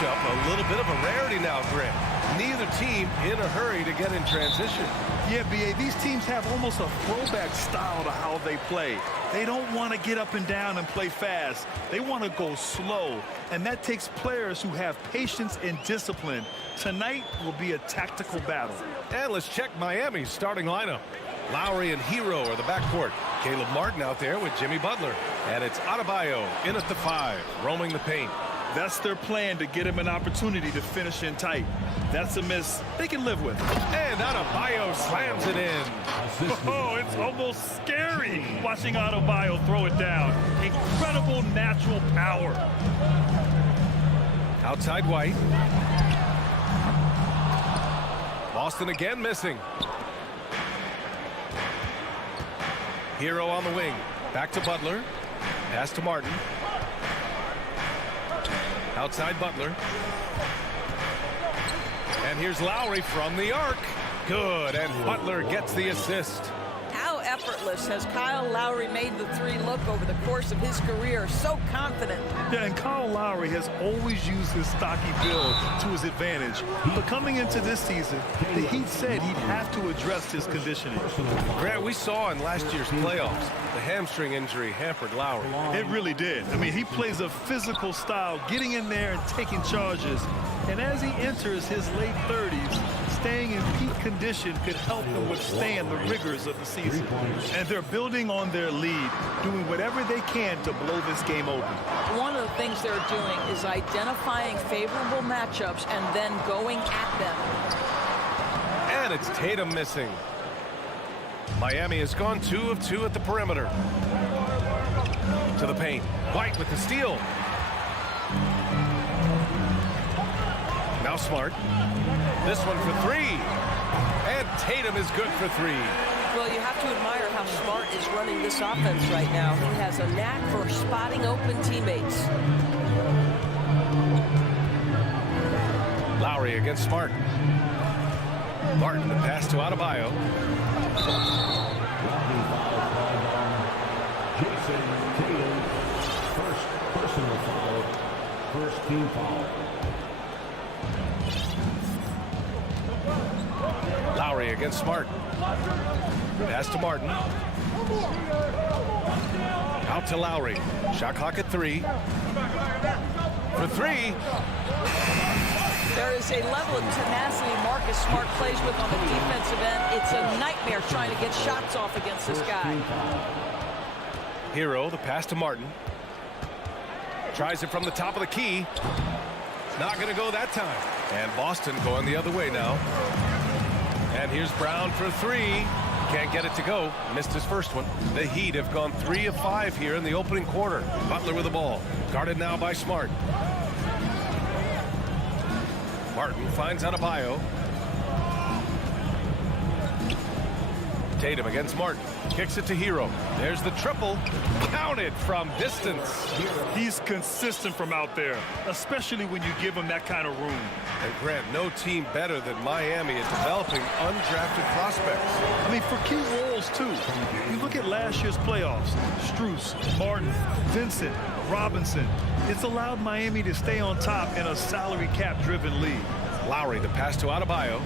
matchup, a little bit of a rarity now, Grant. Neither team in a hurry to get in transition. Yeah, B.A., these teams have almost a throwback style to how they play. They don't want to get up and down and play fast. They want to go slow, and that takes players who have patience and discipline. Tonight will be a tactical battle. And let's check Miami's starting lineup. Lowry and Hero are the backcourt. Caleb Martin out there with Jimmy Butler. And it's Adebayo in at the 5, roaming the paint. That's their plan, to get him an opportunity to finish in tight. That's a miss they can live with. And Adebayo slams it in. Oh, it's almost scary watching Adebayo throw it down. Incredible natural power. Outside White. Boston again missing. Hero on the wing. Back to Butler. Pass to Martin. Outside Butler. And here's Lowry from the arc. Good, and Butler gets the assist. How effortless has Kyle Lowry made the 3 look over the course of his career? So confident. Yeah, and Kyle Lowry has always used his stocky build to his advantage. But coming into this season, the Heat said he'd have to address his conditioning. Grant, we saw in last year's playoffs, the hamstring injury hampered Lowry. It really did. I mean, he plays a physical style, getting in there and taking charges. And as he enters his late 30s, staying in peak condition could help him withstand the rigors of the season. And they're building on their lead, doing whatever they can to blow this game open. One of the things they're doing is identifying favorable matchups and then going at them. And it's Tatum missing. Miami has gone 2 of 2 at the perimeter. To the paint. White with the steal. Now Smart. This one for 3. And Tatum is good for 3. Well, you have to admire how Smart is running this offense right now. He has a knack for spotting open teammates. Lowry against Smart. Martin, the pass to Adebayo. Jason Tatum, first personal foul, first team foul. Lowry against Smart. Pass to Martin. Out to Lowry. Shot clock at 3. For 3. There is a level of tenacity Marcus Smart plays with on the defensive end. It's a nightmare trying to get shots off against this guy. Hero, the pass to Martin. Tries it from the top of the key. Not going to go that time. And Boston going the other way now. And here's Brown for 3. Can't get it to go. Missed his first one. The Heat have gone 3 of 5 here in the opening quarter. Butler with the ball. Guarded now by Smart. Martin finds Adebayo. Tatum against Martin. Kicks it to Hero. There's the triple. Counted from distance. He's consistent from out there, especially when you give him that kind of room. And Grant, no team better than Miami at developing undrafted prospects. I mean, for key roles, too. You look at last year's playoffs. Strus, Martin, Vincent, Robinson. It's allowed Miami to stay on top in a salary cap-driven league. Lowry, the pass to Adebayo.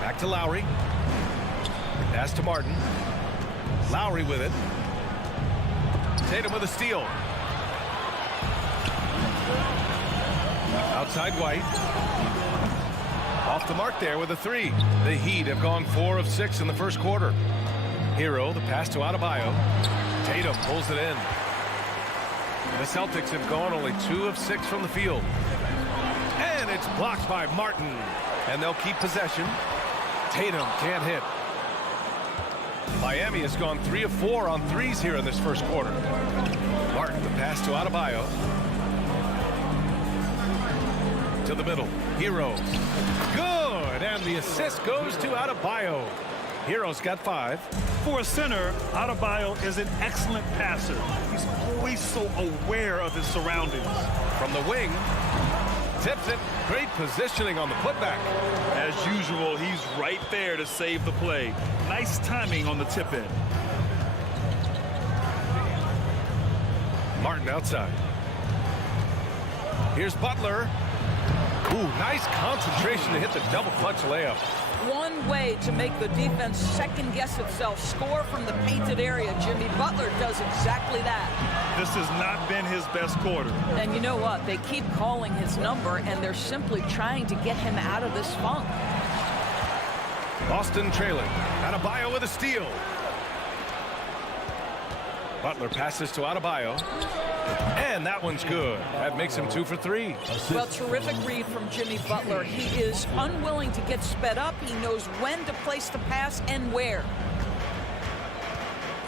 Back to Lowry. Pass to Martin. Lowry with it. Tatum with a steal. Outside White. Off the mark there with a 3. The Heat have gone 4 of 6 in the first quarter. Hero, the pass to Adebayo. Tatum pulls it in. The Celtics have gone only 2 of 6 from the field. And it's blocked by Martin. And they'll keep possession. Tatum can't hit. Miami has gone 3 of 4 on 3s here in this first quarter. Martin, the pass to Adebayo. To the middle. Hero. Good. And the assist goes to Adebayo. Hero's got 5. For a center, Adebayo is an excellent passer. He's always so aware of his surroundings. From the wing. Tips it. Great positioning on the putback. As usual, he's right there to save the play. Nice timing on the tip in. Martin outside. Here's Butler. Ooh, nice concentration to hit the double clutch layup. One way to make the defense second-guess itself, score from the painted area. Jimmy Butler does exactly that. This has not been his best quarter. And you know what? They keep calling his number, and they're simply trying to get him out of this funk. Boston trailing. Adebayo with a steal. Butler passes to Adebayo. And that one's good. That makes him 2 for 3. Well, terrific read from Jimmy Butler. He is unwilling to get sped up. He knows when to place the pass and where.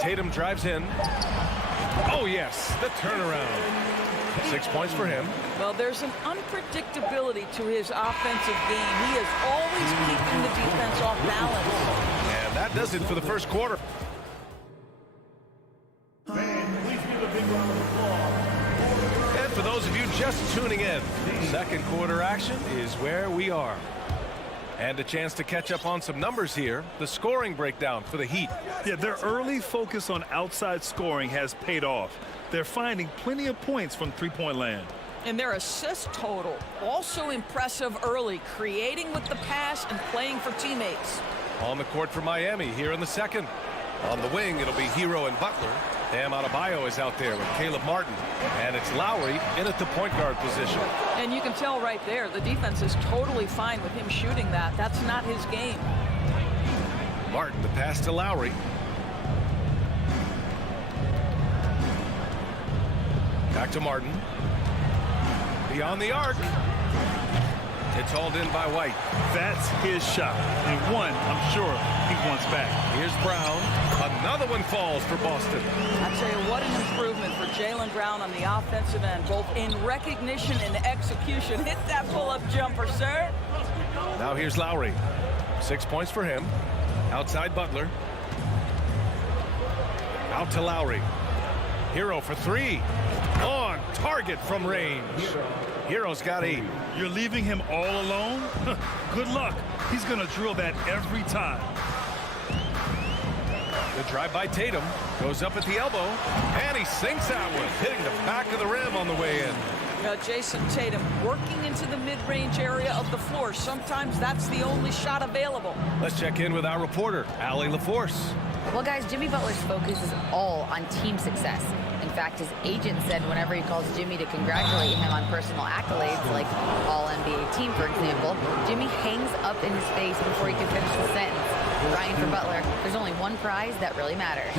Tatum drives in. Oh, yes, the turnaround. 6 points for him. Well, there's an unpredictability to his offensive game. He is always keeping the defense off balance. And that does it for the first quarter. And for those of you just tuning in, second quarter action is where we are. And a chance to catch up on some numbers here. The scoring breakdown for the Heat. Yeah, their early focus on outside scoring has paid off. They're finding plenty of points from three-point land. And their assist total, also impressive early, creating with the pass and playing for teammates. On the court for Miami here in the second. On the wing, it'll be Hero and Butler. Bam Adebayo is out there with Caleb Martin. And it's Lowry in at the point guard position. And you can tell right there, the defense is totally fine with him shooting that. That's not his game. Martin, the pass to Lowry. Back to Martin. Beyond the arc. It's hauled in by White. That's his shot. And one, I'm sure, he wants back. Here's Brown. Another one falls for Boston. I tell you, what an improvement for Jaylen Brown on the offensive end, both in recognition and execution. Hit that pull-up jumper, sir. Now here's Lowry. 6 points for him. Outside Butler. Out to Lowry. Hero for 3. On target from range. Hero's got 8. You're leaving him all alone? Good luck. He's going to drill that every time. The drive by Tatum goes up at the elbow, and he sinks that one, hitting the back of the rim on the way in. Jason Tatum working into the mid-range area of the floor. Sometimes that's the only shot available. Let's check in with our reporter, Allie LaForce. Well, guys, Jimmy Butler's focus is all on team success. In fact, his agent said whenever he calls Jimmy to congratulate him on personal accolades, like All-NBA team, for example, Jimmy hangs up in his face before he can finish the sentence. Ryan, for Butler, there's only one prize that really matters.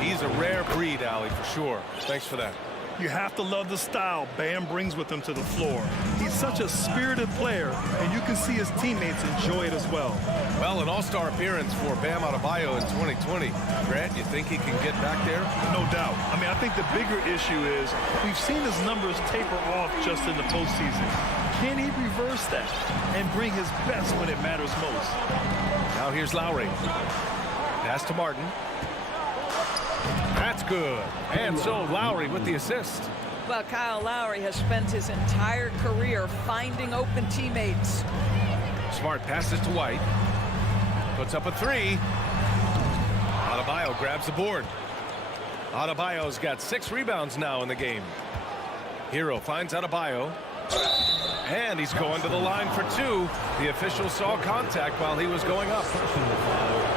He's a rare breed, Allie, for sure. Thanks for that. You have to love the style Bam brings with him to the floor. He's such a spirited player, and you can see his teammates enjoy it as well. Well, an all-star appearance for Bam Adebayo in 2020. Grant, you think he can get back there? No doubt. I mean, I think the bigger issue is we've seen his numbers taper off just in the postseason. Can he reverse that and bring his best when it matters most? Now here's Lowry. Pass to Martin. That's good. And so Lowry with the assist. Well, Kyle Lowry has spent his entire career finding open teammates. Smart passes to White. Puts up a 3. Adebayo grabs the board. Adebayo's got 6 rebounds now in the game. Hero finds Adebayo. And he's going to the line for 2. The official saw contact while he was going up.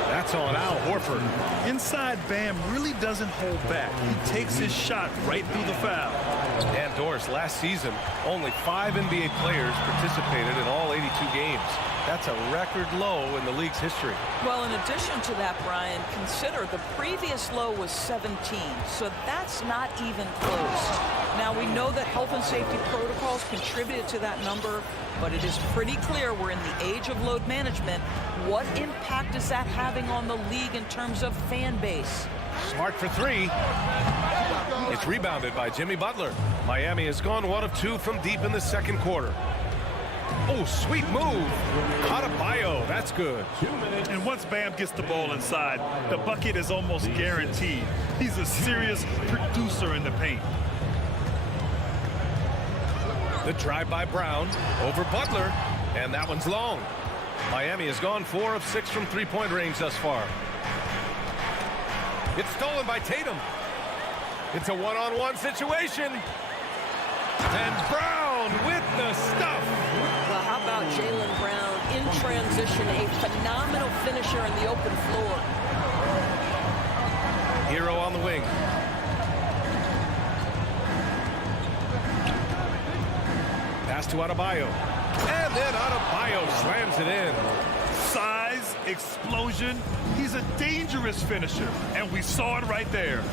That's on Al Horford. Inside, Bam really doesn't hold back. He takes his shot right through the foul. And Doris, last season, only 5 NBA players participated in all 82 games. That's a record low in the league's history. Well, in addition to that, Brian, consider the previous low was 17, so that's not even close. Now, we know that health and safety protocols contributed to that number, but it is pretty clear we're in the age of load management. What impact is that having on the league in terms of fan base? Smart for 3. It's rebounded by Jimmy Butler. Miami has gone 1 of 2 from deep in the second quarter. Oh, sweet move. Adebayo, that's good. And once Bam gets the ball inside, the bucket is almost guaranteed. He's a serious producer in the paint. The drive by Brown over Butler, and that one's long. Miami has gone 4 of 6 from three-point range thus far. It's stolen by Tatum. It's a one-on-one situation. And Brown position, a phenomenal finisher in the open floor. Hero on the wing. Pass to Adebayo. And then Adebayo slams it in. Size, explosion. He's a dangerous finisher, and we saw it right there.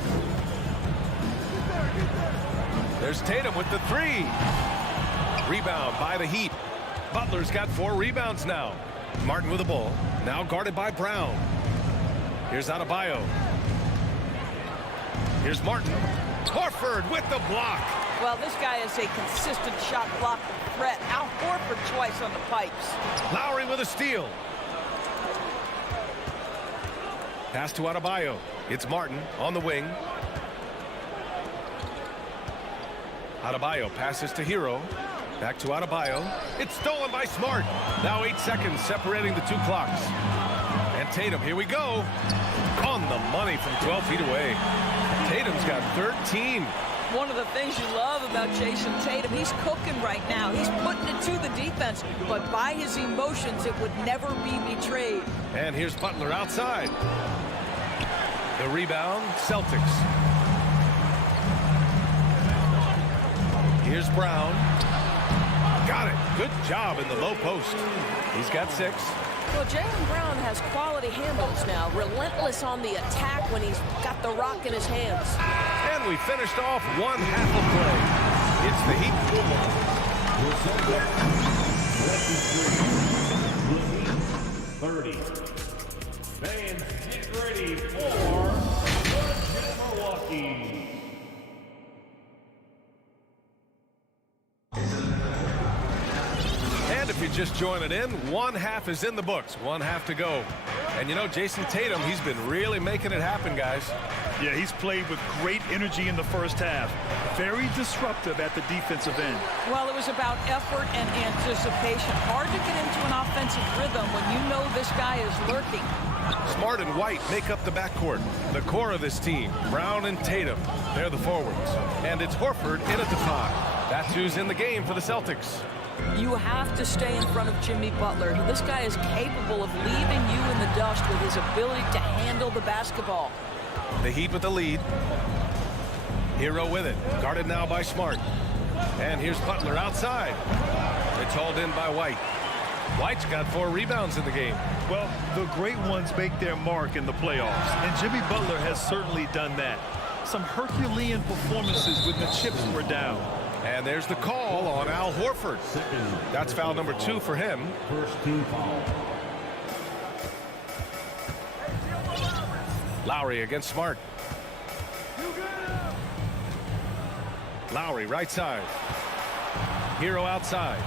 There's Tatum with the three. Rebound by the Heat. Butler's got 4 rebounds now. Martin with the ball. Now guarded by Brown. Here's Adebayo. Here's Martin. Horford with the block. Well, this guy is a consistent shot block threat. Al Horford twice on the pipes. Lowry with a steal. Pass to Adebayo. It's Martin on the wing. Adebayo passes to Hero. Back to Adebayo. It's stolen by Smart. Now 8 seconds separating the 2 clocks. And Tatum, here we go. On the money from 12 feet away. Tatum's got 13. One of the things you love about Jason Tatum, he's cooking right now. He's putting it to the defense, but by his emotions, it would never be betrayed. And here's Butler outside. The rebound, Celtics. Here's Brown. Got it. Good job in the low post. He's got 6. Well, Jaylen Brown has quality handles now. Relentless on the attack when he's got the rock in his hands. And we finished off 1 half of play. It's the Heat. 30. Fans, get ready for Milwaukee. And if you're just joining in, 1 half is in the books. 1 half to go. And you know, Jason Tatum, he's been really making it happen, guys. Yeah, he's played with great energy in the first half. Very disruptive at the defensive end. Well, it was about effort and anticipation. Hard to get into an offensive rhythm when you know this guy is lurking. Smart and White make up the backcourt. The core of this team, Brown and Tatum, they're the forwards. And it's Horford in at the 5. That's who's in the game for the Celtics. You have to stay in front of Jimmy Butler. This guy is capable of leaving you in the dust with his ability to handle the basketball. The Heat with the lead. Hero with it. Guarded now by Smart. And here's Butler outside. It's hauled in by White. White's got 4 rebounds in the game. Well, the great ones make their mark in the playoffs, and Jimmy Butler has certainly done that. Some Herculean performances when the chips were down. And there's the call on Al Horford. That's foul number 2 for him. First team foul. Lowry against Smart. Lowry right side. Hero outside.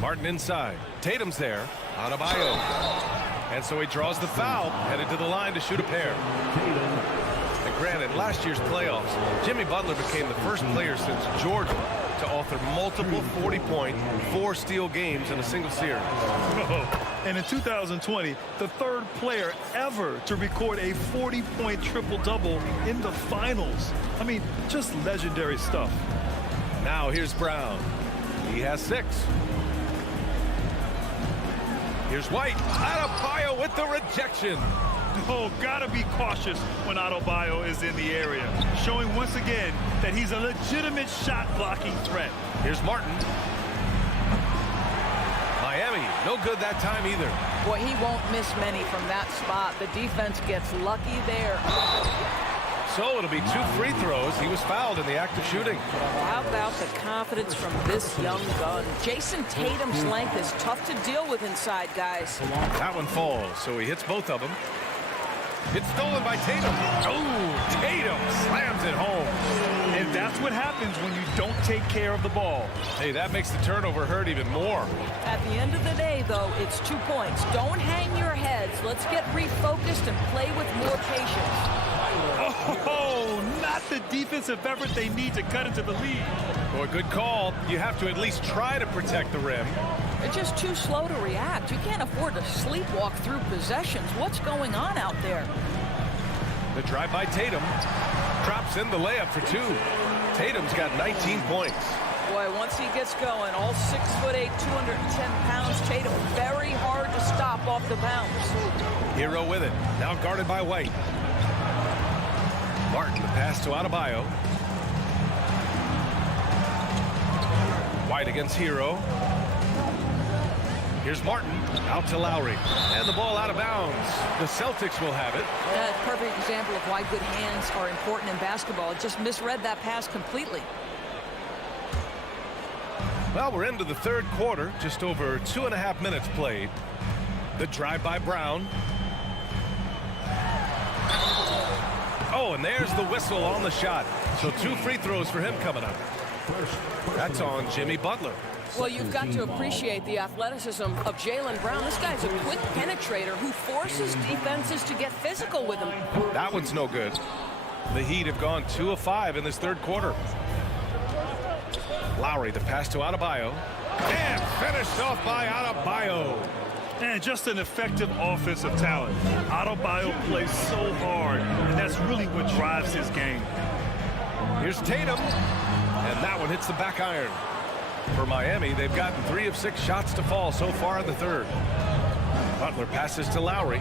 Martin inside. Tatum's there. Adebayo. And so he draws the foul. Headed to the line to shoot a pair. And granted, last year's playoffs, Jimmy Butler became the first player since Georgia to author multiple 40-point, 4-steal games in a single series. And in 2020, the 3rd player ever to record a 40-point triple-double in the finals. I mean, just legendary stuff. Now here's Brown. He has 6. Here's White. Adebayo with the rejection. Oh, gotta be cautious when Adebayo is in the area, showing once again that he's a legitimate shot-blocking threat. Here's Martin. Miami, no good that time either. Boy, he won't miss many from that spot. The defense gets lucky there. So it'll be 2 free throws. He was fouled in the act of shooting. How about the confidence from this young gun? Jason Tatum's length is tough to deal with inside, guys. That one falls, so he hits both of them. It's stolen by Tatum. Oh, Tatum slams it home. And that's what happens when you don't take care of the ball. Hey, that makes the turnover hurt even more. At the end of the day, though, it's 2 points. Don't hang your heads. Let's get refocused and play with more patience. Oh, not the defensive effort they need to cut into the lead. Boy, good call. You have to at least try to protect the rim. They're just too slow to react. You can't afford to sleepwalk through possessions. What's going on out there? The drive by Tatum. Drops in the layup for 2. Tatum's got 19 points. Boy, once he gets going, all 6'8", 210 pounds, Tatum very hard to stop off the bounce. Hero with it. Now guarded by White. Martin, the pass to Adebayo. White against Hero. Here's Martin, out to Lowry. And the ball out of bounds. The Celtics will have it. That's a perfect example of why good hands are important in basketball. It just misread that pass completely. Well, we're into the third quarter. Just over 2.5 minutes played. The drive by Brown. Oh, and there's the whistle on the shot. So 2 free throws for him coming up. That's on Jimmy Butler. Well, you've got to appreciate the athleticism of Jaylen Brown. This guy's a quick penetrator who forces defenses to get physical with him. That one's no good. The Heat have gone 2 of 5 in this third quarter. Lowry, the pass to Adebayo. And finished off by Adebayo. And just an effective offensive talent. Adebayo plays so hard, and that's really what drives his game. Here's Tatum. And that one hits the back iron. For Miami, they've gotten 3 of 6 shots to fall so far in the third. Butler passes to Lowry.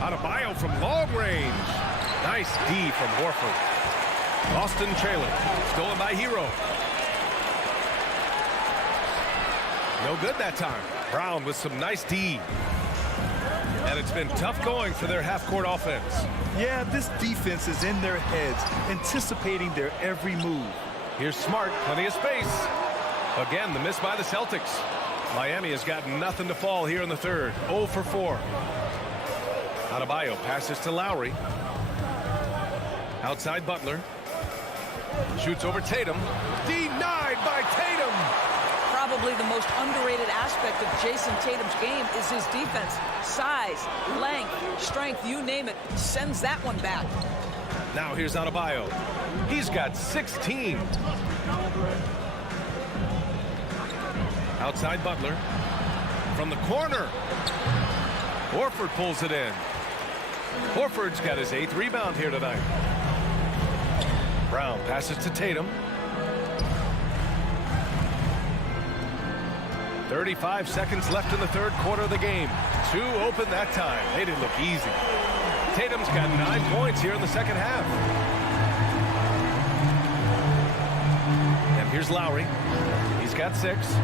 Adebayo from long range. Nice D from Horford. Austin trailing. Stolen by Hero. No good that time. Brown with some nice D. And it's been tough going for their half-court offense. Yeah, this defense is in their heads, anticipating their every move. Here's Smart, plenty of space. Again, the miss by the Celtics. Miami has got nothing to fall here in the third. 0 for 4. Adebayo passes to Lowry. Outside Butler. Shoots over Tatum. Denied by Tatum. Probably the most underrated aspect of Jason Tatum's game is his defense. Size, length, strength, you name it, sends that one back. Now here's Adebayo. He's got 16. Outside Butler. From the corner. Horford pulls it in. Horford's got his 8th rebound here tonight. Brown passes to Tatum. 35 seconds left in the third quarter of the game. 2 open that time. They didn't look easy. Tatum's got 9 points here in the second half. And here's Lowry. He's got 6.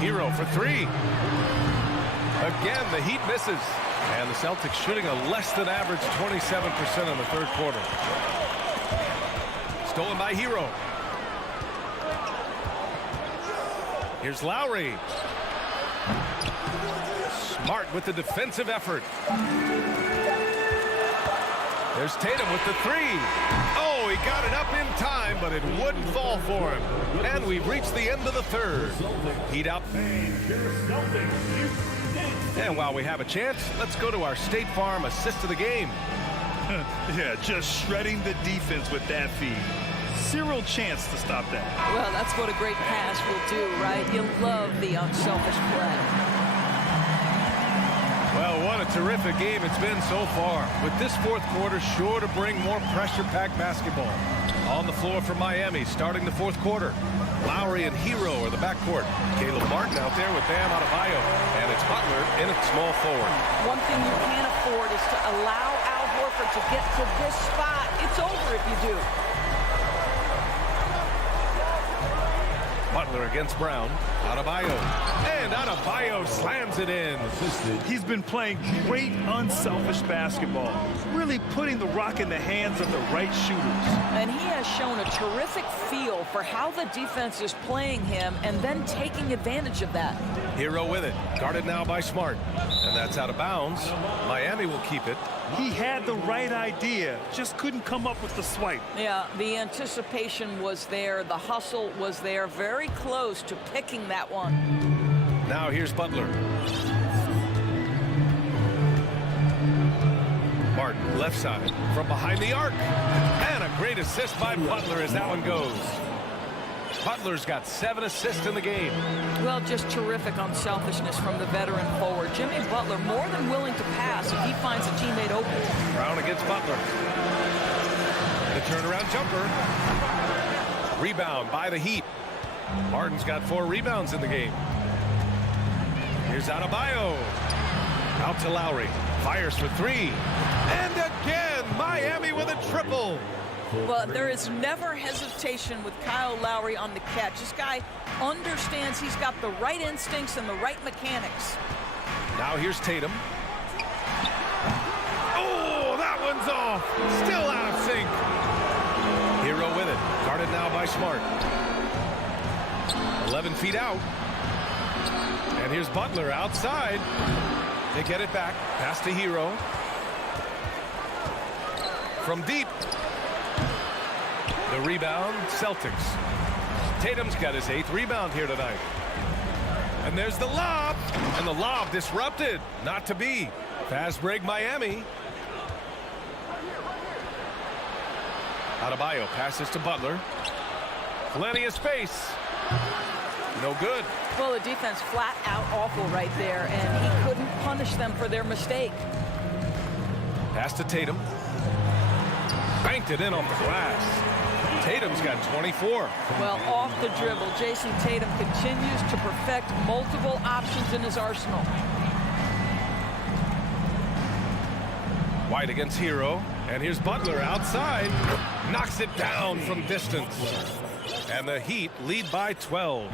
Hero for 3. Again, the Heat misses. And the Celtics shooting a less than average 27% in the third quarter. Stolen by Hero. Here's Lowry. Smart with the defensive effort. There's Tatum with the 3. Oh, he got it up in time, but it wouldn't fall for him. And we've reached the end of the third. Heat up. And while we have a chance, let's go to our State Farm assist of the game. Yeah, just shredding the defense with that feed. Zero chance to stop that. Well, that's what a great pass will do, right? You love the unselfish play. Well, what a terrific game it's been so far. With this fourth quarter sure to bring more pressure-packed basketball. On the floor for Miami, starting the fourth quarter. Lowry and Hero are the backcourt. Caleb Martin out there with Bam Adebayo. And it's Butler in at small forward. One thing you can't afford is to allow Al Horford to get to this spot. It's over if you do. Butler against Brown. Adebayo. And Adebayo slams it in. He's been playing great unselfish basketball. Really putting the rock in the hands of the right shooters. And he has shown a terrific feel for how the defense is playing him and then taking advantage of that. Hero with it. Guarded now by Smart. And that's out of bounds. Miami will keep it. He had the right idea, just couldn't come up with the swipe. Yeah, the anticipation was there. The hustle was there. Very close to picking that one. Now here's Butler. Martin, left side, from behind the arc. And a great assist by Butler as that one goes. Butler's got 7 assists in the game. Well, just terrific unselfishness from the veteran forward. Jimmy Butler more than willing to pass if he finds a teammate open. Brown against Butler. The turnaround jumper. Rebound by the Heat. Martin's got 4 rebounds in the game. Here's Adebayo. Out to Lowry. Fires for 3. And again, Miami with a triple. Well, there is never hesitation with Kyle Lowry on the catch. This guy understands he's got the right instincts and the right mechanics. Now here's Tatum. Oh, that one's off. Still out of sync. Hero with it. Guarded now by Smart. 11 feet out. And here's Butler outside. They get it back. Pass to Hero. From deep. The rebound, Celtics. Tatum's got his 8th rebound here tonight. And there's the lob. And the lob disrupted. Not to be. Fast break Miami. Adebayo passes to Butler. Plenty of space. No good. Well, the defense flat out awful right there, and he couldn't punish them for their mistake. Pass to Tatum. Banked it in off the glass. Tatum's got 24. Well, off the dribble, Jason Tatum continues to perfect multiple options in his arsenal. White against Hero. And here's Butler outside. Knocks it down from distance. And the Heat lead by 12.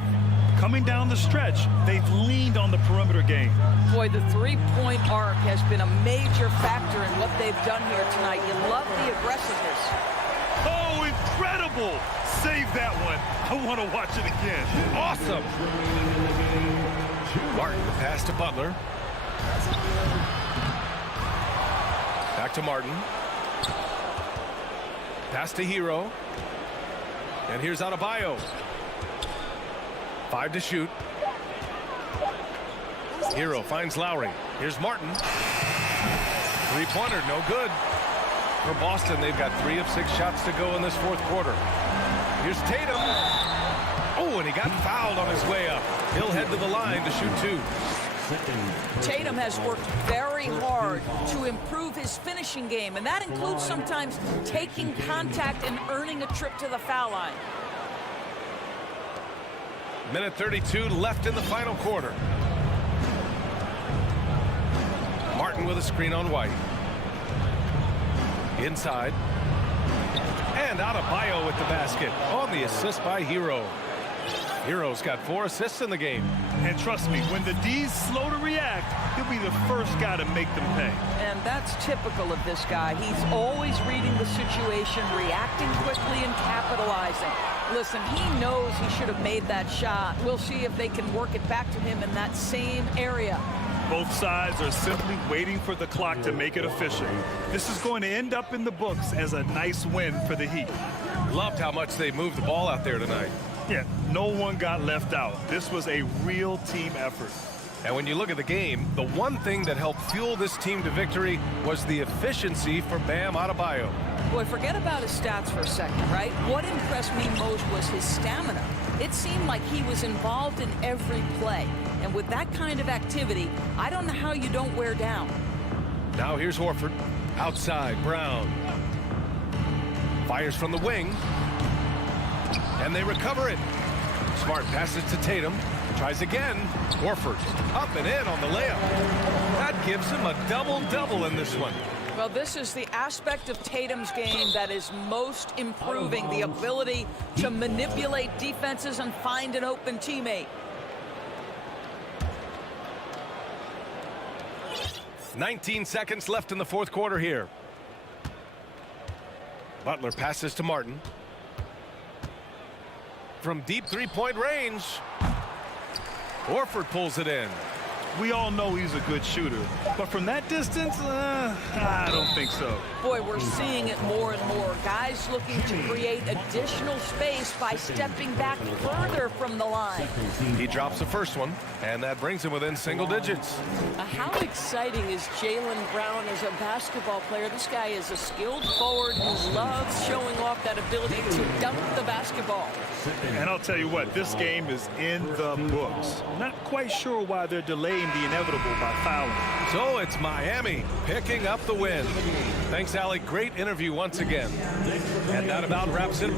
Coming down the stretch, they've leaned on the perimeter game. Boy, the three-point arc has been a major factor in what they've done here tonight. You love the aggressiveness. Oh, incredible! Save that one. I want to watch it again. Awesome. Martin, the pass to Butler. Back to Martin. Pass to Hero. And here's Adebayo. 5 to shoot. Hero finds Lowry. Here's Martin. Three-pointer, no good. For Boston, they've got 3 of 6 shots to go in this 4th quarter. Here's Tatum. Oh, and he got fouled on his way up. He'll head to the line to shoot 2. Tatum has worked very hard to improve his finishing game, and that includes sometimes taking contact and earning a trip to the foul line. Minute 32 left in the final quarter. Martin with a screen on White. Inside. And Adebayo with the basket on the assist by Hero. Hero's got 4 assists in the game. And trust me, when the D's slow to react, he'll be the first guy to make them pay. And that's typical of this guy. He's always reading the situation, reacting quickly and capitalizing. Listen, he knows he should have made that shot. We'll see if they can work it back to him in that same area. Both sides are simply waiting for the clock to make it official. This is going to end up in the books as a nice win for the Heat. Loved how much they moved the ball out there tonight. Yeah, no one got left out. This was a real team effort. And when you look at the game, the one thing that helped fuel this team to victory was the efficiency for Bam Adebayo. Boy, forget about his stats for a second, right? What impressed me most was his stamina. It seemed like he was involved in every play. And with that kind of activity, I don't know how you don't wear down. Now here's Horford. Outside, Brown. Fires from the wing. And they recover it. Smart passes to Tatum. Tries again. Horford up and in on the layup. That gives him a double-double in this one. Well, this is the aspect of Tatum's game that is most improving, the ability to manipulate defenses and find an open teammate. 19 seconds left in the 4th quarter here. Butler passes to Martin. From deep 3-point range. Horford pulls it in. We all know he's a good shooter, but from that distance, I don't think so. Boy, we're seeing it more and more. Guys looking to create additional space by stepping back further from the line. He drops the first one, and that brings him within single digits. How exciting is Jaylen Brown as a basketball player? This guy is a skilled forward who loves showing off that ability to dunk the basketball. And I'll tell you what, this game is in the books. Not quite sure why they're delaying the inevitable by fouling. So it's Miami picking up the win. Thanks, Alec. Great interview once again. And that about wraps it.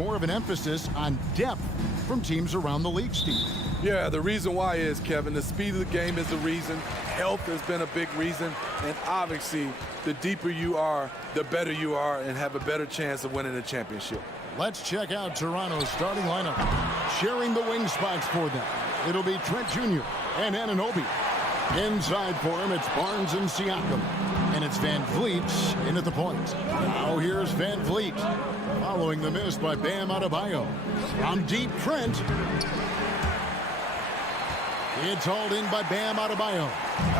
more of an emphasis on depth from teams around the league, Steve. Yeah, the reason why is, Kevin, the speed of the game is the reason. Health has been a big reason. And obviously, the deeper you are, the better you are and have a better chance of winning the championship. Let's check out Toronto's starting lineup. Sharing the wing spots for them, it'll be Trent Jr. and Anunoby. Inside for him, it's Barnes and Siakam. And it's Van Vliet in at the point. Now here's Van Vliet. Following the miss by Bam Adebayo. From deep, Trent. It's hauled in by Bam Adebayo.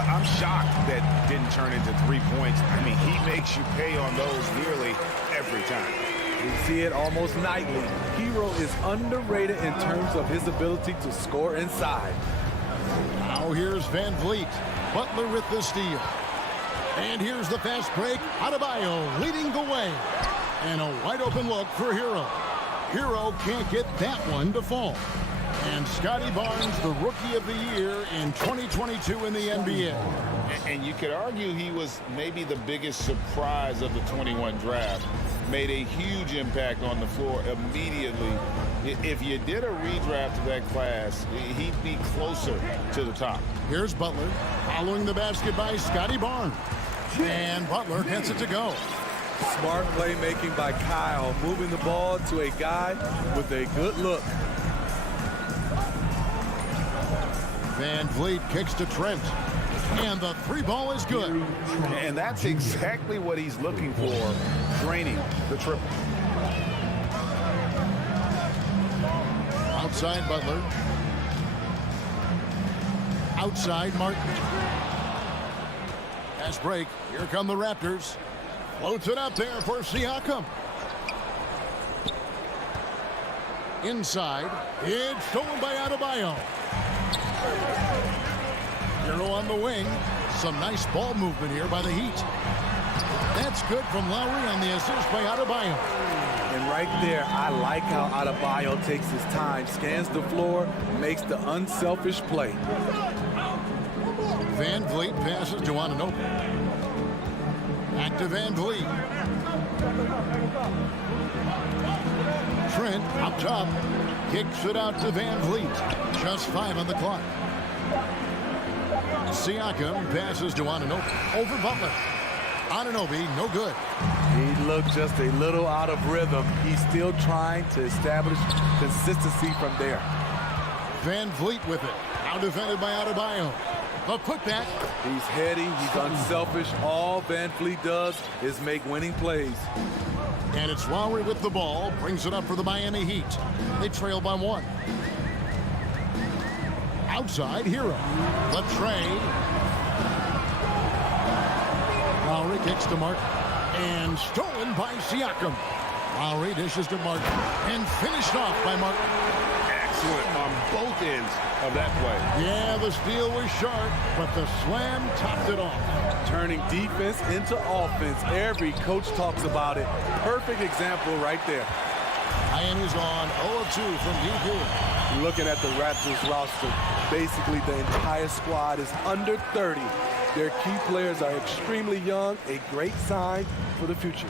I'm shocked that didn't turn into 3 points. I mean, he makes you pay on those nearly every time. We see it almost nightly. Hero is underrated in terms of his ability to score inside. Now here's Van Vliet. Butler with the steal. And here's the fast break. Adebayo leading the way. And a wide open look for Hero. Hero can't get that one to fall. And Scotty Barnes, the Rookie of the Year in 2022 in the NBA. And you could argue he was maybe the biggest surprise of the 21 draft. Made a huge impact on the floor immediately. If you did a redraft of that class, he'd be closer to the top. Here's Butler following the basket by Scotty Barnes. And Butler gets it to go. Smart playmaking by Kyle, moving the ball to a guy with a good look. Van Vliet kicks to Trent. And the three ball is good. And that's exactly what he's looking for, draining the triple. Outside Butler. Outside Martin. Fast break. Here come the Raptors. Floats it up there for Siakam. Inside. It's stolen by Adebayo. Hero on the wing. Some nice ball movement here by the Heat. That's good from Lowry on the assist by Adebayo. And right there, I like how Adebayo takes his time, scans the floor, makes the unselfish play. Van Vliet passes to Anunoby. Back to Van Vliet. Trent up top. Kicks it out to Van Vliet. Just 5 on the clock. Siakam passes to Anunoby. Over Butler. Anunoby, no good. He looked just a little out of rhythm. He's still trying to establish consistency from there. Van Vliet with it. Now defended by Adebayo. The putback. He's heady. He's unselfish. All Van Vliet does is make winning plays. And it's Lowry with the ball. Brings it up for the Miami Heat. They trail by 1. Outside, Hero. The trade. Lowry kicks to Martin. And stolen by Siakam. Lowry dishes to Martin. And finished off by Martin. Excellent on both ends of that play. Yeah, the steal was sharp, but the slam topped it off. Turning defense into offense. Every coach talks about it. Perfect example right there. Miami's on 0 of 2 from deep here. Looking at the Raptors roster, basically the entire squad is under 30. Their key players are extremely young, a great sign for the future.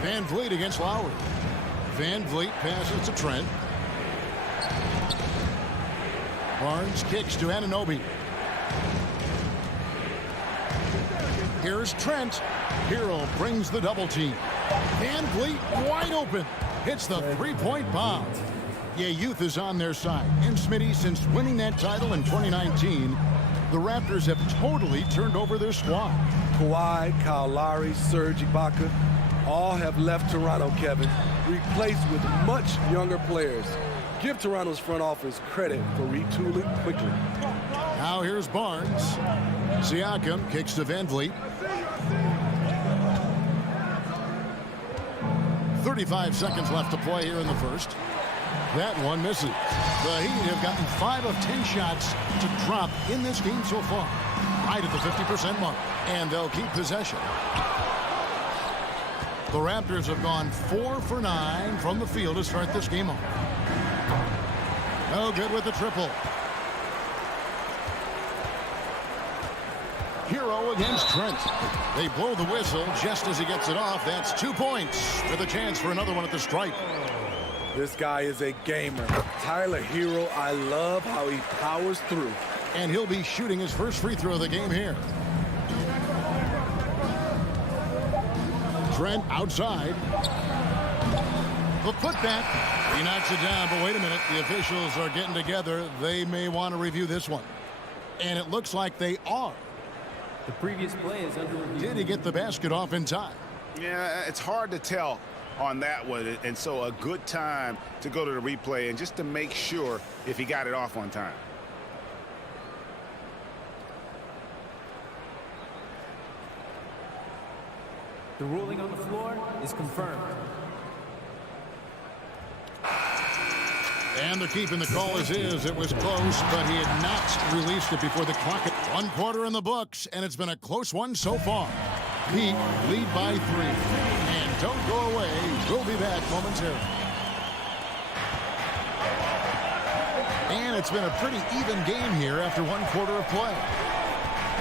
Van Vliet against Lowry. Van Vliet passes to Trent. Barnes kicks to Anunoby. Here's Trent. Hero brings the double team. Van Vliet wide open. Hits the three-point bomb. Yeah, youth is on their side. And Smitty, since winning that title in 2019, the Raptors have totally turned over their squad. Kawhi, Kyle Lowry, Serge Ibaka, all have left Toronto, Kevin, replaced with much younger players. Give Toronto's front office credit for retooling quickly. Now here's Barnes. Siakam kicks to Van Vliet. 35 seconds left to play here in the first. That one misses. The Heat have gotten 5 of 10 shots to drop in this game so far. Right at the 50% mark. And they'll keep possession. The Raptors have gone 4 for 9 from the field to start this game off. No good with the triple. Hero against Trent. They blow the whistle just as he gets it off. That's 2 points with a chance for another one at the stripe. This guy is a gamer. Tyler Hero, I love how he powers through. And he'll be shooting his first free throw of the game here. Trent outside. The putback. He knocks it down, but wait a minute. The officials are getting together. They may want to review this one. And it looks like they are. The previous play is under review. Did he get the basket off in time? Yeah, it's hard to tell on that one. And so a good time to go to the replay and just to make sure if he got it off on time. The ruling on the floor is confirmed. And they're keeping the call as is. It was close, but he had not released it before the clock. 1 quarter in the books, and it's been a close one so far. Heat lead by 3. And don't go away. We'll be back momentarily. And it's been a pretty even game here after 1 quarter of play.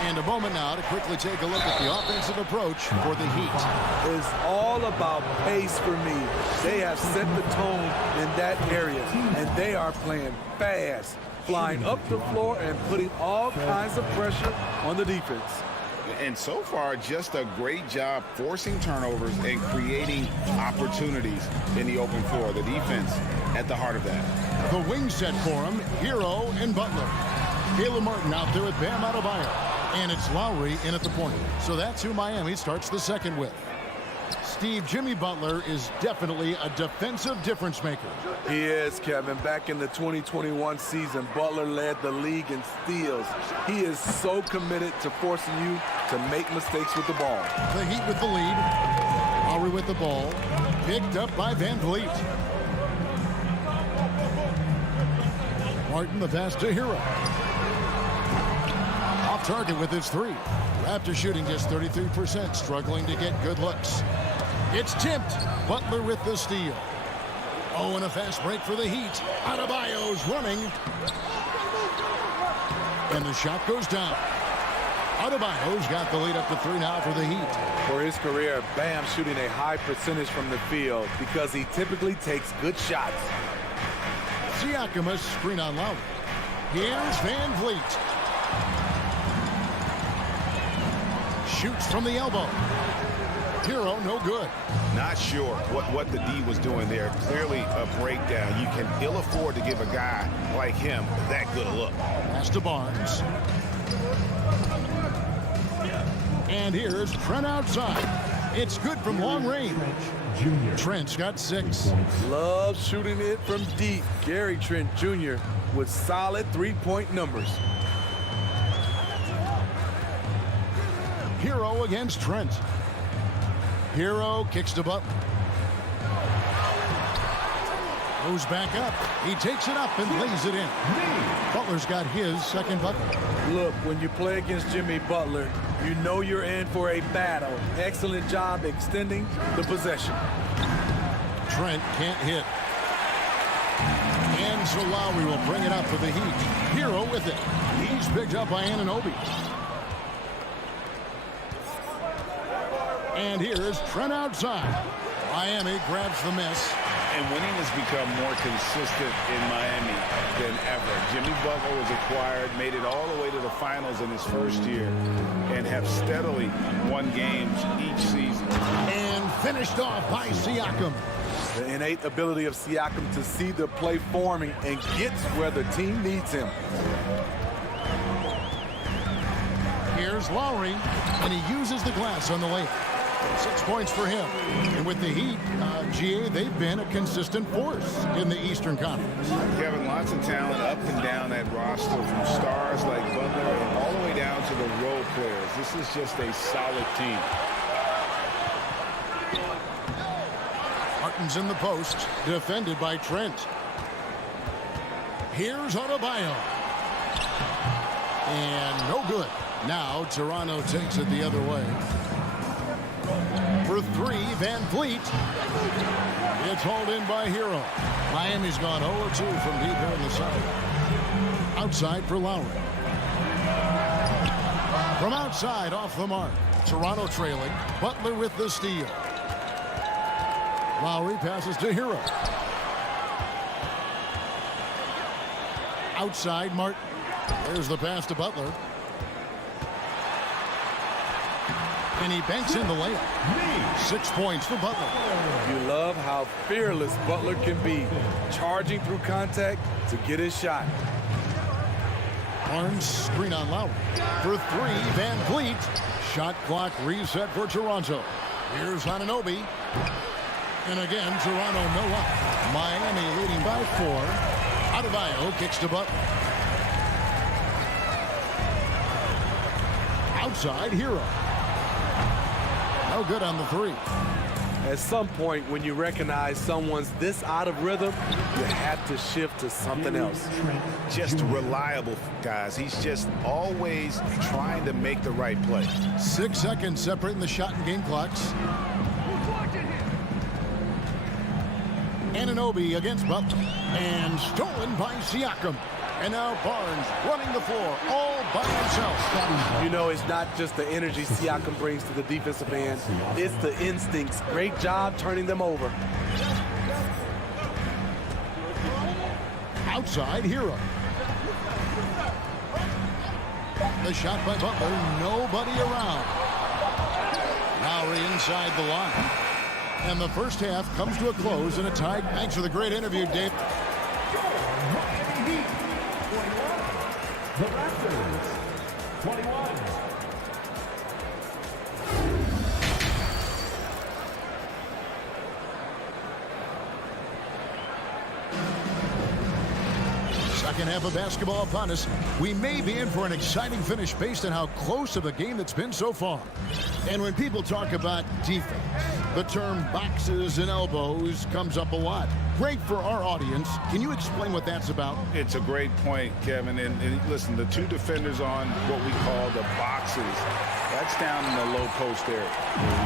And a moment now to quickly take a look at the offensive approach for the Heat. It's all about pace for me. They have set the tone in that area, and they are playing fast, flying up the floor and putting all kinds of pressure on the defense. And so far, just a great job forcing turnovers and creating opportunities in the open floor. The defense at the heart of that. The wing set for him, Hero and Butler. Caleb Martin out there with Bam Adebayo. And it's Lowry in at the point. So that's who Miami starts the second with. Steve, Jimmy Butler is definitely a defensive difference maker. He is, Kevin. Back in the 2021 season, Butler led the league in steals. He is so committed to forcing you to make mistakes with the ball. The Heat with the lead. Lowry with the ball. Picked up by Van Vliet. Martin the pass to Hero. Off target with his 3. Raptors shooting just 33%, struggling to get good looks. It's tipped. Butler with the steal. Oh, and a fast break for the Heat. Adebayo's running. And the shot goes down. Adebayo's got the lead up to 3 now for the Heat. For his career, Bam shooting a high percentage from the field because he typically takes good shots. Siakam a screen on Lowry. Here's Van Vliet. Shoots from the elbow. Hero, no good. Not sure what the D was doing there. Clearly a breakdown. You can ill afford to give a guy like him that good a look. Pass to Barnes. And here's Trent outside. It's good from long range. Trent's got 6. Loves shooting it from deep. Gary Trent Jr. with solid 3-point numbers. Hero against Trent. Hero kicks to Butler. Goes back up. He takes it up and lays it in. Butler's got his second bucket. Look, when you play against Jimmy Butler, you know you're in for a battle. Excellent job extending the possession. Trent can't hit. And so Lowry will bring it up for the Heat. Hero with it. He's picked up by Anunoby. And here's Trent outside. Miami grabs the miss. And winning has become more consistent in Miami than ever. Jimmy Butler was acquired, made it all the way to the finals in his first year, and have steadily won games each season. And finished off by Siakam. The innate ability of Siakam to see the play forming and gets where the team needs him. Here's Lowry, and he uses the glass on the layup. 6 points for him. And with the Heat, GA, they've been a consistent force in the Eastern Conference. Kevin, lots of talent up and down that roster, from stars like Butler and all the way down to the role players. This is just a solid team. Martin's in the post, defended by Trent. Here's Adebayo. And no good. Now Toronto takes it the other way. For 3, Van Vliet. It's hauled in by Hero. Miami's gone 0-2 from deep here in the south. Outside for Lowry. From outside, off the mark. Toronto trailing. Butler with the steal. Lowry passes to Hero. Outside, Martin. There's the pass to Butler. And he banks in the layup. 6 points for Butler. You love how fearless Butler can be, charging through contact to get his shot. Barnes screen on Lowry. For three, Van Vliet. Shot clock reset for Toronto. Here's Anunoby. And again, Toronto no up. Miami leading by 4. Adebayo kicks to Butler. Outside, Hero. No good on the three. At some point, when you recognize someone's this out of rhythm, you have to shift to something else. Just reliable, guys. He's just always trying to make the right play. 6 seconds separating the shot and game clocks. Anunoby against Butler. And stolen by Siakam. And now Barnes running the floor all by himself. You know, it's not just the energy Siakam brings to the defensive end. It's the instincts. Great job turning them over. Outside, Hero. The shot by Butler. Nobody around. Lowry inside the line. And the first half comes to a close in a tie. Thanks for the great interview, Dave. The Raptors, 21. Second half of basketball upon us. We may be in for an exciting finish based on how close of a game that's been so far. And when people talk about defense, the term boxes and elbows comes up a lot. Great for our audience. Can you explain what that's about? It's a great point, Kevin. And listen, the two defenders on what we call the boxes, that's down in the low post area.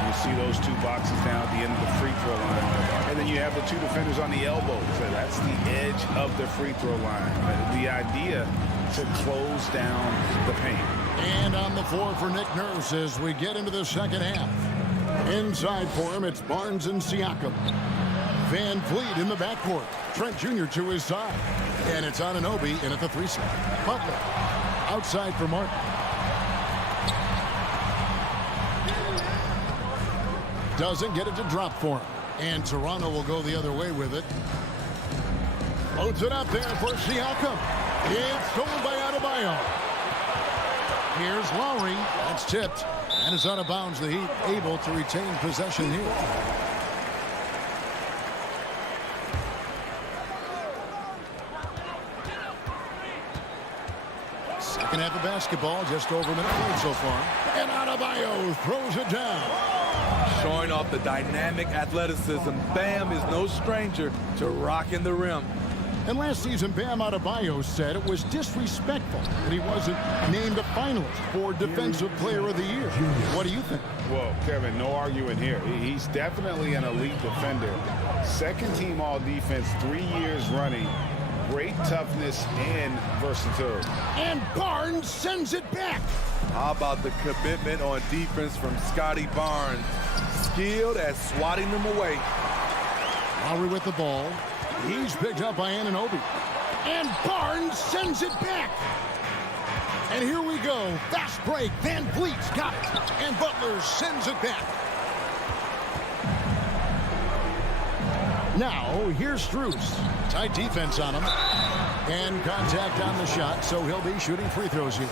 You see those two boxes down at the end of the free throw line. And then you have the two defenders on the elbows. So that's the edge of the free throw line. The idea to close down the paint. And on the floor for Nick Nurse as we get into the second half. Inside for him, it's Barnes and Siakam. Van Vliet in the backcourt. Trent Jr. to his side. And it's Anunoby in at the 3 spot. Butler outside for Martin. Doesn't get it to drop for him. And Toronto will go the other way with it. Loads it up there for Siakam. It's stolen by Adebayo. Here's Lowry. That's tipped. And it's out of bounds. The Heat able to retain possession here. Second half of basketball, just over a minute played so far. And Adebayo throws it down. Showing off the dynamic athleticism. Bam is no stranger to rocking the rim. And last season, Bam Adebayo said it was disrespectful that he wasn't named a finalist for Defensive Player of the Year. What do you think? Well, Kevin, no arguing here. He's definitely an elite defender. Second team all defense, 3 years running. Great toughness and versatility. And Barnes sends it back. How about the commitment on defense from Scotty Barnes? Skilled at swatting them away. Lowry with the ball. He's picked up by Anunoby. And Barnes sends it back. And here we go. Fast break. Van Vliet's got it. And Butler sends it back. Now, here's Strus. Tight defense on him. And contact on the shot, so he'll be shooting free throws here.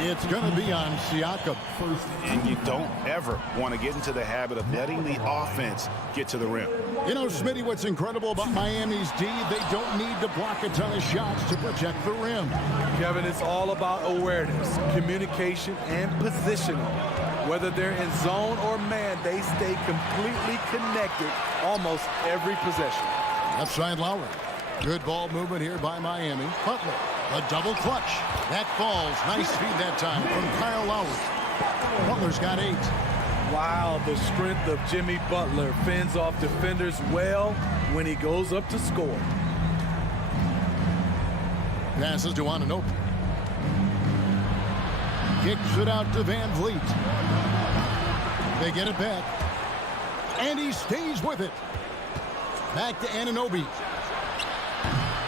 It's going to be on Siakam. And you don't ever want to get into the habit of letting the offense get to the rim. You know, Smitty, what's incredible about Miami's D, they don't need to block a ton of shots to protect the rim. Kevin, it's all about awareness, communication, and positioning. Whether they're in zone or man, they stay completely connected almost every possession. Outside Lowry. Good ball movement here by Miami. Butler, a double clutch. That falls. Nice feed that time from Kyle Lowry. Butler's got 8. Wow, the strength of Jimmy Butler fends off defenders well when he goes up to score. Passes to Anunoby. Kicks it out to Van Vliet. They get it back. And he stays with it. Back to Anunoby.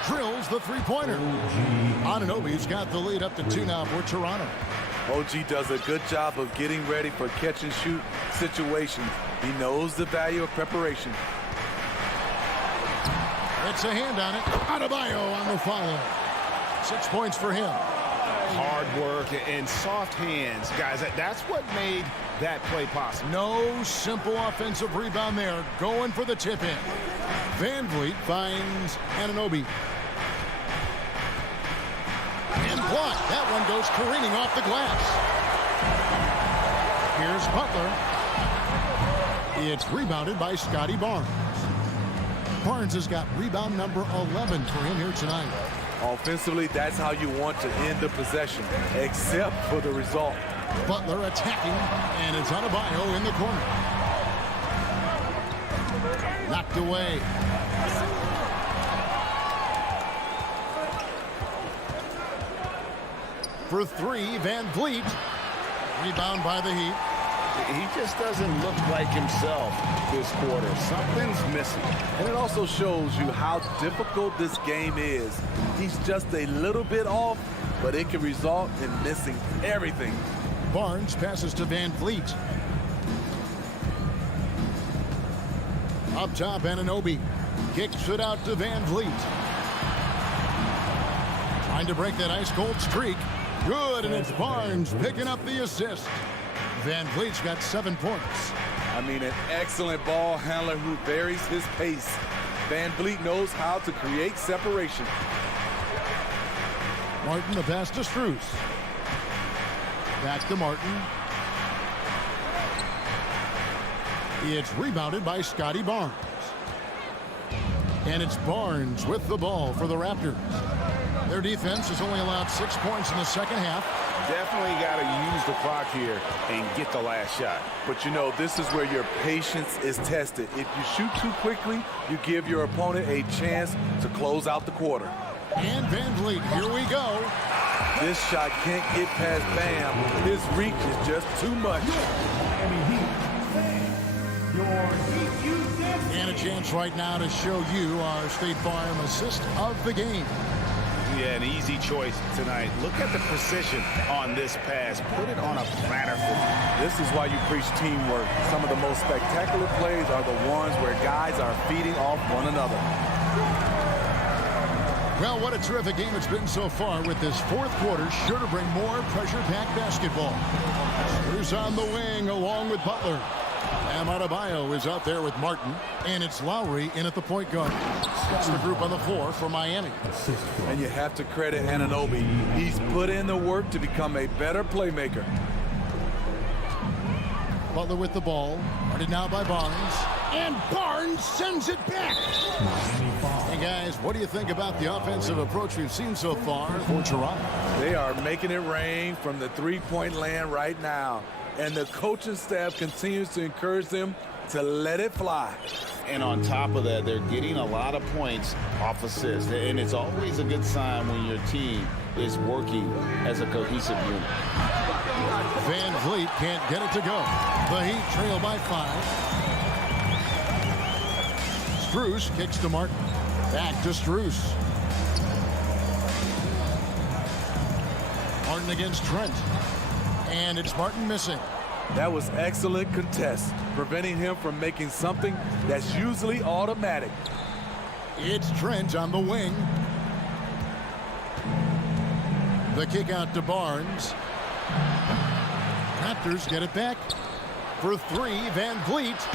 Drills the three-pointer. Anunoby's got the lead up to 2 now for Toronto. OG does a good job of getting ready for catch-and-shoot situations. He knows the value of preparation. It's a hand on it. Adebayo on the follow. 6 points for him. Hard work and soft hands. Guys, that's what made that play possible. No simple offensive rebound there. Going for the tip-in. Van Vliet finds Anunoby. And blocked. That one goes careening off the glass. Here's Butler. It's rebounded by Scotty Barnes. Barnes has got rebound number 11 for him here tonight. Offensively, that's how you want to end the possession, except for the result. Butler attacking, and it's Adebayo in the corner. Knocked away. For 3, Van Vliet. Rebound by the Heat. He just doesn't look like himself this quarter. Something's missing. And it also shows you how difficult this game is. He's just a little bit off, but it can result in missing everything. Barnes passes to Van Vliet. Up top, Anunoby kicks it out to Van Vliet. Trying to break that ice-cold streak. Good, and it's Barnes picking up the assist. Van Vliet's got 7 points. I mean, an excellent ball handler who varies his pace. Van Vliet knows how to create separation. Martin, the pass to Strus. Back to Martin. It's rebounded by Scotty Barnes. And it's Barnes with the ball for the Raptors. Their defense has only allowed 6 points in the second half. Definitely got to use the clock here and get the last shot. But you know, this is where your patience is tested. If you shoot too quickly, you give your opponent a chance to close out the quarter. And Van Vliet, here we go. This shot can't get past Bam. His reach is just too much. And a chance right now to show you our State Farm assist of the game. Yeah, an easy choice tonight. Look at the precision on this pass. Put it on a platter for me. This is why you preach teamwork. Some of the most spectacular plays are the ones where guys are feeding off one another. Well, what a terrific game it's been so far with this fourth quarter. Sure to bring more pressure-packed basketball. Who's on the wing along with Butler. Adebayo is out there with Martin, and it's Lowry in at the point guard. That's the group on the floor for Miami. And you have to credit Anunoby. He's put in the work to become a better playmaker. Butler with the ball, guarded now by Barnes, and Barnes sends it back. Hey guys, what do you think about the offensive approach we've seen so far for Toronto? They are making it rain from the three-point land right now. And the coaching staff continues to encourage them to let it fly. And on top of that, they're getting a lot of points off assists. And it's always a good sign when your team is working as a cohesive unit. Van Vliet can't get it to go. The Heat trail by 5. Strus kicks to Martin. Back to Strus. Martin against Trent. And it's Martin missing. That was excellent contest, preventing him from making something that's usually automatic. It's Trent on the wing. The kick out to Barnes. Raptors get it back. For 3, Van Vliet.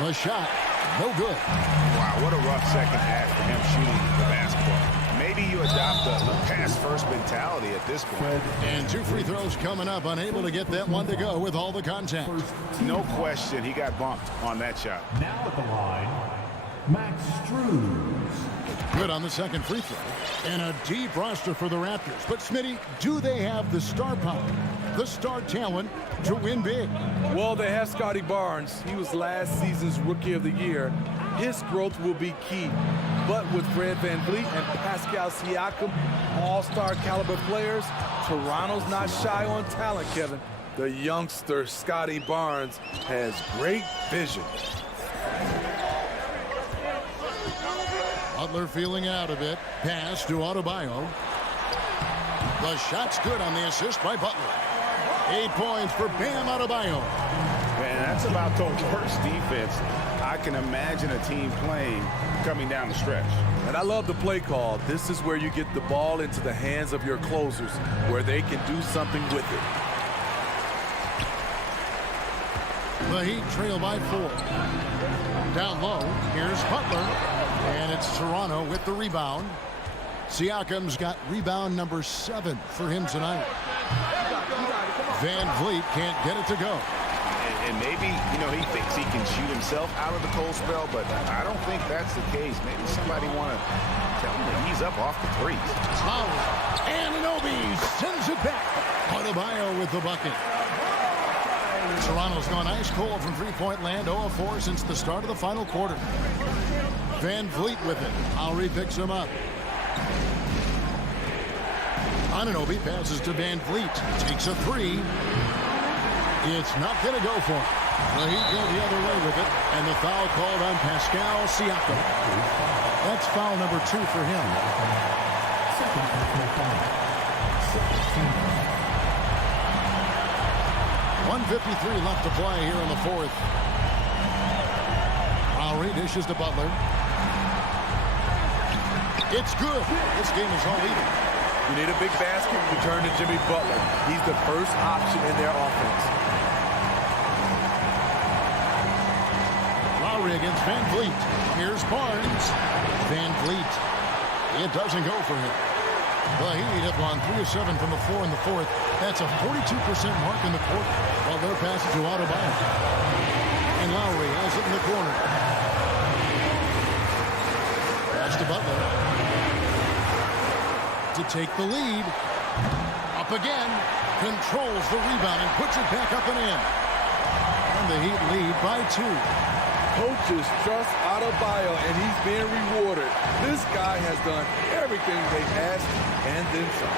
The shot, no good. Wow, what a rough second half for him shooting the basketball. Maybe you adopt a pass-first mentality at this point. And 2 free throws coming up, unable to get that one to go with all the contact. No question, he got bumped on that shot. Now at the line, Max Strus. Good on the second free throw. And a deep roster for the Raptors. But Smitty, do they have the star power, the star talent to win big? Well, they have Scotty Barnes. He was last season's Rookie of the Year. His growth will be key. But with Fred VanVleet and Pascal Siakam, all-star caliber players, Toronto's not shy on talent, Kevin. The youngster, Scotty Barnes, has great vision. Butler feeling out of it. Pass to Adebayo. The shot's good on the assist by Butler. 8 points for Bam Adebayo. Man, that's about the worst defense I can imagine a team playing coming down the stretch. And I love the play call. This is where you get the ball into the hands of your closers, where they can do something with it. The Heat trail by 4. Down low, here's Butler. And it's Toronto with the rebound. Siakam's got rebound number 7 for him tonight. VanVleet can't get it to go. And maybe, he thinks he can shoot himself out of the cold spell, but I don't think that's the case. Maybe somebody want to tell him that he's up off the threes. Lowry and Anunoby sends it back. Adebayo with the bucket. Toronto's gone ice cold from three-point land, 0 of 4 since the start of the final quarter. VanVleet with it. Lowry picks him up. Anunoby passes to VanVleet. Takes a 3. It's not going to go for him. The Heat go the other way with it. And the foul called on Pascal Siakam. That's foul number 2 for him. 1:53 left to play here in the 4th. Lowry dishes to Butler. It's good. This game is all even. You need a big basket, you turn to Jimmy Butler. He's the first option in their offense. Lowry against VanVleet. Here's Barnes. VanVleet. It doesn't go for him. The Heat have gone 3 of 7 from the floor in the 4th. That's a 42% mark in the quarter. While their pass to Adebayo. And Lowry has it in the corner. Pass to Butler. To take the lead. Up again. Controls the rebound and puts it back up and in. And the Heat lead by 2. Coaches trust Adebayo, and he's being rewarded. This guy has done everything they asked and then some.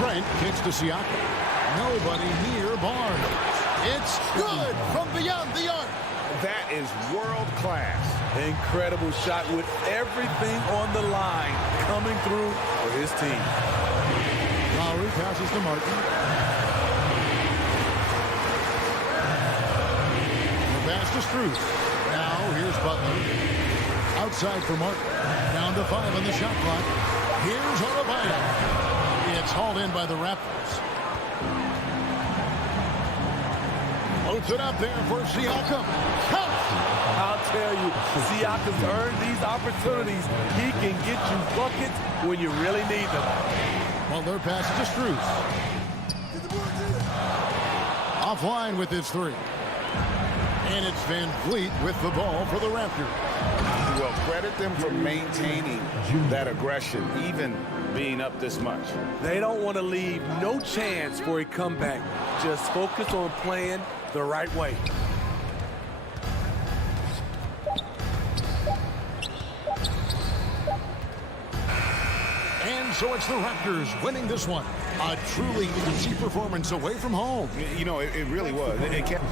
Trent kicks to Siakam. Nobody near Barnes. It's good from beyond the arc. That is world class. Incredible shot with everything on the line coming through for his team. Lowry passes to Martin. The pass to Strus. Now here's Butler. Outside for Martin. Down to 5 on the shot clock. Here's Adebayo. It's hauled in by the Raptors. Floats it up there for Siakam. Count! I'll tell you, Siakam's earned these opportunities. He can get you buckets when you really need them. Well, their pass to Strus. Offline with his 3. And it's VanVleet with the ball for the Raptors. Well, credit them for maintaining that aggression, even being up this much. They don't want to leave no chance for a comeback. Just focus on playing the right way. And so it's the Raptors winning this one. A truly easy performance away from home. It really was. It kept...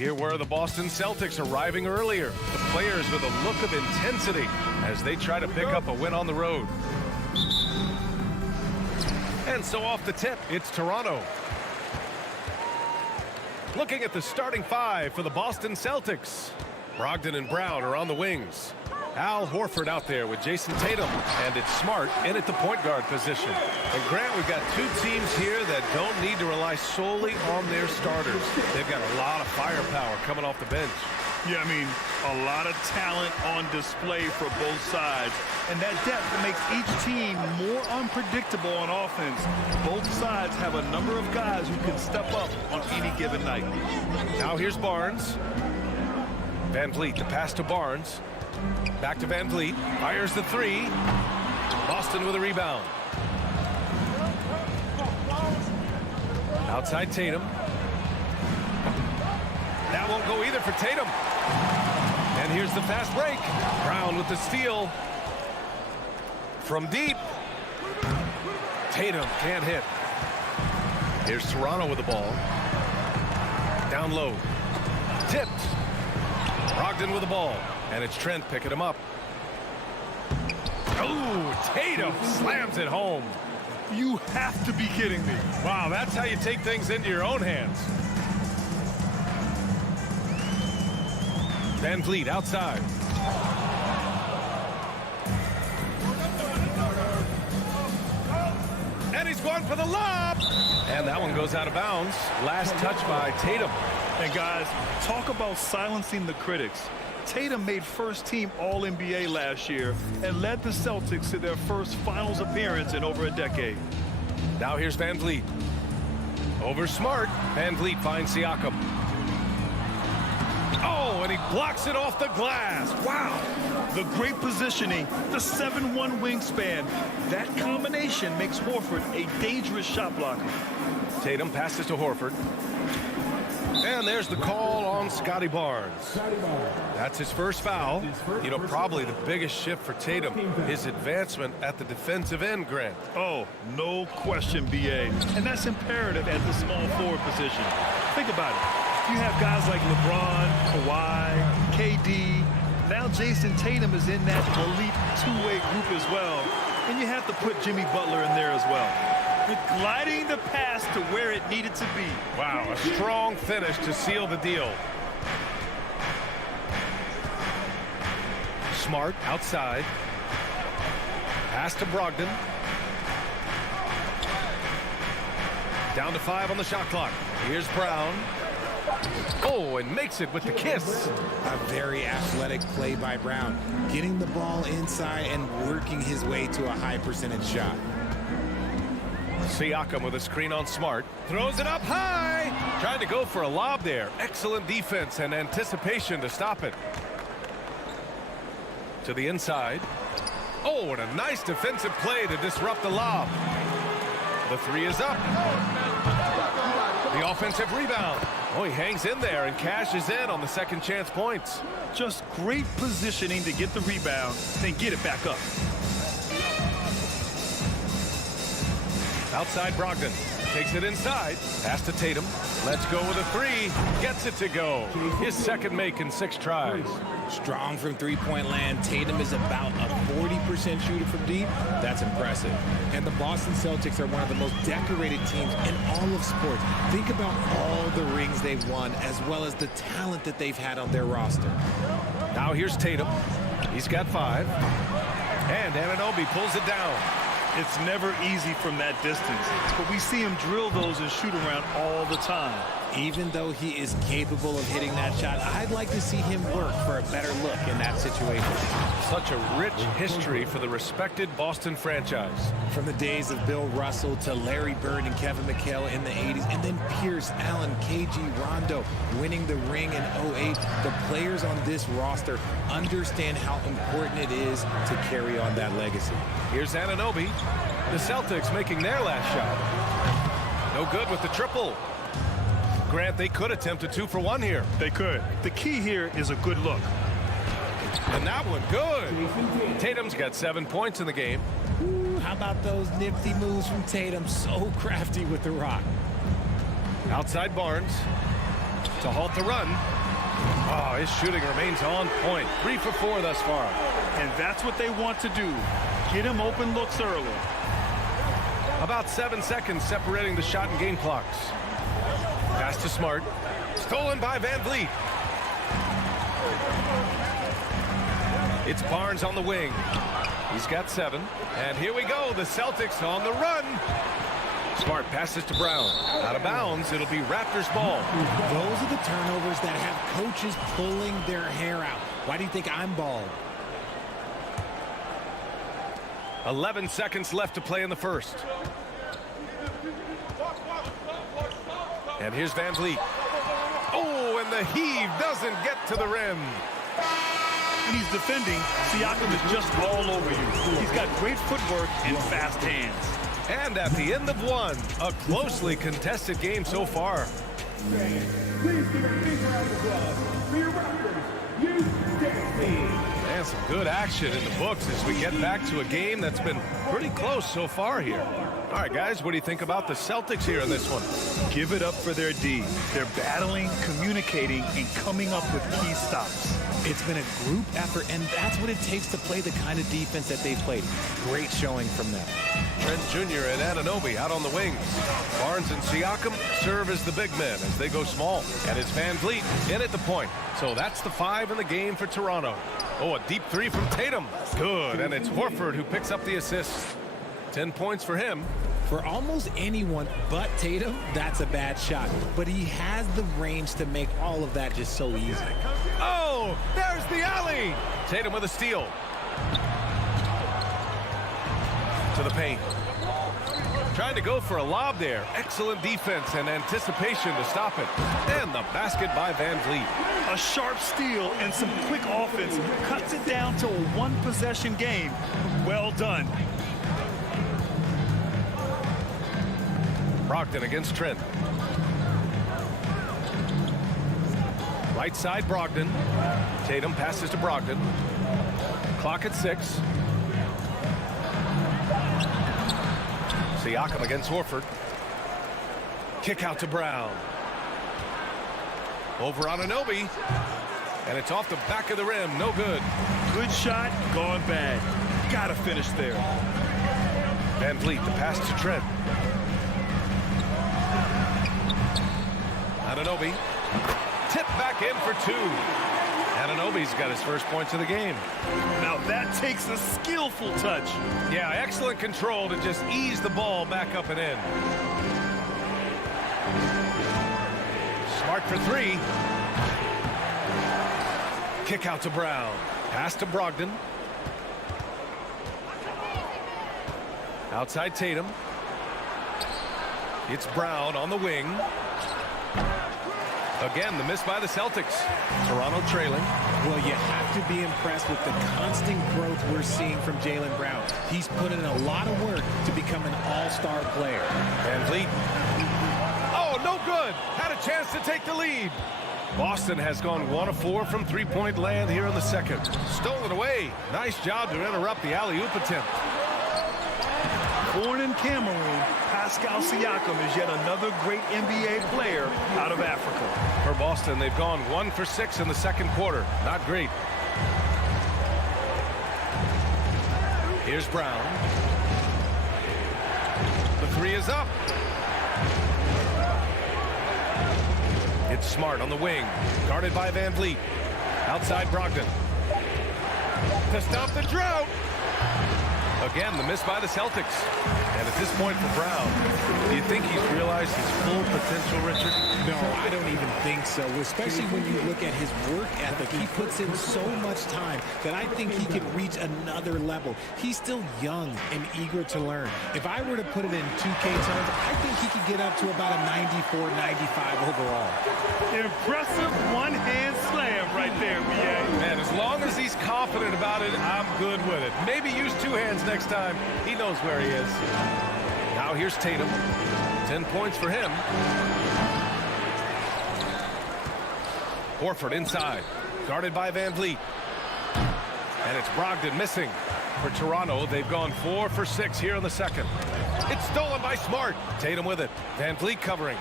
Here were the Boston Celtics arriving earlier. The players with a look of intensity as they try to pick up a win on the road. And so off the tip, it's Toronto. Looking at the starting five for the Boston Celtics. Brogdon and Brown are on the wings. Al Horford out there with Jason Tatum, and it's Smart in at the point guard position. And Grant, we've got two teams here that don't need to rely solely on their starters. They've got a lot of firepower coming off the bench. Yeah, I mean, a lot of talent on display for both sides. And that depth makes each team more unpredictable on offense. Both sides have a number of guys who can step up on any given night. Now here's Barnes. Van Vliet, the pass to Barnes. Back to Van Vliet. Fires the three. Boston with a rebound. Outside Tatum. That won't go either for Tatum. And here's the fast break. Brown with the steal. From deep. Tatum can't hit. Here's Toronto with the ball. Down low. Tipped. Brogdon with the ball. And it's Trent picking him up. Oh, Tatum slams it home. You have to be kidding me. Wow, that's how you take things into your own hands. Van Vliet outside. And he's going for the lob. And that one goes out of bounds. Last touch by Tatum. And guys, talk about silencing the critics. Tatum made first-team All-NBA last year and led the Celtics to their first finals appearance in over a decade. Now here's Van Vliet. Over Smart. Van Vliet finds Siakam. Oh, and he blocks it off the glass. Wow. The great positioning, the 7'1" wingspan. That combination makes Horford a dangerous shot blocker. Tatum passes to Horford. And there's the call on Scotty Barnes. That's his first foul. You know, probably the biggest shift for Tatum, his advancement at the defensive end, Grant. Oh, no question, B.A. And that's imperative at the small forward position. Think about it. You have guys like LeBron, Kawhi, KD. Now Jason Tatum is in that elite two-way group as well. And you have to put Jimmy Butler in there as well. Gliding the pass to where it needed to be. Wow, a strong finish to seal the deal. Smart outside. Pass to Brogdon. Down to 5 on the shot clock. Here's Brown. Oh, and makes it with the kiss. A very athletic play by Brown, getting the ball inside and working his way to a high percentage shot. Siakam with a screen on Smart. Throws it up high. Trying to go for a lob there. Excellent defense and anticipation to stop it. To the inside. Oh, and a nice defensive play to disrupt the lob. The three is up. The offensive rebound. Oh, he hangs in there and cashes in on the second chance points. Just great positioning to get the rebound, then get it back up. Outside Brogdon. Takes it inside. Pass to Tatum. Let's go with a three. Gets it to go. His second make in 6 tries. Strong from three-point land. Tatum is about a 40% shooter from deep. That's impressive. And the Boston Celtics are one of the most decorated teams in all of sports. Think about all the rings they've won as well as the talent that they've had on their roster. Now here's Tatum. He's got 5. And Anunoby pulls it down. It's never easy from that distance, but we see him drill those and shoot around all the time. Even though he is capable of hitting that shot, I'd like to see him work for a better look in that situation. Such a rich history for the respected Boston franchise. From the days of Bill Russell to Larry Bird and Kevin McHale in the 80s, and then Pierce, Allen, KG, Rondo winning the ring in 08. The players on this roster understand how important it is to carry on that legacy. Here's Anunoby. The Celtics making their last shot. No good with the triple. Grant, they could attempt a 2 for 1 here. They could. The key here is a good look. And that one good. Tatum's got 7 points in the game. Ooh, how about those nifty moves from Tatum? So crafty with the rock. Outside Barnes. to halt the run. Oh, his shooting remains on point. 3 for 4 thus far. And that's what they want to do. Get him open looks early. About 7 seconds separating the shot and game clocks. Pass to Smart. Stolen by Van Vliet. It's Barnes on the wing. He's got 7. And here we go. The Celtics on the run. Smart passes to Brown. Out of bounds. It'll be Raptors ball. Those are the turnovers that have coaches pulling their hair out. Why do you think I'm bald? 11 seconds left to play in the first. And here's Van Vliet. Oh, and the heave doesn't get to the rim. When he's defending, Siakam is just all over you. He's got great footwork and fast hands. And at the end of one, a closely contested game so far. Please give a big round of applause for your Raptors. And some good action in the books as we get back to a game that's been pretty close so far here. All right, guys, what do you think about the Celtics here in this one? Give it up for their D. They're battling, communicating, and coming up with key stops. It's been a group effort, and that's what it takes to play the kind of defense that they played. Great showing from them. Trent Jr. and Anunoby out on the wings. Barnes and Siakam serve as the big men as they go small. And it's Van Vliet in at the point. So that's the 5 in the game for Toronto. Oh, a deep 3 from Tatum. Good, and it's Horford who picks up the assist. 10 points for him. For almost anyone but Tatum, that's a bad shot. But he has the range to make all of that just so easy. Oh, there's the alley. Tatum with a steal. To the paint. Trying to go for a lob there. Excellent defense and anticipation to stop it. And the basket by Van Vliet. A sharp steal and some quick offense cuts it down to a one-possession game. Well done. Brogdon against Trent. Right side, Brogdon. Tatum passes to Brogdon. Clock at 6. Siakam against Horford. Kick out to Brown. Over on Anunoby. And it's off the back of the rim. No good. Good shot, gone bad. Gotta finish there. Van Vliet, the pass to Trent. Anunoby. Tip back in for 2. Anunoby's got his first points of the game. Now that takes a skillful touch. Yeah, excellent control to just ease the ball back up and in. Smart for 3. Kick out to Brown. Pass to Brogdon. Outside Tatum. It's Brown on the wing. Again, the miss by the Celtics. Toronto trailing. Well, you have to be impressed with the constant growth we're seeing from Jaylen Brown. He's put in a lot of work to become an all-star player. Van Vliet. Oh, no good. Had a chance to take the lead. Boston has gone 1 of 4 from three-point land here in the second. Stolen away. Nice job to interrupt the alley-oop attempt. Born in Cameroon, Pascal Siakam is yet another great NBA player out of Africa. For Boston, they've gone 1 for 6 in the second quarter. Not great. Here's Brown. The 3 is up. It's Smart on the wing. Guarded by Van Vliet. Outside Brogdon. To stop the drought. Again, the miss by the Celtics. And at this point for Brown, do you think he's realized his full potential, Richard? No, I don't even think so, especially when you look at his work ethic. He puts in so much time that I think he could reach another level. He's still young and eager to learn. If I were to put it in 2K terms, I think he could get up to about a 94, 95 overall. Impressive one-hand slam right there, B.A. Man, as long as he's confident about it, I'm good with it. Maybe use 2 hands next time. He knows where he is. Now here's Tatum. 10 points for him. Horford inside. Guarded by Van Vliet. And it's Brogdon missing. For Toronto, they've gone 4 for 6 here in the second. It's stolen by Smart. Tatum with it. Van Vliet covering.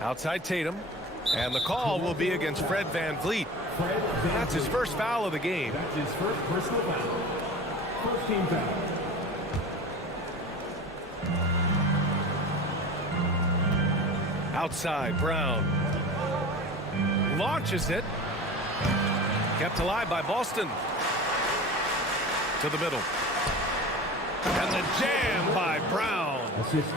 Outside Tatum. And the call will be against Fred VanVleet. That's his first foul of the game. That's his first personal foul. First team foul. Outside, Brown. Launches it. Kept alive by Boston. To the middle. And the jam by Brown.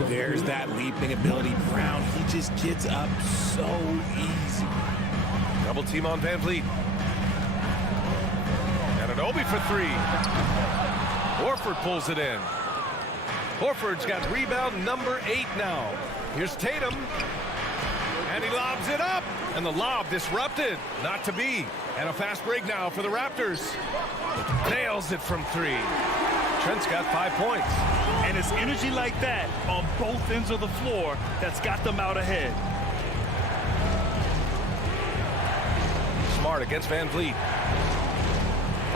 There's that leaping ability. Brown, he just gets up so easy. Double team on VanVleet. And an Obi for three. Horford pulls it in. Horford's got rebound number 8 now. Here's Tatum. And he lobs it up. And the lob disrupted. Not to be. And a fast break now for the Raptors. Nails it from 3. Trent's got 5 points. And it's energy like that on both ends of the floor that's got them out ahead. Smart against VanVleet.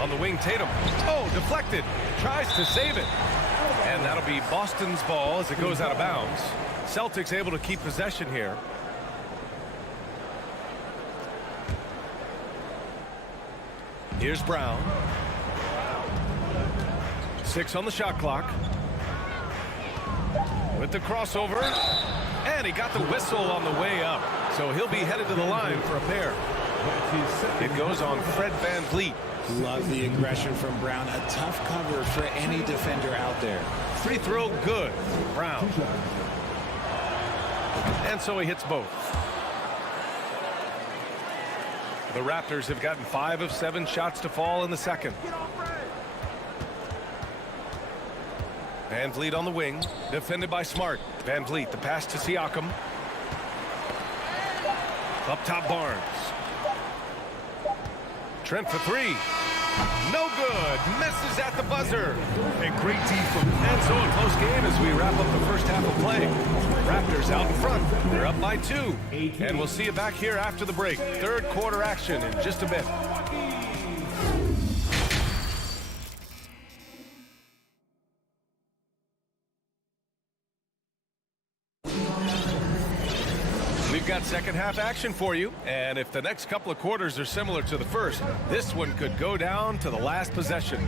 On the wing, Tatum. Oh, deflected. Tries to save it. And that'll be Boston's ball as it goes out of bounds. Celtics able to keep possession here. Here's Brown. 6 on the shot clock. With the crossover. And he got the whistle on the way up. So he'll be headed to the line for a pair. It goes on Fred VanVleet. Love the aggression from Brown. A tough cover for any defender out there. Free throw good. Brown. And so he hits both. The Raptors have gotten 5 of 7 shots to fall in the second. VanVleet on the wing, defended by Smart. VanVleet, the pass to Siakam. Up top, Barnes. Trent for 3. No good. Misses at the buzzer. And great D from And so a close game as we wrap up the first half of play. Raptors out in front. They're up by 2. And we'll see you back here after the break. Third quarter action in just a bit. We've got second half action for you, and if the next couple of quarters are similar to the first, this one could go down to the last possession.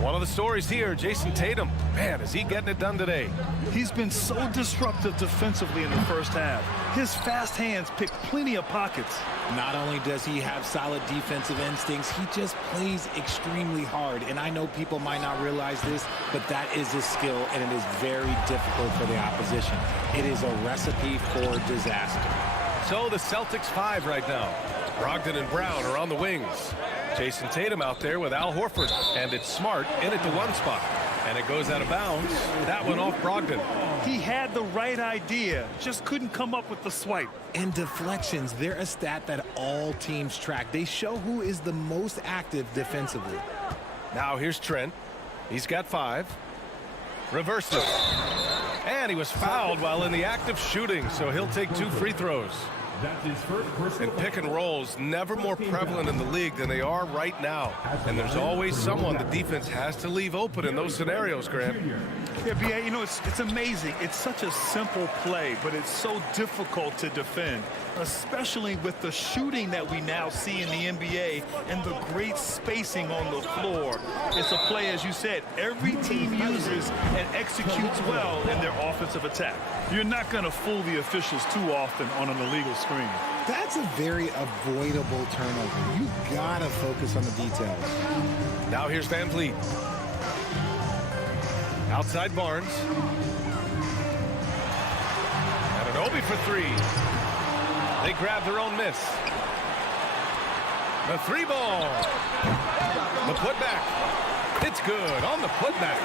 One of the stories here, Jason Tatum. Man, is he getting it done today? He's been so disruptive defensively in the first half. His fast hands pick plenty of pockets. Not only does he have solid defensive instincts, he just plays extremely hard. And I know people might not realize this, but that is a skill, and it is very difficult for the opposition. It is a recipe for disaster. So the Celtics 5 right now. Brogdon and Brown are on the wings. Jason Tatum out there with Al Horford. And it's Smart in at the 1 spot. And it goes out of bounds. That one off Brogdon. He had the right idea, just couldn't come up with the swipe. And deflections, they're a stat that all teams track. They show who is the most active defensively. Now here's Trent. He's got 5. Reverse it. And he was fouled while in the act of shooting, so he'll take 2 free throws. That's his first personal And pick and rolls never more prevalent in the league than they are right now. And there's always someone the defense has to leave open in those scenarios, Graham. Yeah, B.A., you know, it's amazing. It's such a simple play, but it's so difficult to defend, especially with the shooting that we now see in the NBA and the great spacing on the floor. It's a play, as you said, every team uses and executes well in their offensive attack. You're not going to fool the officials too often on an illegal screen. That's a very avoidable turnover. You gotta focus on the details. Now here's VanVleet. Outside Barnes. And an Obi for 3. They grab their own miss. The 3 ball. The putback. It's good on the putback.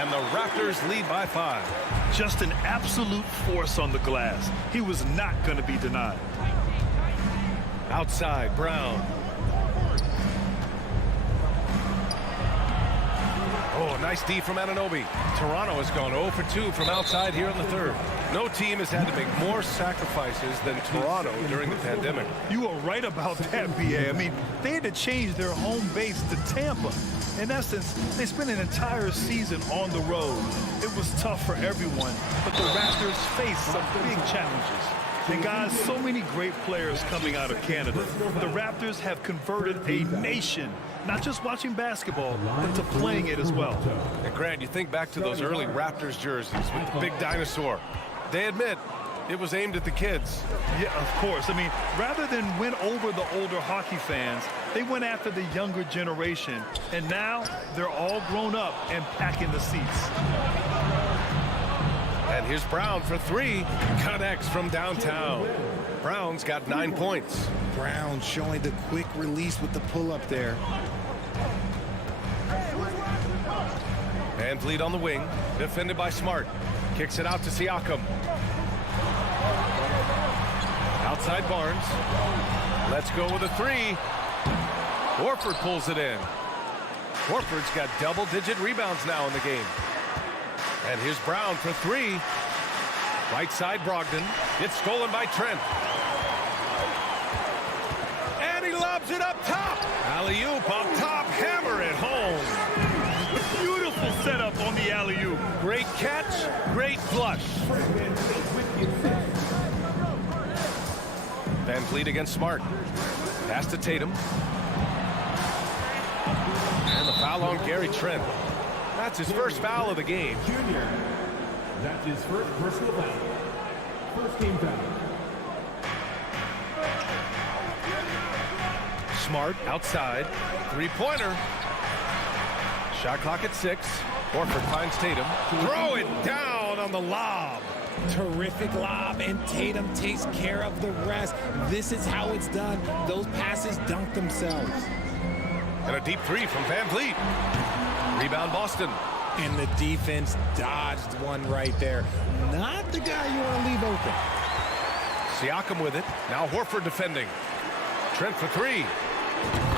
And the Raptors lead by 5. Just an absolute force on the glass. He was not going to be denied. Outside, Brown. Oh, nice D from Anunoby. Toronto has gone 0 for 2 from outside here in the third. No team has had to make more sacrifices than Toronto during the pandemic. You are right about that, B.A. I mean, they had to change their home base to Tampa. In essence, they spent an entire season on the road. It was tough for everyone, but the Raptors faced some big challenges. And guys, so many great players coming out of Canada. The Raptors have converted a nation, not just watching basketball, but to playing it as well. And Grant, you think back to those early Raptors jerseys with the big dinosaur. They admit it was aimed at the kids. Yeah, of course. I mean, rather than win over the older hockey fans, they went after the younger generation. And now they're all grown up and packing the seats. And here's Brown for three. Connects from downtown. Brown's got 9 points. Brown showing the quick release with the pull-up there. Van Vliet on the wing. Defended by Smart. Kicks it out to Siakam. Outside Barnes. Let's go with a three. Horford pulls it in. Horford's got double-digit rebounds now in the game. And here's Brown for three. Right side Brogdon. It's stolen by Trent. And he lobs it up top. Alley-oop up top. Hammer it home. Beautiful setup on the alley-oop. Great catch. Great flush. Van Vliet against Smart. Pass to Tatum. And the foul on Gary Trent. That's his first foul of the game. Junior. That's his first personal foul. First team foul. Smart outside. Three-pointer. Shot clock at 6. Horford finds Tatum. Throw it down on the lob. Terrific lob, and Tatum takes care of the rest. This is how it's done. Those passes dunk themselves. And a deep three from Van Vliet. Rebound Boston. And the defense dodged one right there. Not the guy you want to leave open. Siakam with it. Now Horford defending. Trent for three.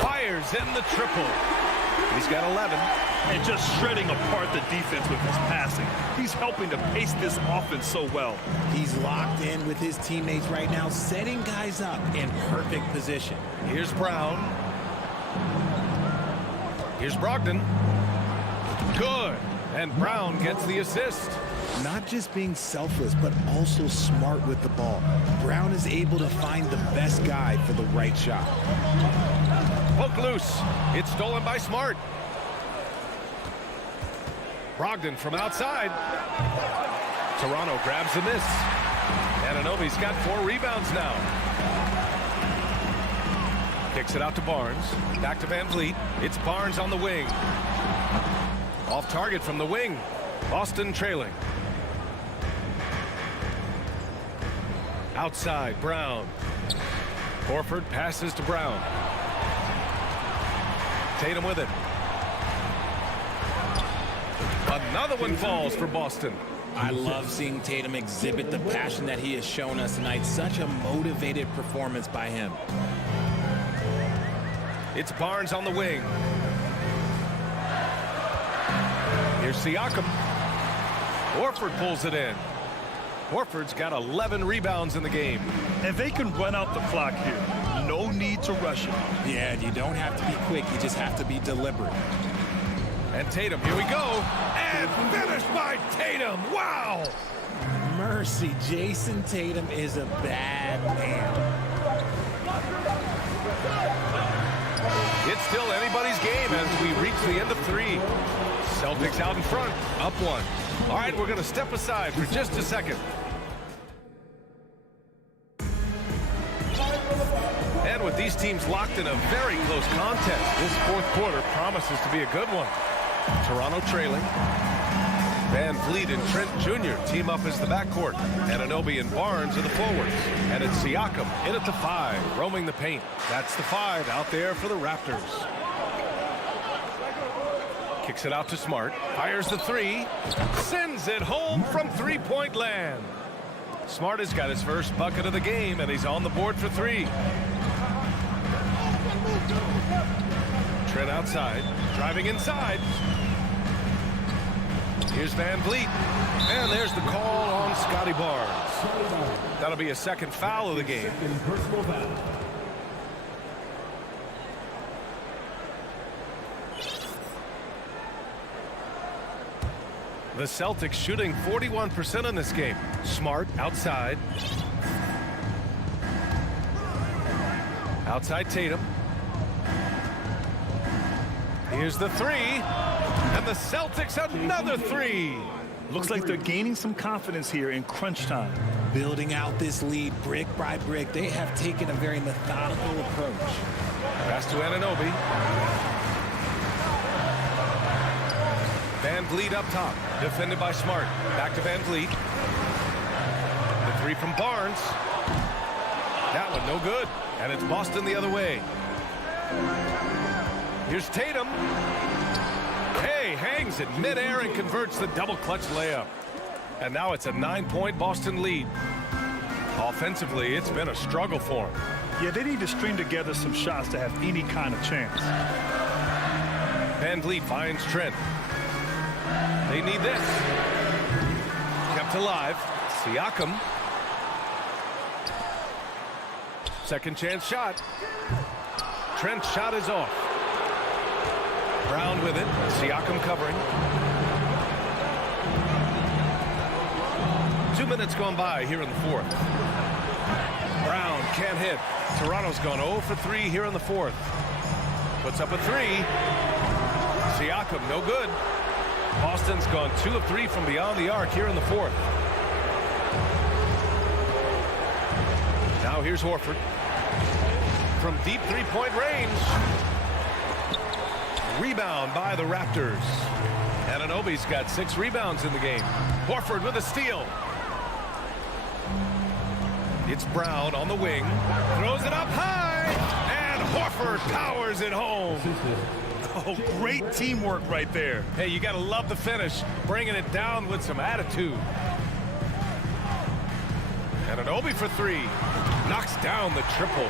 Fires in the triple. He's got 11. And just shredding apart the defense with his passing. He's helping to pace this offense so well. He's locked in with his teammates right now, setting guys up in perfect position. Here's Brown. Here's Brogdon. Good. And Brown gets the assist. Not just being selfless, but also smart with the ball. Brown is able to find the best guy for the right shot. Poke loose. It's stolen by Smart. Brogdon from outside. Toronto grabs the miss. Anunoby's got 4 rebounds now. Kicks it out to Barnes. Back to Van Vliet. It's Barnes on the wing. Off target from the wing. Boston trailing. Outside, Brown. Horford passes to Brown. Tatum with it. Another one falls for Boston. I love seeing Tatum exhibit the passion that he has shown us tonight. Such a motivated performance by him. It's Barnes on the wing. Here's Siakam. Horford pulls it in. Horford's got 11 rebounds in the game. And they can run out the clock here. No need to rush it. Yeah, you don't have to be quick. You just have to be deliberate. And Tatum, here we go. And finished by Tatum. Wow. Mercy, Jason Tatum is a bad man. It's still anybody's game as we reach the end of 3. Celtics out in front, up 1. All right, we're going to step aside for just a second. And with these teams locked in a very close contest, this fourth quarter promises to be a good one. Toronto trailing. Van Vliet and Trent Jr. team up as the backcourt. Anunoby and Barnes are the forwards. And it's Siakam in at the 5, roaming the paint. That's the 5 out there for the Raptors. Kicks it out to Smart. Fires the 3. Sends it home from three-point land. Smart has got his first bucket of the game, and he's on the board for 3. Trent outside. Driving inside. Here's Van Vliet. And there's the call on Scotty Barnes. That'll be a second foul of the game. Personal foul. The Celtics shooting 41% in this game. Smart outside. Outside Tatum. Here's the three. And the Celtics another three. Looks like they're gaining some confidence here in crunch time. Building out this lead brick by brick. They have taken a very methodical approach. Pass to Anunoby. Van Vliet up top. Defended by Smart. Back to Van Vliet. The three from Barnes. That one no good. And it's Boston the other way. Here's Tatum. Hey, hangs it midair and converts the double clutch layup. And now it's a 9-point Boston lead. Offensively, it's been a struggle for them. Yeah, they need to string together some shots to have any kind of chance. Van Vliet finds Trent. They need this. Kept alive. Siakam. Second chance shot. Trent's shot is off. Brown with it. Siakam covering. 2 minutes gone by here in the fourth. Brown can't hit. Toronto's gone 0 for 3 here in the fourth. Puts up a three. Siakam no good. Boston's gone 2 of 3 from beyond the arc here in the fourth. Now here's Horford. From deep three-point range. Rebound by the Raptors. Anunoby's got 6 rebounds in the game. Horford with a steal. It's Brown on the wing. Throws it up high. And Horford powers it home. Oh, great teamwork right there. Hey, you got to love the finish. Bringing it down with some attitude. Anunoby for 3. Knocks down the triple.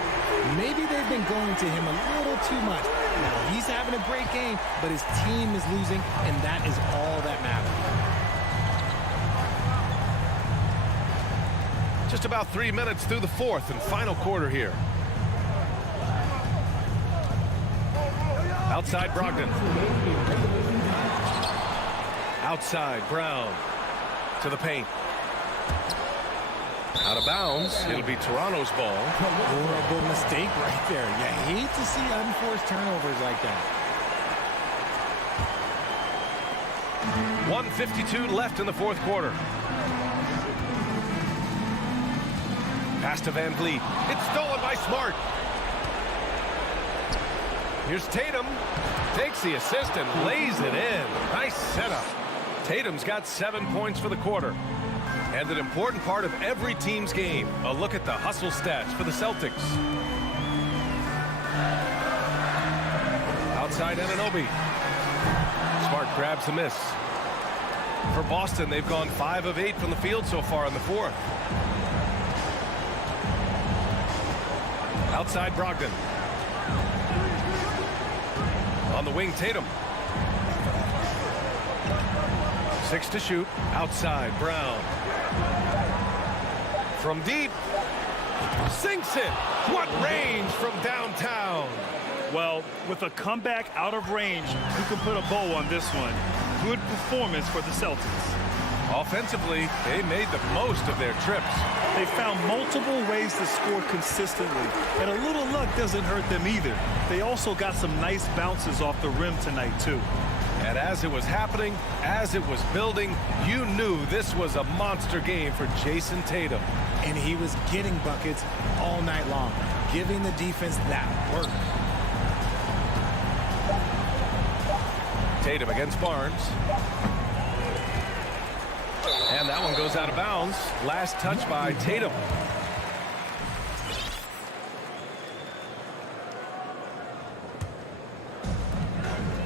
Maybe they've been going to him a little too much. Now, he's having a great game, but his team is losing, and that is all that matters. Just about 3 minutes through the fourth and final quarter here. Outside Brogdon. Outside Brown. To the paint. Out of bounds. It'll be Toronto's ball. Horrible mistake right there. You hate to see unforced turnovers like that. 1:52 left in the fourth quarter. Pass to Van Vliet. It's stolen by Smart. Here's Tatum. Takes the assist and lays it in. Nice setup. Tatum's got 7 points for the quarter. And an important part of every team's game. A look at the hustle stats for the Celtics. Outside Anunoby. Smart grabs the miss. For Boston, they've gone 5 of 8 from the field so far in the fourth. Outside Brogdon. On the wing, Tatum. 6 to shoot. Outside, Brown. From deep. Sinks it. What range from downtown. Well, with a comeback out of range, you can put a bow on this one. Good performance for the Celtics. Offensively, they made the most of their trips. They found multiple ways to score consistently, and a little luck doesn't hurt them either. They also got some nice bounces off the rim tonight, too. And as it was happening, as it was building, you knew this was a monster game for Jason Tatum. And he was getting buckets all night long, giving the defense that work. Tatum against Barnes. And that one goes out of bounds. Last touch by Tatum.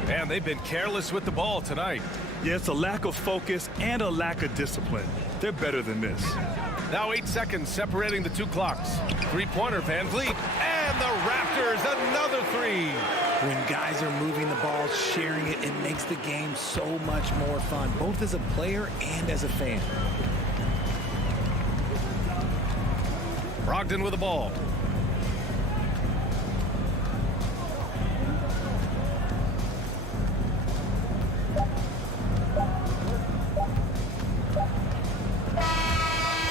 And they've been careless with the ball tonight. Yeah, it's a lack of focus and a lack of discipline. They're better than this. Now 8 seconds separating the 2 clocks. Three-pointer, Van Vliet. And the Raptors, another 3. When guys are moving the ball, sharing it, it makes the game so much more fun, both as a player and as a fan. Brogdon with the ball.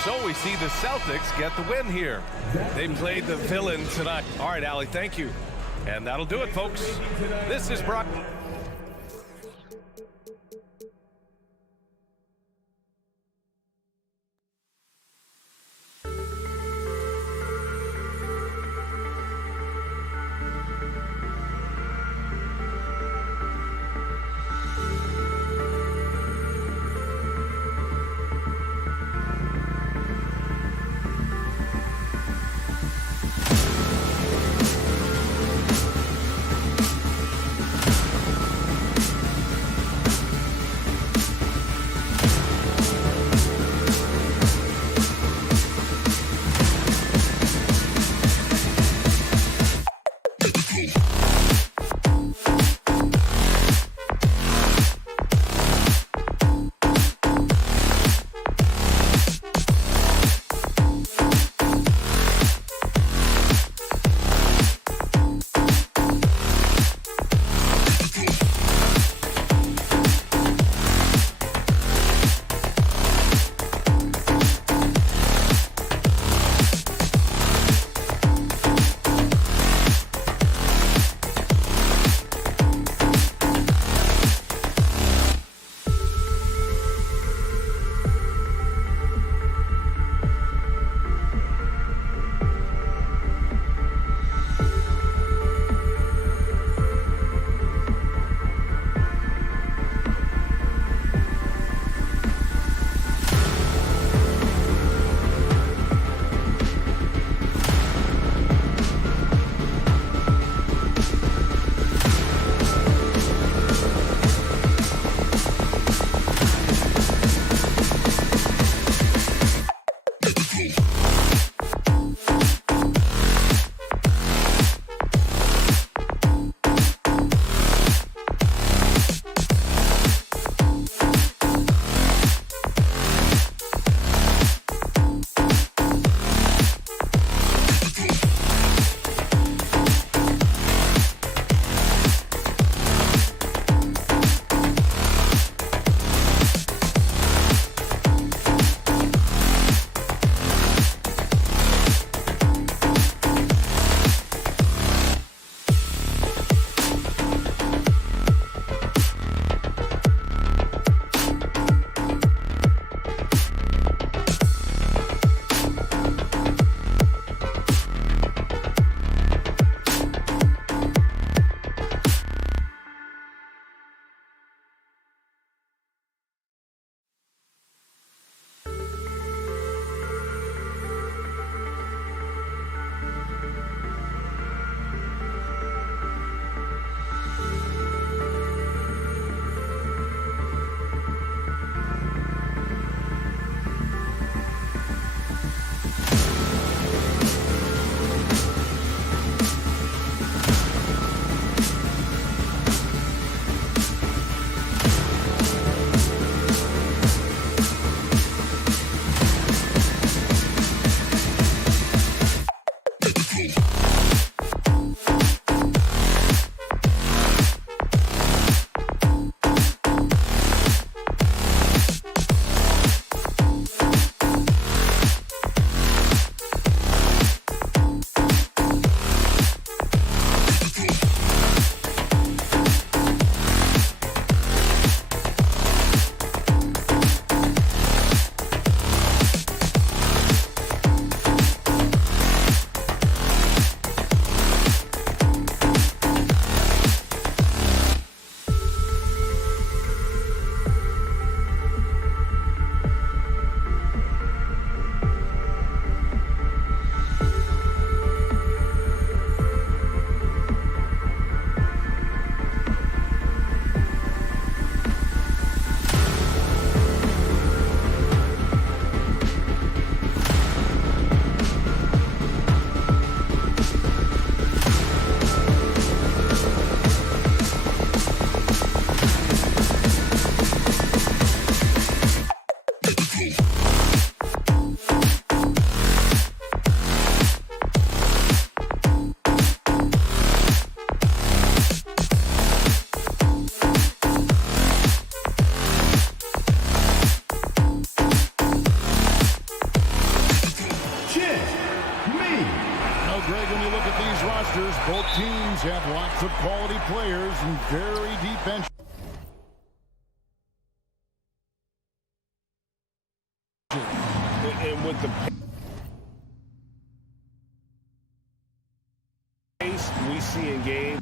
So we see the Celtics get the win here. They played the villain tonight. All right, Allie, thank you. And that'll do it, folks. This is Brock. Raptors, both teams have lots of quality players and very deep bench. And with the pace we see in game.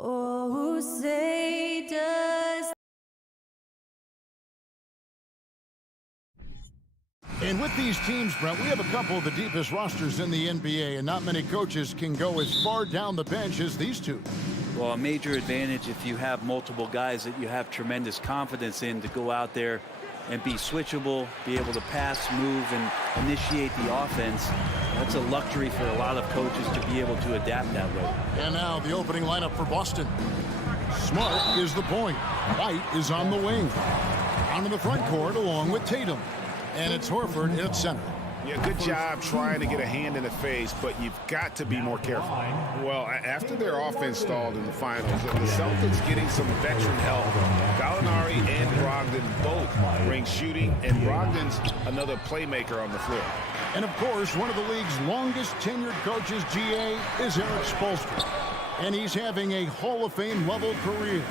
Oh, say does. And with these teams, Brent, we have a couple of the deepest rosters in the NBA, and not many coaches can go as far down the bench as these two. Well, a major advantage if you have multiple guys that you have tremendous confidence in to go out there and be switchable, be able to pass, move, and initiate the offense. That's a luxury for a lot of coaches to be able to adapt that way. And now the opening lineup for Boston. Smart is the point. White is on the wing. Down in the front court along with Tatum. And it's Horford at center. Yeah, good job trying to get a hand in the face, but you've got to be more careful. Well, after their offense stalled in the finals, the Celtics getting some veteran help. Gallinari and Brogdon both bring shooting, and Brogdon's another playmaker on the floor. And, of course, one of the league's longest tenured coaches, GA, is Eric Spoelstra. And he's having a Hall of Fame level career.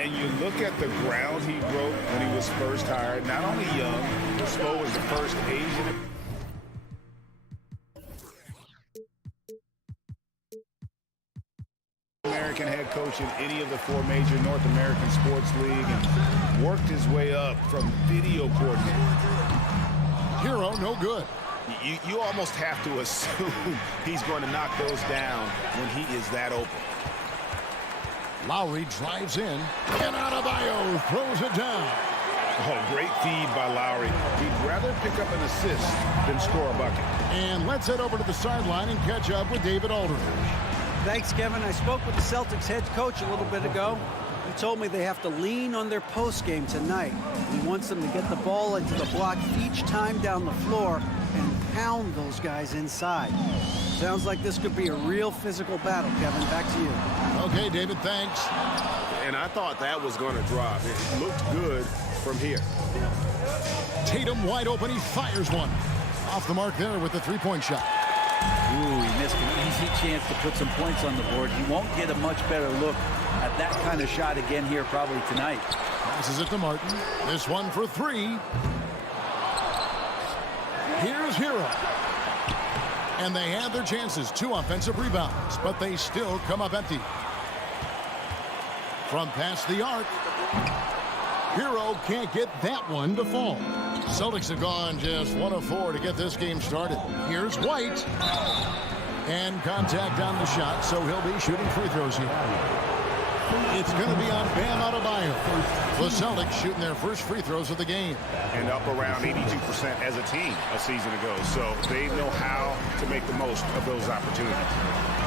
And you look at the ground he broke when he was first hired. Not only young, Spo was the first Asian American head coach in any of the four major North American sports league, and worked his way up from video coordinator. Hero, no good. You almost have to assume he's going to knock those down when he is that open. Lowry drives in, and Adebayo throws it down. Oh, great feed by Lowry. He'd rather pick up an assist than score a bucket. And let's head over to the sideline and catch up with David Aldridge. Thanks, Kevin. I spoke with the Celtics head coach a little bit ago. He told me they have to lean on their post game tonight. He wants them to get the ball into the block each time down the floor and pound those guys inside. Sounds like this could be a real physical battle, Kevin. Back to you. Okay, David, thanks. And I thought that was going to drop. It looked good from here. Tatum wide open. He fires one. Off the mark there with the three-point shot. Ooh, he missed an easy chance to put some points on the board. He won't get a much better look at that kind of shot again here probably tonight. Passes it to Martin. This one for three. Here's Hero. And they had their chances. 2 offensive rebounds, but they still come up empty. From past the arc, Hero can't get that one to fall. Celtics have gone just 1 of 4 to get this game started. Here's White. And contact on the shot, so he'll be shooting free throws here. It's going to be on Bam Adebayo. The Celtics shooting their first free throws of the game. And up around 82% as a team a season ago. So they know how to make the most of those opportunities.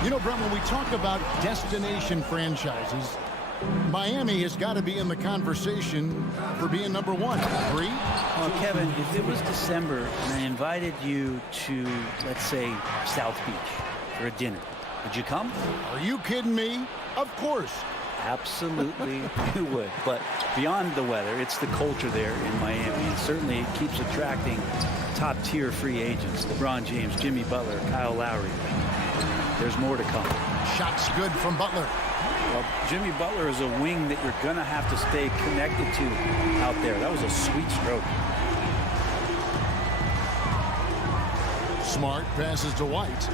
You know, Brent, when we talk about destination franchises, Miami has got to be in the conversation for being number 1. Agree? Well, Kevin, if it was December and I invited you to, let's say, South Beach for a dinner, would you come? Are you kidding me? Of course. Absolutely, you would. But beyond the weather, it's the culture there in Miami. And certainly it keeps attracting top-tier free agents. LeBron James, Jimmy Butler, Kyle Lowry. There's more to come. Shots good from Butler. Well, Jimmy Butler is a wing that you're going to have to stay connected to out there. That was a sweet stroke. Smart passes to White.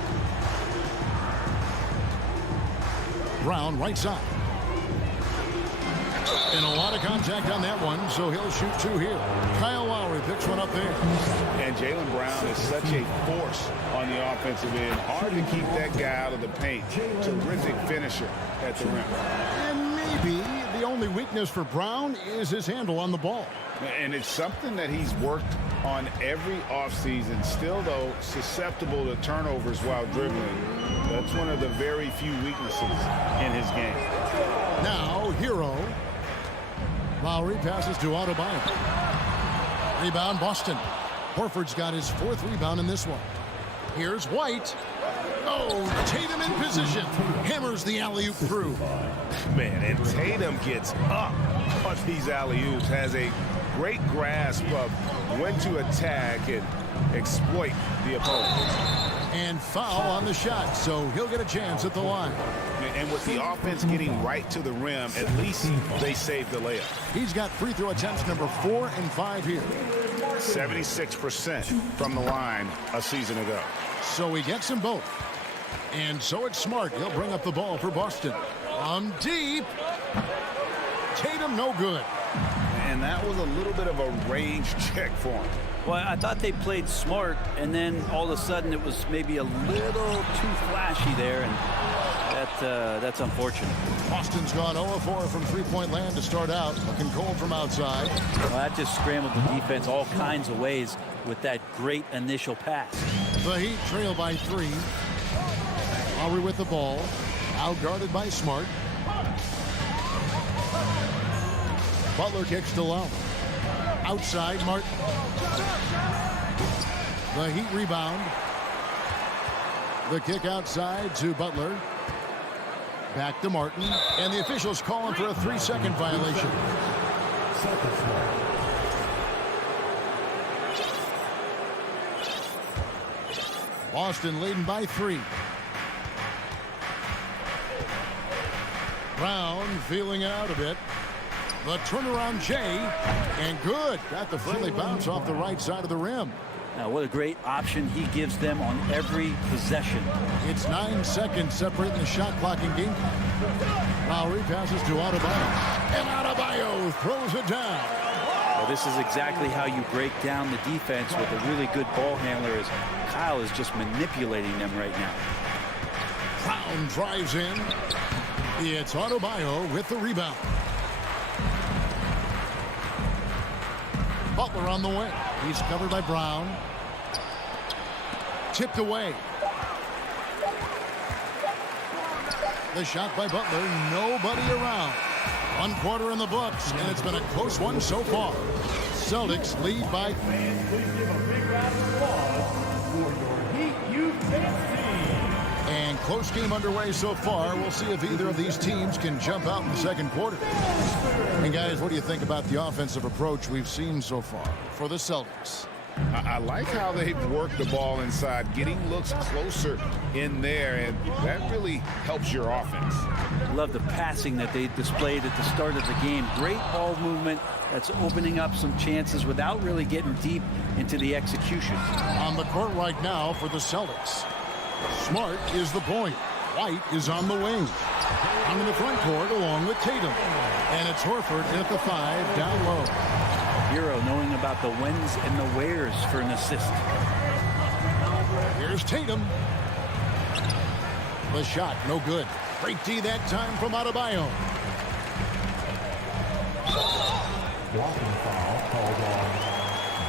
Brown right side. And a lot of contact on that one, so he'll shoot 2 here. Kyle Lowry picks one up there. And Jaylen Brown is such a force on the offensive end. Hard to keep that guy out of the paint. Terrific finisher at the rim. And maybe the only weakness for Brown is his handle on the ball. And it's something that he's worked on every offseason. Still, though, susceptible to turnovers while dribbling. That's one of the very few weaknesses in his game. Now, Hero. Lowry passes to Adebayo. Rebound, Boston. Horford's got his 4th rebound in this one. Here's White. Oh, Tatum in position. Hammers the alley-oop through. Man, and Tatum gets up on these alley-oops. Has a great grasp of when to attack and exploit the opponent. And foul on the shot, so he'll get a chance at the line. And with the offense getting right to the rim, at least they saved the layup. He's got free throw attempts number 4 and 5 here. 76% from the line a season ago. So he gets them both. And so it's Smart. He'll bring up the ball for Boston. Deep. Tatum no good. And that was a little bit of a range check for him. Well, I thought they played smart, and then all of a sudden it was maybe a little too flashy there, and that's unfortunate. Boston's gone 0-4 from three-point land to start out, looking cold from outside. Well, that just scrambled the defense all kinds of ways with that great initial pass. The Heat trail by 3. Lowry with the ball, outguarded by Smart. Butler kicks to Lowry. Outside, Martin. The Heat rebound. The kick outside to Butler. Back to Martin. And the officials calling for a 3-second violation. Boston leading by 3. Brown feeling out a bit. The turnaround Jay, and good. Got the friendly bounce off the right side of the rim. Now, what a great option he gives them on every possession. It's 9 seconds separating the shot clock in game. Lowry passes to Adebayo, and Adebayo throws it down. Well, this is exactly how you break down the defense with a really good ball handler, as Kyle is just manipulating them right now. Brown drives in. It's Adebayo with the rebound. Butler on the wing. He's covered by Brown. Tipped away. The shot by Butler. Nobody around. 1 quarter in the books, and it's been a close one so far. Celtics lead by 3. And close game underway so far. We'll see if either of these teams can jump out in the second quarter. And guys, what do you think about the offensive approach we've seen so far for the Celtics? I like how they've worked the ball inside, getting looks closer in there, and that really helps your offense. Love the passing that they displayed at the start of the game. Great ball movement that's opening up some chances without really getting deep into the execution. On the court right now for the Celtics. Smart is the point. White is on the wing. I'm in the front court along with Tatum. And it's Horford at the 5 down low. Hero knowing about the whens and the wheres for an assist. Here's Tatum. The shot, no good. Great D that time from Adebayo. Blocking foul called on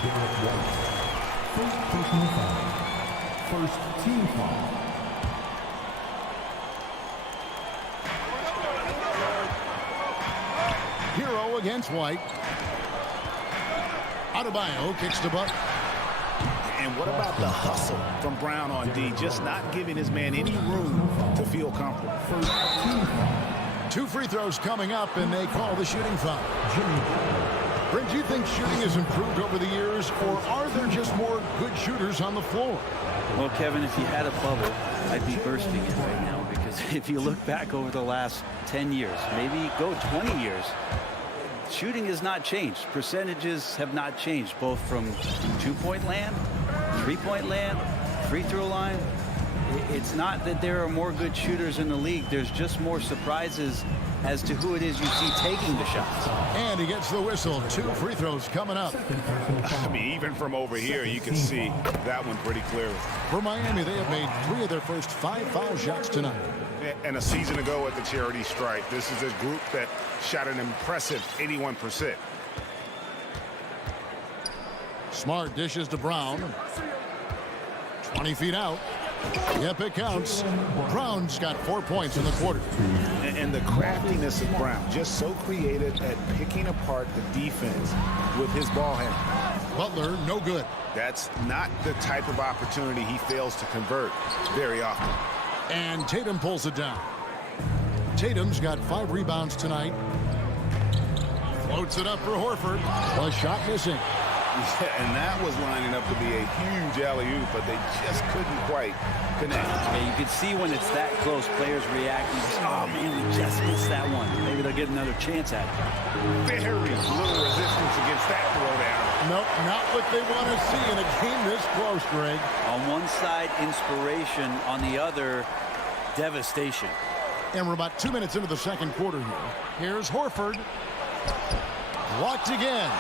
Derek White. First personal foul. First team foul. Hero against White. Adebayo kicks to Butler. And what about the hustle from Brown on D? Just not giving his man any room to feel comfortable. 2 free throws coming up, and they call the shooting foul. Brent, do you think shooting has improved over the years, or are there just more good shooters on the floor? Well, Kevin, if you had a bubble, I'd be bursting it right now, because if you look back over the last 10 years, maybe go 20 years, shooting has not changed. Percentages have not changed, both from two-point land, three-point land, free throw line. It's not that there are more good shooters in the league. There's just more surprises as to who it is you see taking the shots. And he gets the whistle. 2 free throws coming up. I mean, even from over here, you can see that one pretty clearly. For Miami, they have made 3 of their first 5 foul shots tonight. And a season ago at the charity stripe, this is a group that shot an impressive 81%. Smart dishes to Brown. 20 feet out. Yep, it counts. Brown's got 4 points in the quarter. And the craftiness of Brown, just so creative at picking apart the defense with his ball handling. Butler, no good. That's not the type of opportunity he fails to convert very often. And Tatum pulls it down. Tatum's got 5 rebounds tonight. Floats it up for Horford. A shot missing. Yeah, and that was lining up to be a huge alley-oop, but they just couldn't quite connect. Yeah, you can see when it's that close, players reacting. Oh, man, we just missed that one. Maybe they'll get another chance at it. Very little resistance against that throwdown. Nope, not what they want to see in a game this close, Greg. On one side, inspiration. On the other, devastation. And we're about 2 minutes into the second quarter here. Here's Horford. Blocked again.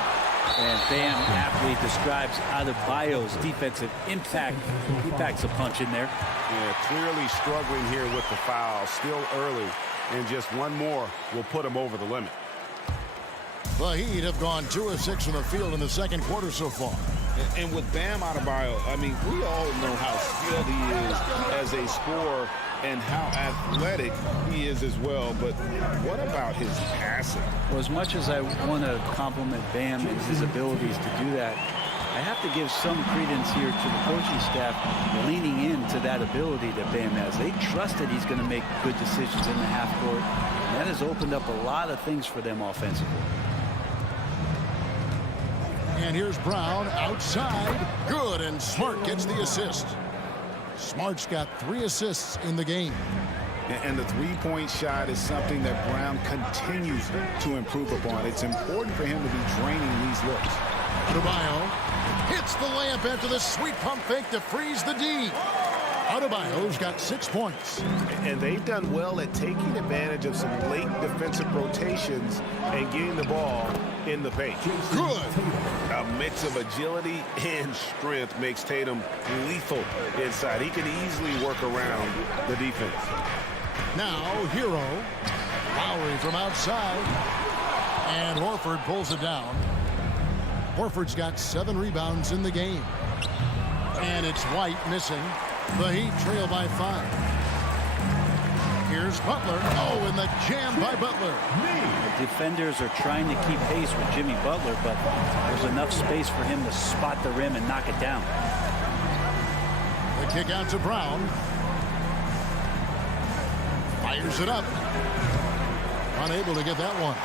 And Bam aptly describes Adebayo's defensive impact. He packs a punch in there. Yeah, clearly struggling here with the foul. Still early. And just one more will put him over the limit. The Heat have gone 2 of 6 from the field in the second quarter so far. And with Bam Adebayo, I mean, we all know how skilled he is as a scorer and how athletic he is as well. But what about his passing? Well, as much as I want to compliment Bam and his abilities to do that, I have to give some credence here to the coaching staff leaning into that ability that Bam has. They trust that he's going to make good decisions in the half court. And that has opened up a lot of things for them offensively. And here's Brown outside. Good, and Smart gets the assist. Smart's got 3 assists in the game. And the three-point shot is something that Brown continues to improve upon. It's important for him to be draining these looks. Adebayo hits the layup after the sweet pump fake to freeze the D. Adebayo's got 6 points. And they've done well at taking advantage of some late defensive rotations and getting the ball in the paint. Good. A mix of agility and strength makes Tatum lethal inside. He can easily work around the defense. Now, Hero. Lowry from outside. And Horford pulls it down. Horford's got 7 rebounds in the game. And it's White missing. The Heat trail by 5. Here's Butler. Oh, and the jam by Butler. The defenders are trying to keep pace with Jimmy Butler, but there's enough space for him to spot the rim and knock it down. The kick out to Brown. Fires it up. Unable to get that one.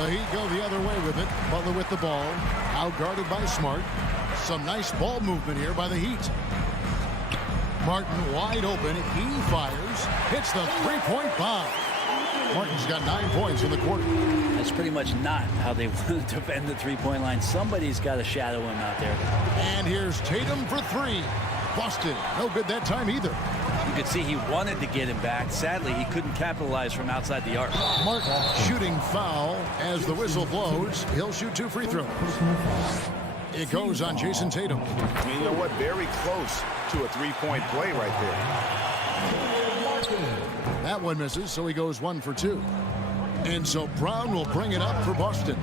The Heat go the other way with it. Butler with the ball. Out guarded by Smart. Some nice ball movement here by the Heat. Martin wide open. He fires. Hits the three-point bomb. Martin's got 9 points in the quarter. That's pretty much not how they want to defend the three-point line. Somebody's got to shadow him out there. And here's Tatum for 3. Busted. No good that time either. You could see he wanted to get him back. Sadly, he couldn't capitalize from outside the arc. Martin shooting foul as the whistle blows. He'll shoot 2 free throws. It goes on Jason Tatum. I mean, you know what? Very close to a three-point play right there. That one misses, so he goes 1 for 2. And so Brown will bring it up for Boston.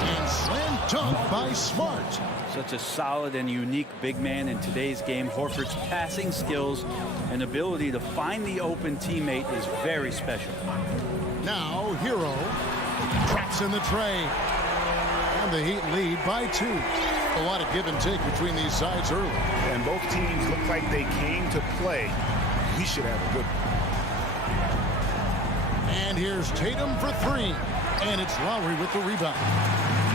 And slam dunk by Smart. Such a solid and unique big man in today's game. Horford's passing skills and ability to find the open teammate is very special. Now, Hero drops in the tray. And the Heat lead by 2. A lot of give and take between these sides early. And both teams look like they came to play. We should have a good one. And here's Tatum for 3. And it's Lowry with the rebound.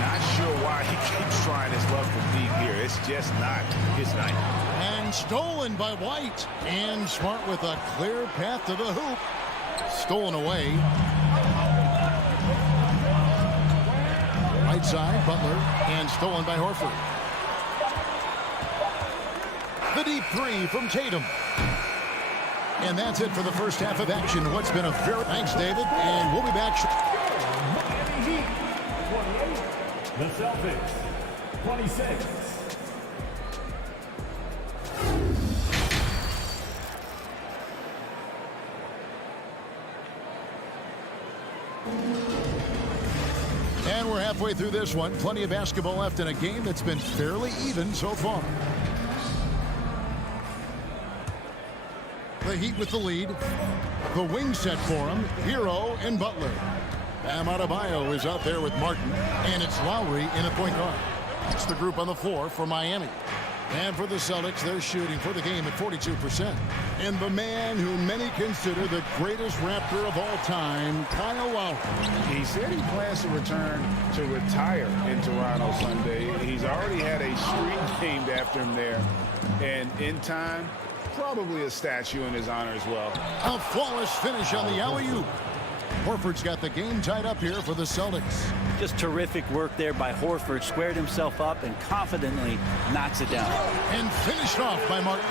Not sure why why he keeps trying his luck from deep here. It's just not his night. And stolen by White. And Smart with a clear path to the hoop. Stolen away. Right side, Butler. And stolen by Horford. The deep three from Tatum. And that's it for the first half of action. What's been a very... Thanks, David. And we'll be back. Miami Heat, 28. The Celtics, 26. And we're halfway through this one. Plenty of basketball left in a game that's been fairly even so far. The Heat with the lead. The wing set for him. Hero and Butler. Bam Adebayo is out there with Martin. And it's Lowry in a point guard. That's the group on the floor for Miami. And for the Celtics, they're shooting for the game at 42%. And the man who many consider the greatest Raptor of all time, Kyle Lowry. He said he plans to return to retire in Toronto Sunday. He's already had a street named after him there. And in time, probably a statue in his honor as well. A flawless finish on the alley-oop. Horford's got the game tied up here for the Celtics. Just terrific work there by Horford. Squared himself up and confidently knocks it down. And finished off by Martin.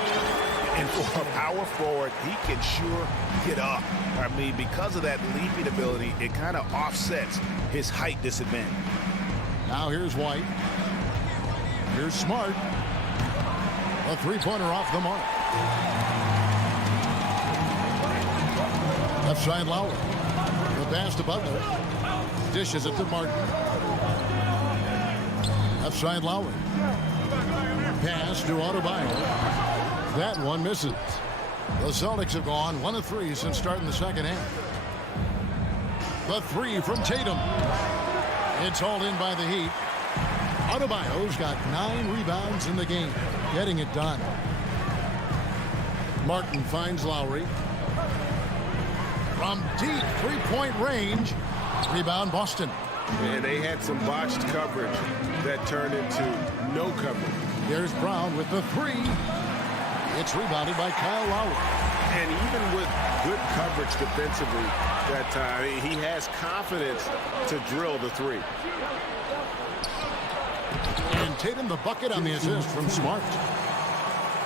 And for a power forward, he can sure get up. I mean, because of that leaping ability, it kind of offsets his height disadvantage. Now here's White. Here's Smart. A three-pointer off the mark. Left side Lowry. The pass to Butler. Dishes it to Martin. Left side Lowry. Pass to Adebayo. That one misses. The Celtics have gone 1 of 3 since starting the second half. The three from Tatum. It's hauled in by the Heat. Adebayo's got 9 rebounds in the game. Getting it done. Martin finds Lowry. From deep three-point range. Rebound Boston. And they had some botched coverage that turned into no coverage. There's Brown with the three. It's rebounded by Kyle Lowry. And even with good coverage defensively that time, he has confidence to drill the three. And Tatum the bucket on the assist from Smart.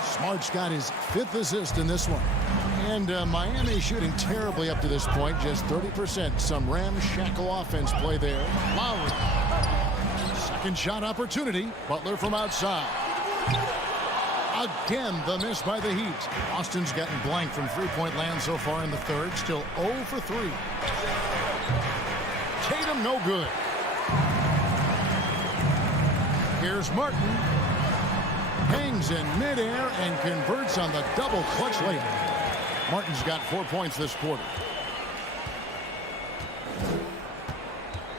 Smart's got his 5th assist in this one. And Miami shooting terribly up to this point, just 30%. Some ramshackle offense play there. Lowry. Second shot opportunity. Butler from outside. Again, the miss by the Heat. Austin's gotten blank from three-point land so far in the third. Still 0 for 3. Tatum no good. Here's Martin. Hangs in midair and converts on the double clutch layup. Martin's got 4 points this quarter.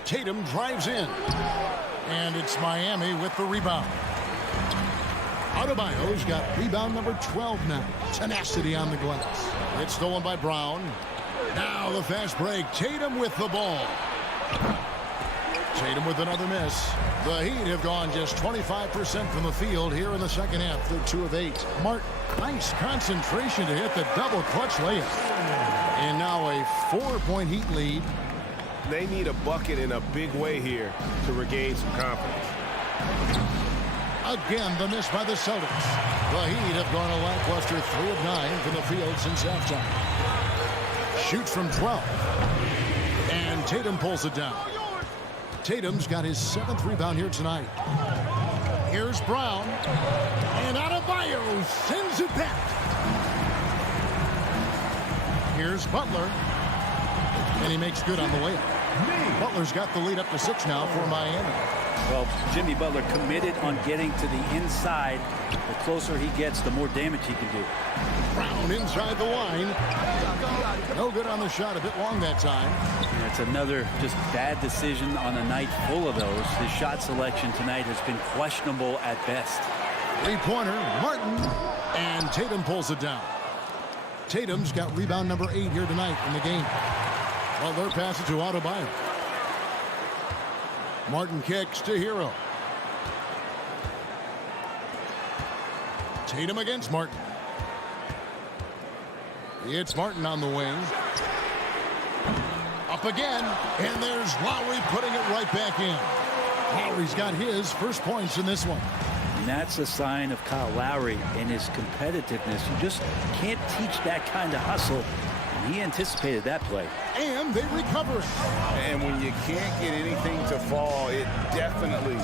Tatum drives in. And it's Miami with the rebound. Adebayo's got rebound number 12 now. Tenacity on the glass. It's stolen by Brown. Now the fast break. Tatum with the ball. Tatum with another miss. The Heat have gone just 25% from the field here in the second half. They're 2 of 8. Martin, nice concentration to hit the double clutch layup. And now a 4-point Heat lead. They need a bucket in a big way here to regain some confidence. Again, the miss by the Celtics. The Heat have gone a lackluster 3 of 9 from the field since halftime. Shoots from 12. And Tatum pulls it down. Tatum's got his 7th rebound here tonight. Here's Brown. And Adebayo sends it back. Here's Butler. And he makes good on the layup. Butler's got the lead up to 6 now for Miami. Well, Jimmy Butler committed on getting to the inside. The closer he gets, the more damage he can do. Brown inside the line. No good on the shot. A bit long that time. And it's another just bad decision on a night full of those. His shot selection tonight has been questionable at best. Three-pointer, Martin. And Tatum pulls it down. Tatum's got rebound number 8 here tonight in the game. Butler passes to Adebayo. Martin kicks to Hero. Tatum against Martin. It's Martin on the wing. Up again, and there's Lowry putting it right back in. Lowry's got his first points in this one. And that's a sign of Kyle Lowry and his competitiveness. You just can't teach that kind of hustle. And he anticipated that play. And they recover it. And when you can't get anything to fall, it definitely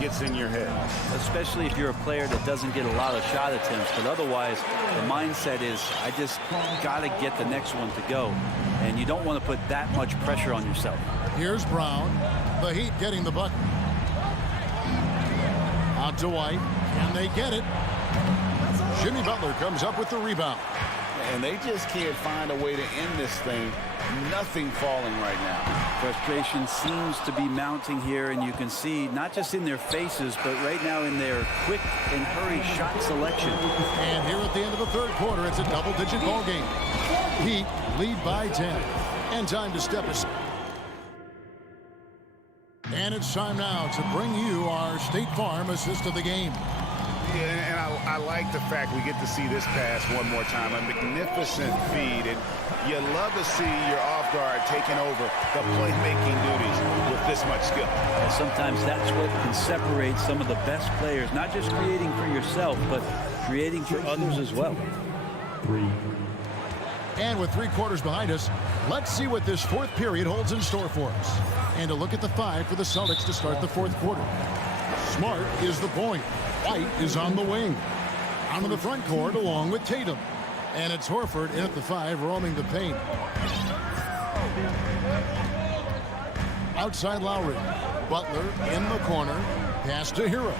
gets in your head. Especially if you're a player that doesn't get a lot of shot attempts. But otherwise, the mindset is, I just got to get the next one to go. And you don't want to put that much pressure on yourself. Here's Brown. The Heat getting the bucket. Out to White. And they get it. Jimmy Butler comes up with the rebound. And they just can't find a way to end this thing. Nothing falling right now. Frustration seems to be mounting here, and you can see not just in their faces, but right now in their quick and hurry shot selection. And here at the end of the third quarter, it's a double-digit ball game. Heat lead by 10. And time to step aside. And it's time now to bring you our State Farm assist of the game. Yeah, and I like the fact we get to see this pass one more time. A magnificent feed, and you love to see your off guard taking over the playmaking duties with this much skill. And sometimes that's what can separate some of the best players, not just creating for yourself, but creating for others as well. And with 3 quarters behind us, let's see what this fourth period holds in store for us. And a look at the 5 for the Celtics to start the fourth quarter. Smart is the point. White is on the wing. Onto the front court along with Tatum. And it's Horford in at the 5, roaming the paint. Outside Lowry. Butler in the corner. Pass to Hero.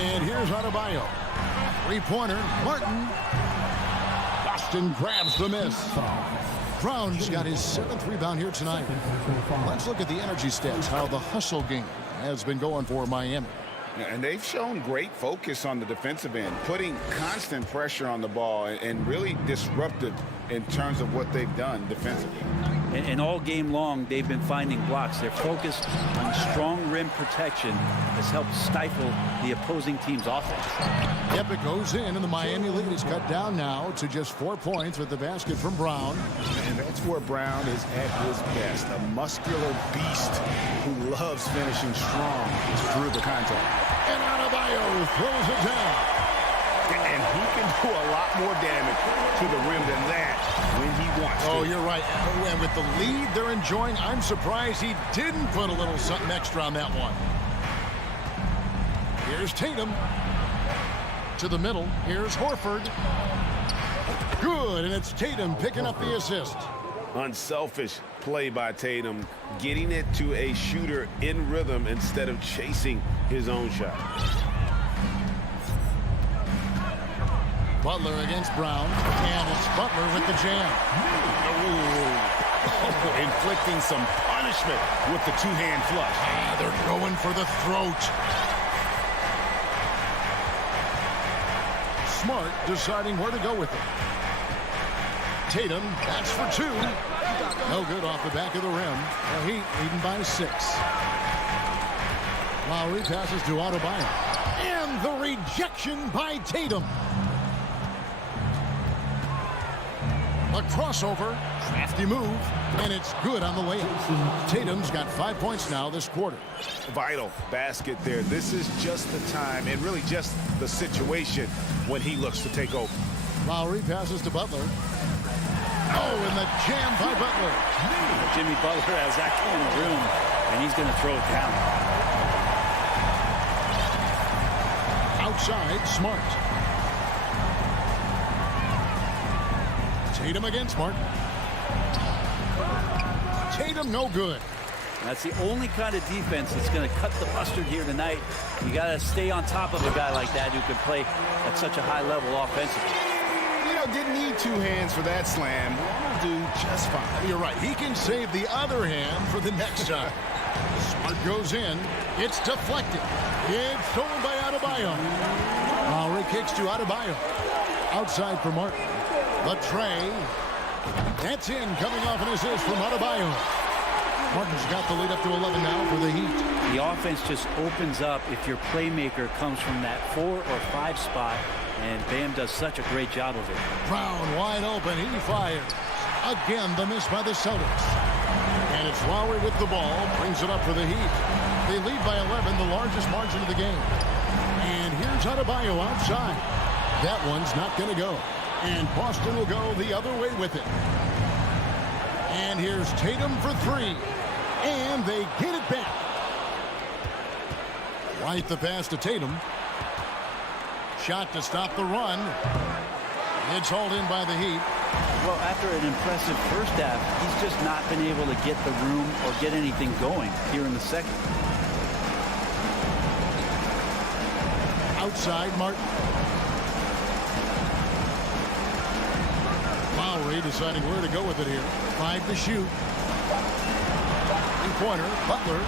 And here's Adebayo. 3-pointer. Martin. Boston grabs the miss. Brown's got his 7th rebound here tonight. Let's look at the energy stats, how the hustle game has been going for Miami. And they've shown great focus on the defensive end, putting constant pressure on the ball and really disruptive in terms of what they've done defensively. And all game long, they've been finding blocks. They're focused on strong rim protection. Has helped stifle the opposing team's offense. Yep, it goes in, and the Miami lead is cut down now to just 4 points with the basket from Brown. And that's where Brown is at his best, a muscular beast who loves finishing strong through the contact. And Adebayo throws it down. And he can do a lot more damage to the rim than that when he wants to. Oh, you're right. And with the lead they're enjoying, I'm surprised he didn't put a little something extra on that one. Here's Tatum. To the middle. Here's Horford. Good, and it's Tatum picking up the assist. Unselfish play by Tatum, getting it to a shooter in rhythm instead of chasing his own shot. Butler against Brown, and it's Butler with the jam. Oh, inflicting some punishment with the two-hand flush. They're going for the throat. Smart deciding where to go with it. Tatum, that's for 2. No good off the back of the rim. The Heat leading by 6. Lowry passes to Adebayo. And the rejection by Tatum. A crossover, crafty move, and it's good on the way up. Tatum's got 5 points now this quarter. Vital basket there. This is just the time and really just the situation when he looks to take over. Lowry passes to Butler. Oh, and the jam by Butler. Jimmy Butler has that kind of room, and he's going to throw it down. Outside, Smart. Tatum against Martin. Tatum no good. That's the only kind of defense that's going to cut the mustard here tonight. You got to stay on top of a guy like that who can play at such a high level offensively. You know, didn't need 2 hands for that slam. Will do just fine. You're right. He can save the other hand for the next time. Smart goes in. It's deflected. It's stolen by Adebayo. Lowry kicks to Adebayo. Outside for Martin. The tray. That's in, coming off an assist from Adebayo. Martin's got the lead up to 11 now for the Heat. The offense just opens up if your playmaker comes from that 4 or 5 spot, and Bam does such a great job of it. Brown wide open. He fires. Again, the miss by the Celtics. And it's Lowry with the ball. Brings it up for the Heat. They lead by 11, the largest margin of the game. And here's Adebayo outside. That one's not going to go. And Boston will go the other way with it. And here's Tatum for 3. And they get it back. Right the pass to Tatum. Shot to stop the run. It's hauled in by the Heat. Well, after an impressive first half, he's just not been able to get the room or get anything going here in the second. Outside, Martin. Lowry deciding where to go with it here. 5 to shoot. Three-pointer, Butler.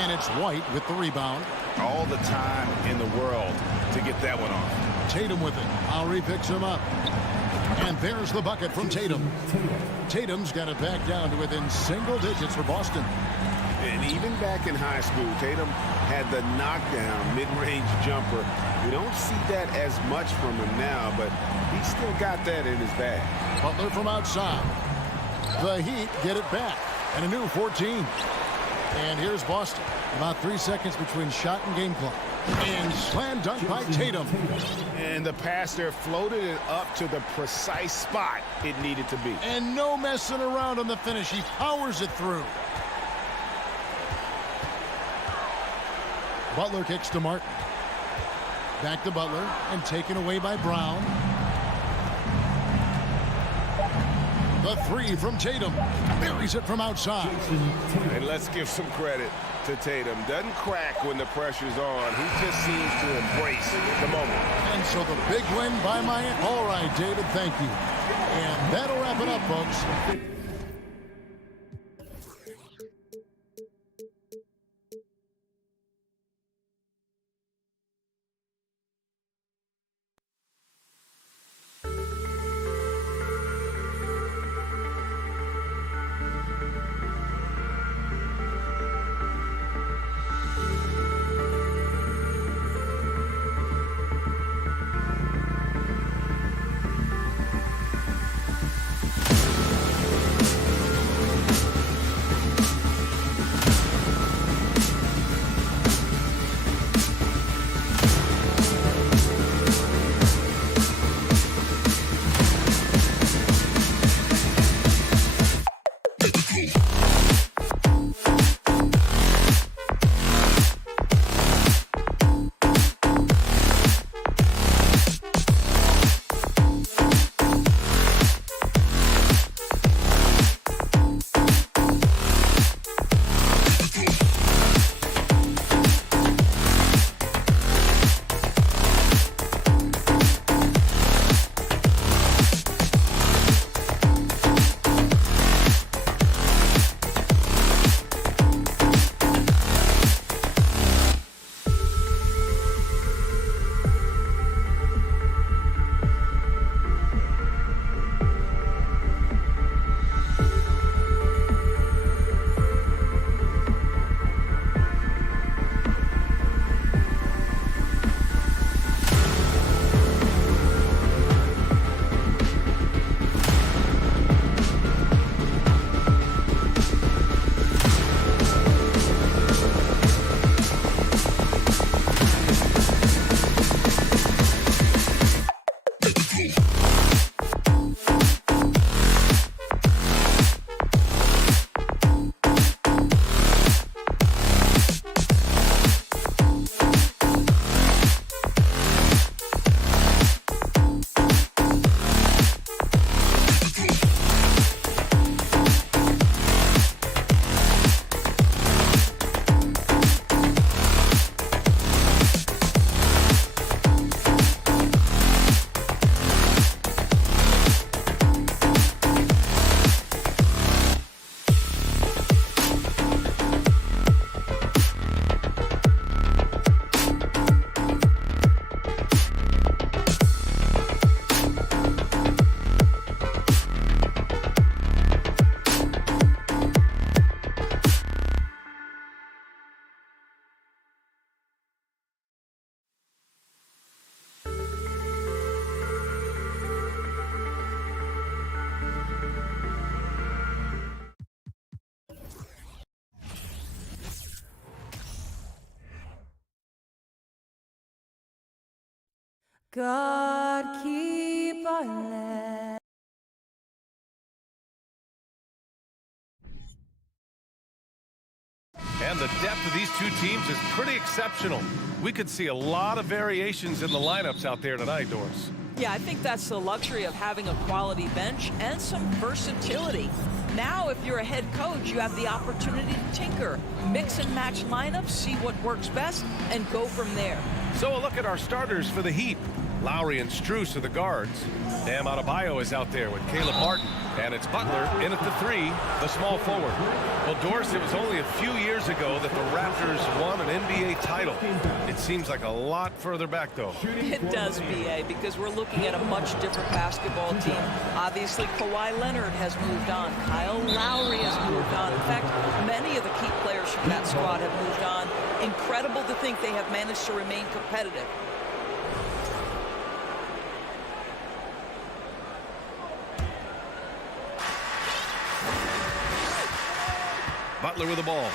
And it's White with the rebound. All the time in the world to get that one off. Tatum with it. Lowry picks him up. And there's the bucket from Tatum. Tatum's got it back down to within single digits for Boston. And even back in high school, Tatum had the knockdown mid-range jumper. We don't see that as much from him now, but he's still got that in his bag. Butler from outside. The Heat get it back. And a new 14. And here's Boston. About 3 seconds between shot and game clock. And slam dunk by Tatum. And the pass there floated it up to the precise spot it needed to be. And no messing around on the finish. He powers it through. Butler kicks to Martin. Back to Butler and taken away by Brown. The 3 from Tatum. Buries it from outside. And let's give some credit to Tatum. Doesn't crack when the pressure's on. He just seems to embrace the moment. And so the big win by Miami. All right, David, thank you. And that'll wrap it up, folks. God keep our land. And the depth of these two teams is pretty exceptional. We could see a lot of variations in the lineups out there tonight, Doris. Yeah, I think that's the luxury of having a quality bench and some versatility. Now, if you're a head coach, you have the opportunity to tinker, mix and match lineups, see what works best, and go from there. So a look at our starters for the Heat. Lowry and Strus are the guards. Bam Adebayo is out there with Caleb Martin. And it's Butler in at the 3, the small forward. Well, Doris, it was only a few years ago that the Raptors won an NBA title. It seems like a lot further back, though. It does, B.A., because we're looking at a much different basketball team. Obviously, Kawhi Leonard has moved on. Kyle Lowry has moved on. In fact, many of the key players from that squad have moved on. Incredible to think they have managed to remain competitive. Butler with the ball.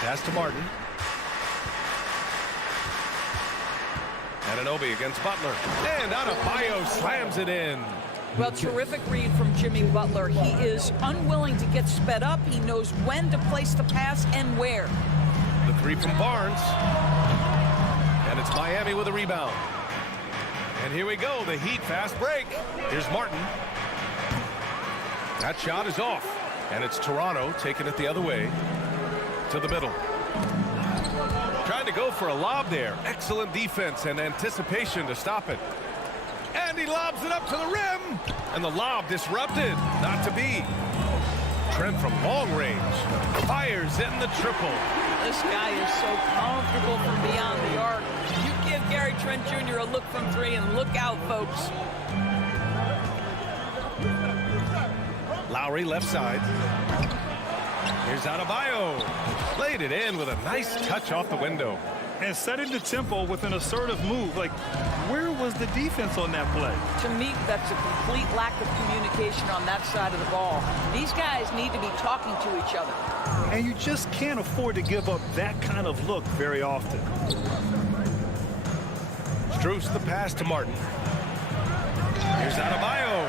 Pass to Martin. Anunoby against Butler. And Adebayo slams it in. Well, terrific read from Jimmy Butler. He is unwilling to get sped up. He knows when to place the pass and where. The 3 from Barnes. And it's Miami with a rebound. And here we go, the Heat fast break. Here's Martin. That shot is off. And it's Toronto taking it the other way to the middle. Trying to go for a lob there. Excellent defense and anticipation to stop it. And he lobs it up to the rim. And the lob disrupted. Not to be. Trent from long range fires in the triple. This guy is so comfortable from beyond the arc. You give Gary Trent Jr. a look from 3 and look out, folks. Lowry left side. Here's Adebayo. Laid it in with a nice touch off the window. And setting the tempo with an assertive move. Like, where was the defense on that play? To me, that's a complete lack of communication on that side of the ball. These guys need to be talking to each other. And you just can't afford to give up that kind of look very often. Strus the pass to Martin. Here's Adebayo.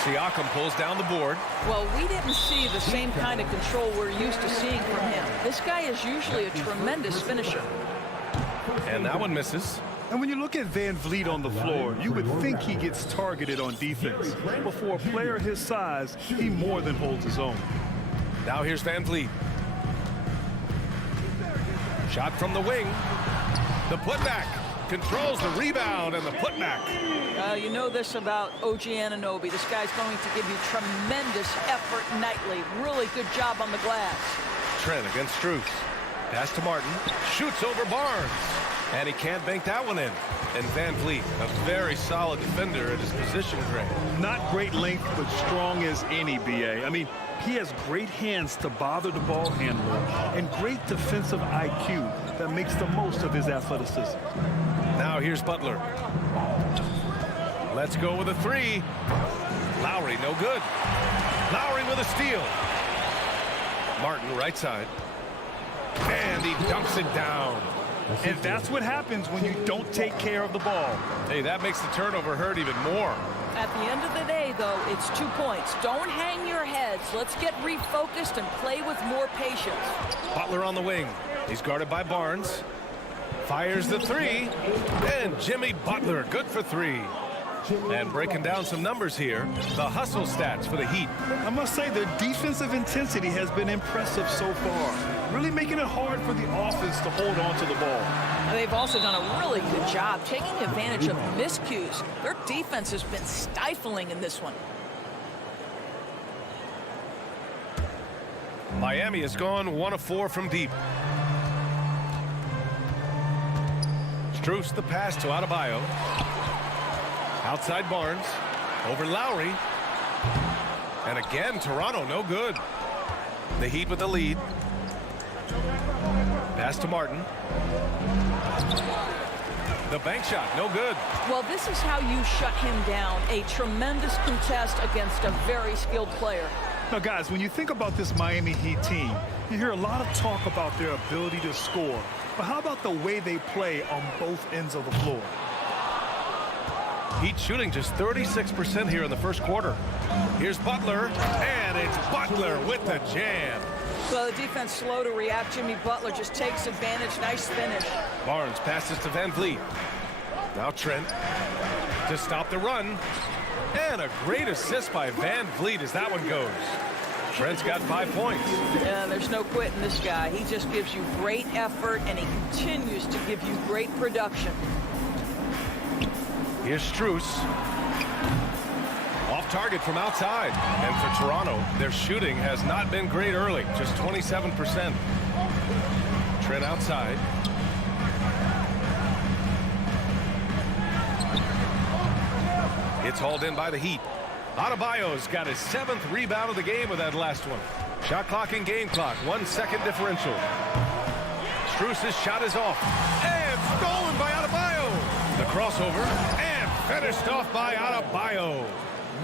Siakam pulls down the board. Well, we didn't see the same kind of control we're used to seeing from him. This guy is usually a tremendous finisher. And that one misses. And when you look at Van Vliet on the floor, you would think he gets targeted on defense. But for a player his size, he more than holds his own. Now here's Van Vliet. Shot from the wing. The putback. Controls the rebound and the putback. You know this about OG Anunoby. This guy's going to give you tremendous effort nightly. Really good job on the glass. Trent against Strus. Pass to Martin. Shoots over Barnes. And he can't bank that one in. And Van Vliet, a very solid defender at his position grade. Not great length, but strong as any, B.A. I mean, he has great hands to bother the ball handler and great defensive IQ that makes the most of his athleticism. Now here's Butler. Let's go with a 3. Lowry, no good. Lowry with a steal. Martin, right side. And he dunks it down. And that's what happens when you don't take care of the ball. Hey, that makes the turnover hurt even more. At the end of the day, though, it's 2 points. Don't hang your heads. Let's get refocused and play with more patience. Butler on the wing. He's guarded by Barnes. Fires the 3. And Jimmy Butler, good for 3. And breaking down some numbers here, the hustle stats for the Heat. I must say their defensive intensity has been impressive so far, really making it hard for the offense to hold on to the ball. And they've also done a really good job taking advantage of miscues. Their defense has been stifling in this one. Miami has gone 1 of 4 from deep. Strus the pass to Adebayo. Outside Barnes. Over Lowry. And again, Toronto, no good. The Heat with the lead. Pass to Martin. The bank shot, no good. Well, this is how you shut him down. A tremendous contest against a very skilled player. Now, guys, when you think about this Miami Heat team, you hear a lot of talk about their ability to score. But how about the way they play on both ends of the floor? Heat shooting just 36% here in the first quarter. Here's Butler, and it's Butler with the jam. Well, the defense slow to react. Jimmy Butler just takes advantage. Nice finish. Barnes passes to Van Vliet. Now Trent to stop the run. And a great assist by Van Vliet as that one goes. Trent's got 5 points. Yeah, there's no quitting this guy. He just gives you great effort, and he continues to give you great production. Here's Strus. Off target from outside. And for Toronto, their shooting has not been great early. Just 27%. Trent outside. It's hauled in by the Heat. Adebayo's got his 7th rebound of the game with that last one. Shot clock and game clock. 1 second differential. Strus's shot is off. And stolen by Adebayo. The crossover. And finished off by Adebayo.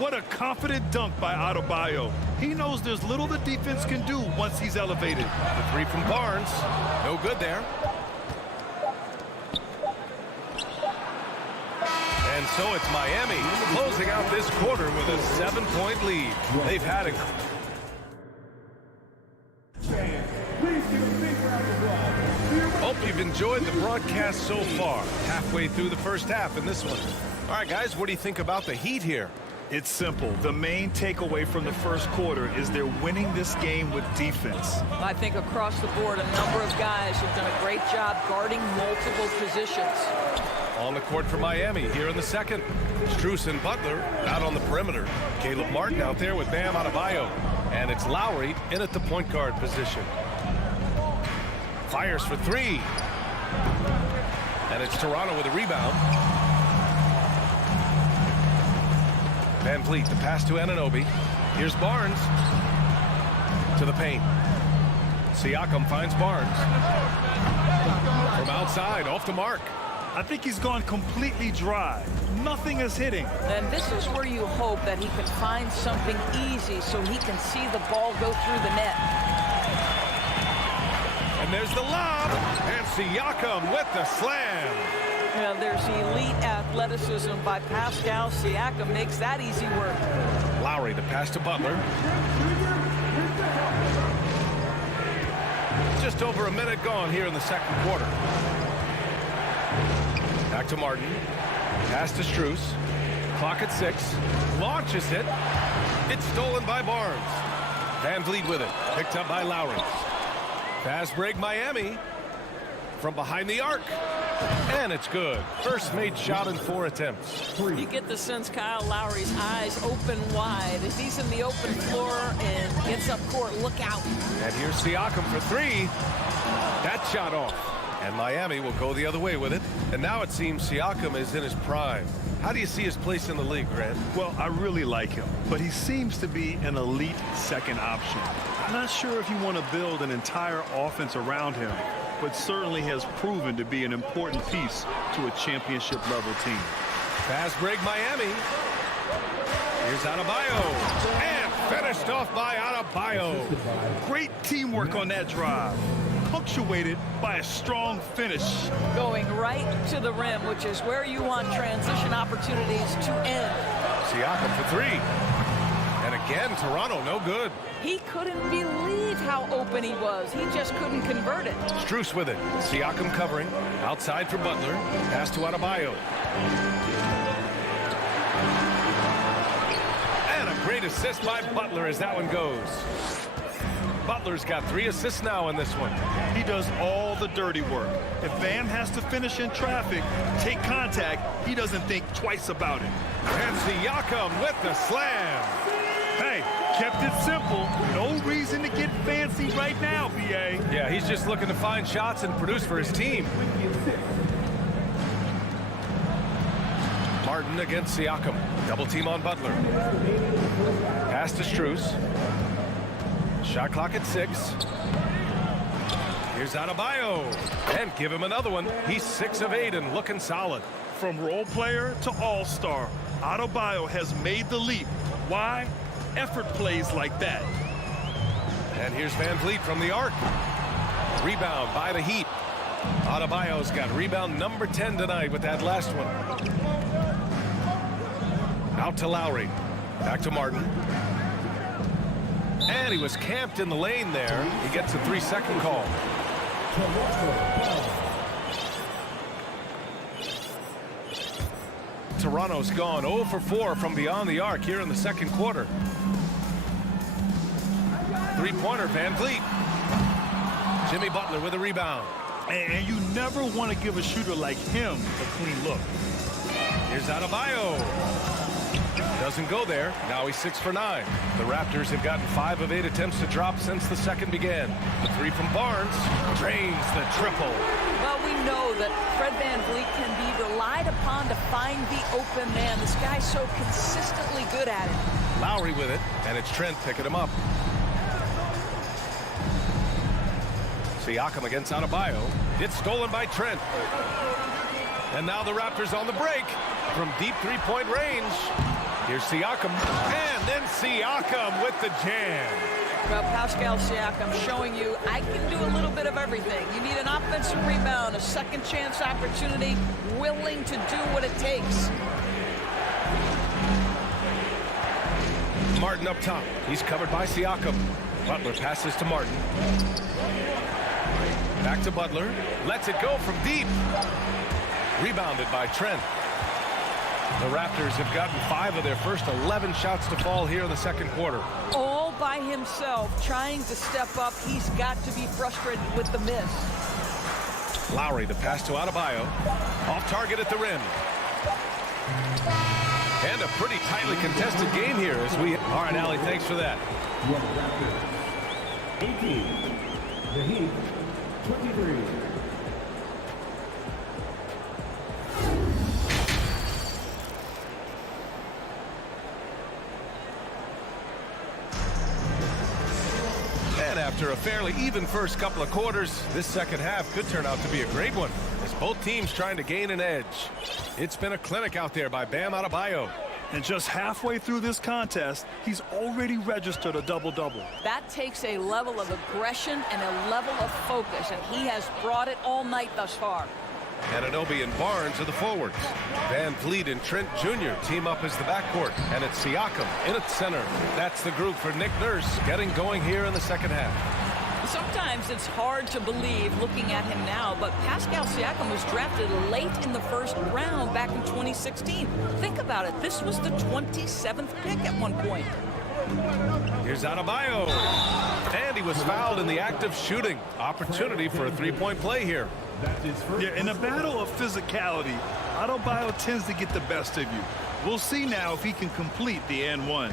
What a confident dunk by Adebayo. He knows there's little the defense can do once he's elevated. The three from Barnes. No good there. And so it's Miami closing out this quarter with a 7-point lead. They've had a... Hope you've enjoyed the broadcast so far. Halfway through the first half in this one. All right, guys, what do you think about the Heat here? It's simple. The main takeaway from the first quarter is they're winning this game with defense. I think across the board, a number of guys have done a great job guarding multiple positions. On the court for Miami here in the second. Strus and Butler out on the perimeter. Caleb Martin out there with Bam Adebayo. And it's Lowry in at the point guard position. Fires for three. And it's Toronto with a rebound. Van Vliet, the pass to Anunoby. Here's Barnes to the paint. Siakam finds Barnes. From outside, off the mark. I think he's gone completely dry. Nothing is hitting. And this is where you hope that he can find something easy so he can see the ball go through the net. And there's the lob. And Siakam with the slam. Yeah, there's elite athleticism by Pascal Siakam. Makes that easy work. Lowry, the pass to Butler. Just over a minute gone here in the second quarter. Back to Martin. Pass to Strus. Clock at 6. Launches it. It's stolen by Barnes. Van Vliet with it. Picked up by Lowry. Fast break Miami. From behind the arc. And it's good. First made shot in 4 attempts. You get the sense Kyle Lowry's eyes open wide as he's in the open floor and gets up court. Look out. And here's Siakam for 3. That shot off. And Miami will go the other way with it. And now it seems Siakam is in his prime. How do you see his place in the league, Grant? Well, I really like him, but he seems to be an elite second option. I'm not sure if you want to build an entire offense around him, but certainly has proven to be an important piece to a championship-level team. Fast break Miami. Here's Adebayo. And finished off by Adebayo. Great teamwork on that drive. Punctuated by a strong finish. Going right to the rim, which is where you want transition opportunities to end. Siakam for 3. And again, Toronto no good. He couldn't believe how open he was. He just couldn't convert it. Strus with it. Siakam covering. Outside for Butler. Pass to Adebayo. And a great assist by Butler as that one goes. Butler's got 3 assists now in this one. He does all the dirty work. If Bam has to finish in traffic, take contact, he doesn't think twice about it. And Siakam with the slam. Hey, kept it simple. No reason to get fancy right now, BA. Yeah, he's just looking to find shots and produce for his team. Martin against Siakam. Double team on Butler. Pass to Strus. Shot clock at 6. Here's Adebayo. And give him another one. He's 6 of 8 and looking solid. From role player to all-star, Adebayo has made the leap. Why? Effort plays like that. And here's Van Vliet from the arc. Rebound by the Heat. Adebayo's got rebound number 10 tonight with that last one. Out to Lowry. Back to Martin. And he was camped in the lane there. He gets a 3-second call. Toronto's gone 0 for 4 from beyond the arc here in the second quarter. Three-pointer, Van Vliet. Jimmy Butler with a rebound. And you never want to give a shooter like him a clean look. Here's Adebayo. Doesn't go there. Now he's 6 for 9. The Raptors have gotten 5 of 8 attempts to drop since the second began. The three from Barnes drains the triple. Well, we know that Fred Van Vliet can be relied upon to find the open man. This guy's so consistently good at it. Lowry with it, and it's Trent picking him up. Siakam against Adebayo. It's stolen by Trent. And now the Raptors on the break from deep three-point range. Here's Siakam, and then Siakam with the jam. Well, Pascal Siakam showing you I can do a little bit of everything. You need an offensive rebound, a second chance opportunity, willing to do what it takes. Martin up top. He's covered by Siakam. Butler passes to Martin. Back to Butler. Lets it go from deep. Rebounded by Trent. The Raptors have gotten 5 of their first 11 shots to fall here in the second quarter. All by himself, trying to step up. He's got to be frustrated with the miss. Lowry, the pass to Adebayo. Off target at the rim. And a pretty tightly contested game here as we... All right, Allie, thanks for that. 18. The Heat, 23. And after a fairly even first couple of quarters, this second half could turn out to be a great one, as both teams trying to gain an edge. It's been a clinic out there by Bam Adebayo. And just halfway through this contest, he's already registered a double-double. That takes a level of aggression and a level of focus, and he has brought it all night thus far. Anunoby and Barnes are the forwards. Van Vliet and Trent Jr. team up as the backcourt. And it's Siakam in at center. That's the group for Nick Nurse getting going here in the second half. Sometimes it's hard to believe looking at him now, but Pascal Siakam was drafted late in the first round back in 2016. Think about it. This was the 27th pick at one point. Here's Adebayo. And he was fouled in the act of shooting. Opportunity for a three-point play here. Yeah, in a battle of physicality, Adebayo tends to get the best of you. We'll see now if he can complete the and one.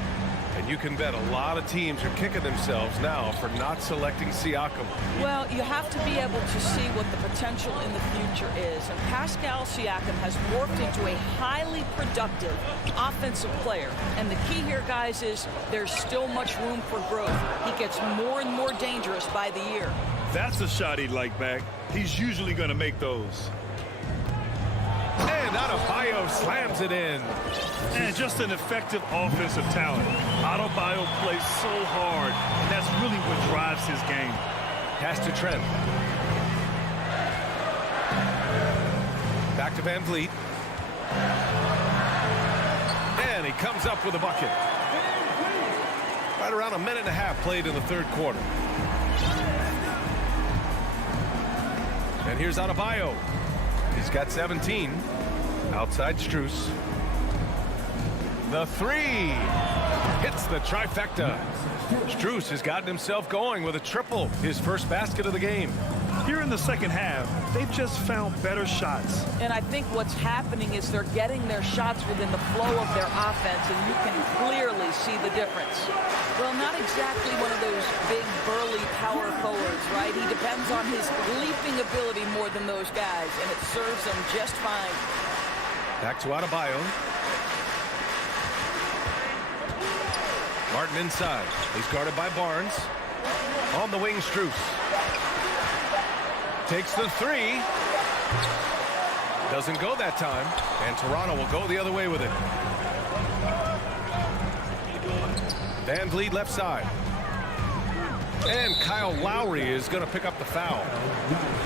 And you can bet a lot of teams are kicking themselves now for not selecting Siakam. Well, you have to be able to see what the potential in the future is. And Pascal Siakam has morphed into a highly productive offensive player. And the key here, guys, is there's still much room for growth. He gets more and more dangerous by the year. That's a shot he'd like back. He's usually going to make those. And Adebayo slams it in. And just an effective offensive talent. Adebayo plays so hard, and that's really what drives his game. Pass to Trent. Back to Van Vliet. And he comes up with a bucket. Right around a minute and a half played in the third quarter. And here's Adebayo. He's got 17. Outside Strus. The three. Hits the trifecta. Strus has gotten himself going with a triple. His first basket of the game. Here in the second half, they've just found better shots. And I think what's happening is they're getting their shots within the flow of their offense, and you can clearly see the difference. Well, not exactly one of those big, burly power forwards, right? He depends on his leaping ability more than those guys, and it serves him just fine. Back to Adebayo. Martin inside. He's guarded by Barnes. On the wing, Strus. Takes the three. Doesn't go that time. And Toronto will go the other way with it. Van Vliet left side. And Kyle Lowry is going to pick up the foul.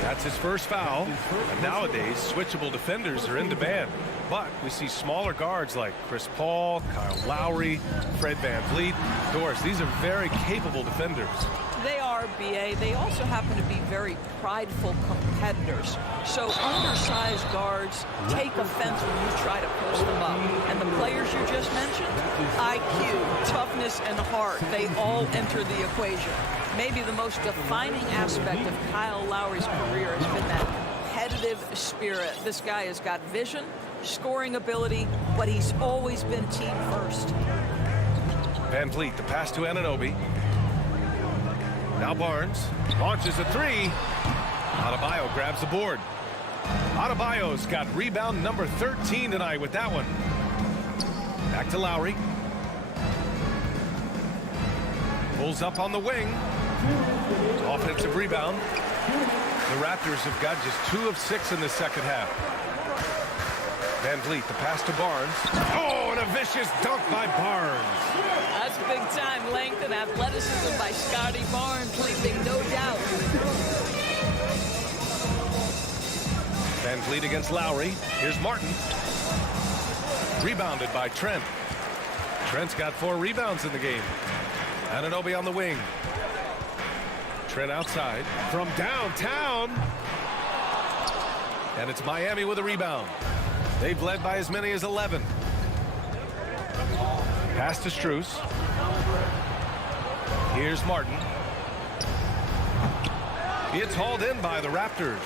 That's his first foul. And nowadays, switchable defenders are in demand. But we see smaller guards like Chris Paul, Kyle Lowry, Fred Van Vliet. Doris, these are very capable defenders. They are, BA. They also happen to be very prideful competitors. So undersized guards take offense when you try to post them up. And the players you just mentioned, IQ, toughness, and heart, they all enter the equation. Maybe the most defining aspect of Kyle Lowry's career has been that competitive spirit. This guy has got vision, scoring ability, but he's always been team first. Van Vliet, the pass to Anunoby. Now Barnes launches a three. Adebayo grabs the board. Adebayo's got rebound number 13 tonight with that one. Back to Lowry. Pulls up on the wing. Offensive rebound. The Raptors have got just 2 of 6 in the second half. Van Vliet, the pass to Barnes. Oh, and a vicious dunk by Barnes. That's big time length and athleticism by Scotty Barnes, leaving no doubt. Van Vliet against Lowry. Here's Martin. Rebounded by Trent. Trent's got 4 rebounds in the game. Anunoby on the wing. Trent outside from downtown. And it's Miami with a rebound. They've led by as many as 11. Pass to Strus. Here's Martin. It's hauled in by the Raptors.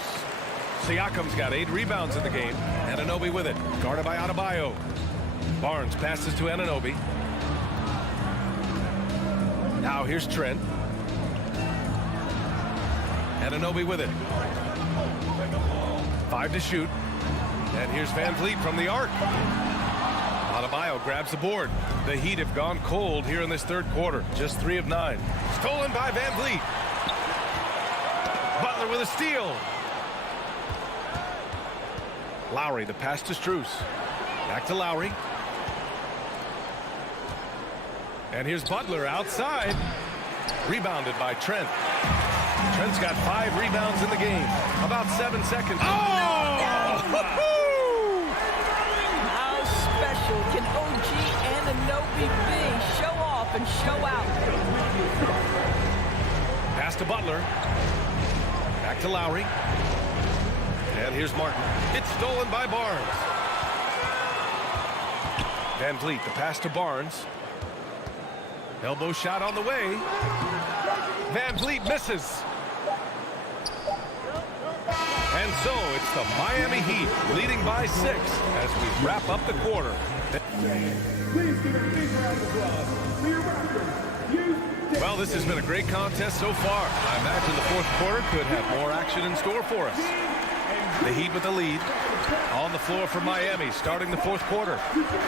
Siakam's got 8 rebounds in the game. Anunoby with it. Guarded by Adebayo. Barnes passes to Anunoby. Now here's Trent. Anunoby with it. 5 to shoot. And here's Van Vliet from the arc. Adebayo grabs the board. The Heat have gone cold here in this third quarter. Just 3 of 9. Stolen by Van Vliet. Butler with a steal. Lowry, the pass to Strus. Back to Lowry. And here's Butler outside. Rebounded by Trent. Trent's got 5 rebounds in the game. About 7 seconds. Oh! How special can OG Anunoby be? Show off and show out. Pass to Butler. Back to Lowry. And here's Martin. It's stolen by Barnes. Van Vliet, the pass to Barnes. Elbow shot on the way. Van Vliet misses. And so it's the Miami Heat leading by 6 as we wrap up the quarter. Well, this has been a great contest so far. I imagine the fourth quarter could have more action in store for us. The Heat with the lead. On the floor for Miami, starting the fourth quarter.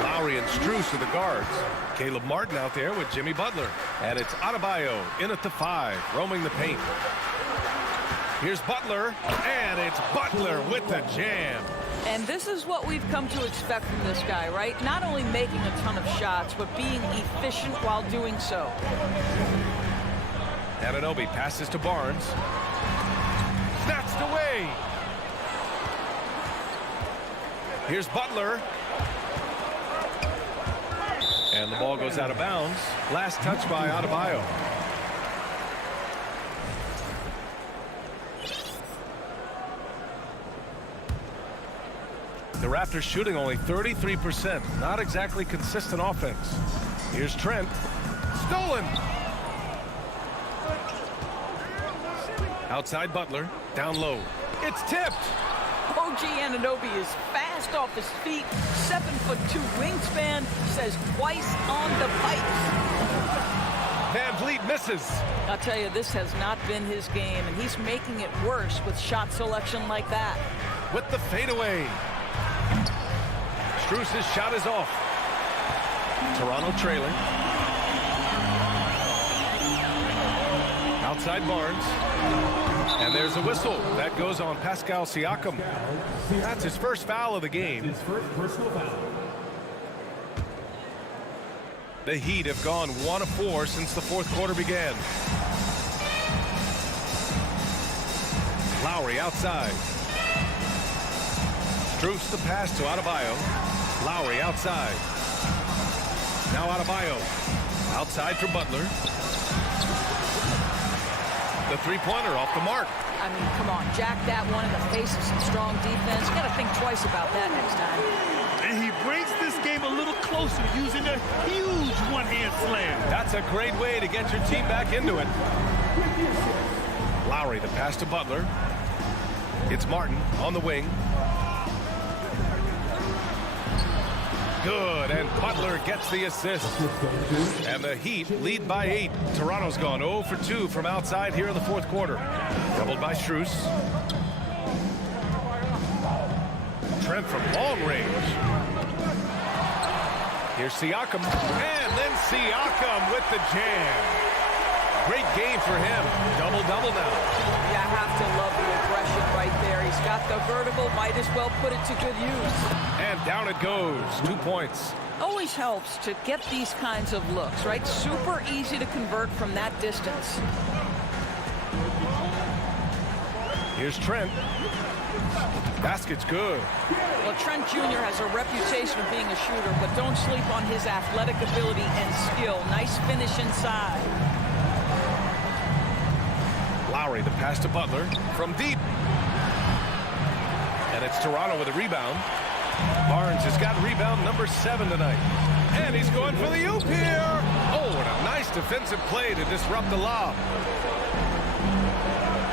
Lowry and Strus are the guards. Caleb Martin out there with Jimmy Butler. And it's Adebayo in at the 5, roaming the paint. Here's Butler, and it's Butler with the jam. And this is what we've come to expect from this guy, right? Not only making a ton of shots, but being efficient while doing so. Anunoby passes to Barnes. Snatched away. Here's Butler. And the ball goes out of bounds. Last touch by Adebayo. The Raptors shooting only 33%. Not exactly consistent offense. Here's Trent. Stolen. Outside Butler. Down low. It's tipped. OG Anunoby is fast off his feet. 7'2" wingspan. Says twice on the pipes. Van Vliet misses. I'll tell you, this has not been his game, and he's making it worse with shot selection like that. With the fadeaway. Strus's shot is off. Toronto trailing. Outside Barnes. And there's a whistle. That goes on Pascal Siakam. That's his first foul of the game. His first personal foul. The Heat have gone 1 of 4 since the fourth quarter began. Lowry outside. Strus the pass to Adebayo. Lowry outside. Now Adebayo. Outside for Butler. The three-pointer off the mark. I mean, come on, jack that one in the face of some strong defense. You got to think twice about that next time. And he brings this game a little closer using a huge one-hand slam. That's a great way to get your team back into it. Lowry, the pass to Butler. It's Martin on the wing. Good, and Butler gets the assist. And the Heat lead by 8. Toronto's gone 0 for 2 from outside here in the fourth quarter. Doubled by Strus. Trent from long range. Here's Siakam. And then Siakam with the jam. Great game for him. Double-double now. Yeah, I have to love the aggression right there. He's got the vertical, might as well put it to good use. And down it goes. 2 points. Always helps to get these kinds of looks, right? Super easy to convert from that distance. Here's Trent. Basket's good. Well, Trent Jr. has a reputation of being a shooter, but don't sleep on his athletic ability and skill. Nice finish inside. Lowry, the pass to Butler from deep. And it's Toronto with a rebound. Barnes has got rebound number 7 tonight. And he's going for the oop here. Oh, and a nice defensive play to disrupt the lob.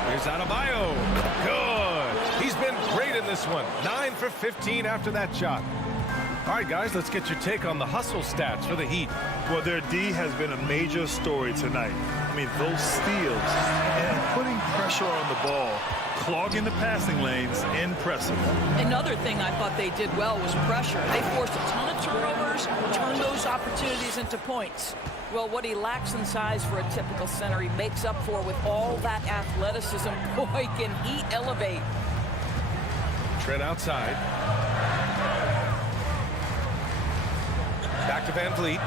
Here's Adebayo. Good. He's been great in this one. 9 for 15 after that shot. All right, guys, let's get your take on the hustle stats for the Heat. Well, their D has been a major story tonight. I mean, those steals and putting pressure on the ball, clogging the passing lanes, impressive. Another thing I thought they did well was pressure. They forced a ton of turnovers, turned those opportunities into points. Well, what he lacks in size for a typical center, he makes up for with all that athleticism. Boy, can he elevate. Trent outside. Back to Van Vliet.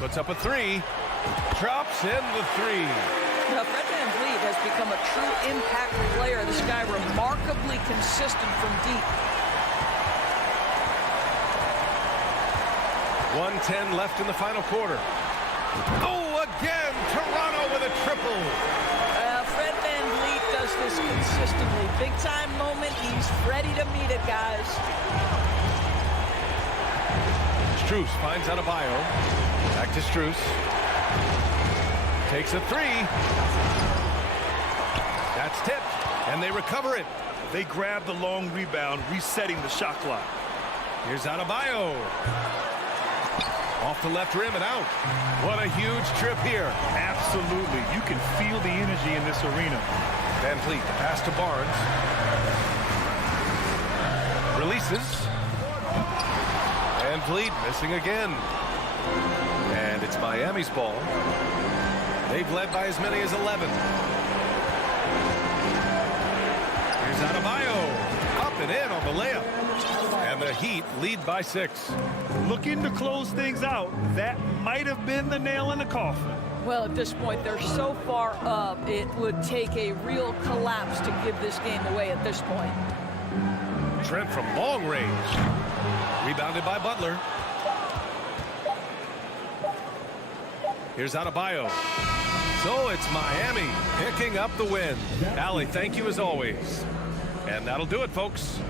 Puts up a 3. Drops in the 3. Now, Fred Van Vliet has become a true impact player. This guy remarkably consistent from deep. 1:10 left in the final quarter. Oh, again, Toronto with a triple. Fred Van Vliet does this consistently. Big time moment, he's ready to meet it, guys. Strus finds Adebayo. Back to Strus. Takes a 3. That's tipped, and they recover it. They grab the long rebound, resetting the shot clock. Here's Adebayo. Off the left rim and out. What a huge trip here. Absolutely. You can feel the energy in this arena. Van Vliet, the pass to Barnes. Releases. Van Vliet missing again. And it's Miami's ball. They've led by as many as 11. Here's Adebayo. Up and in on the layup. And the Heat lead by 6. Looking to close things out. That might have been the nail in the coffin. Well, at this point, they're so far up, it would take a real collapse to give this game away at this point. Trent from long range. Rebounded by Butler. Here's Adebayo. So it's Miami picking up the win. Allie, thank you as always. And that'll do it, folks.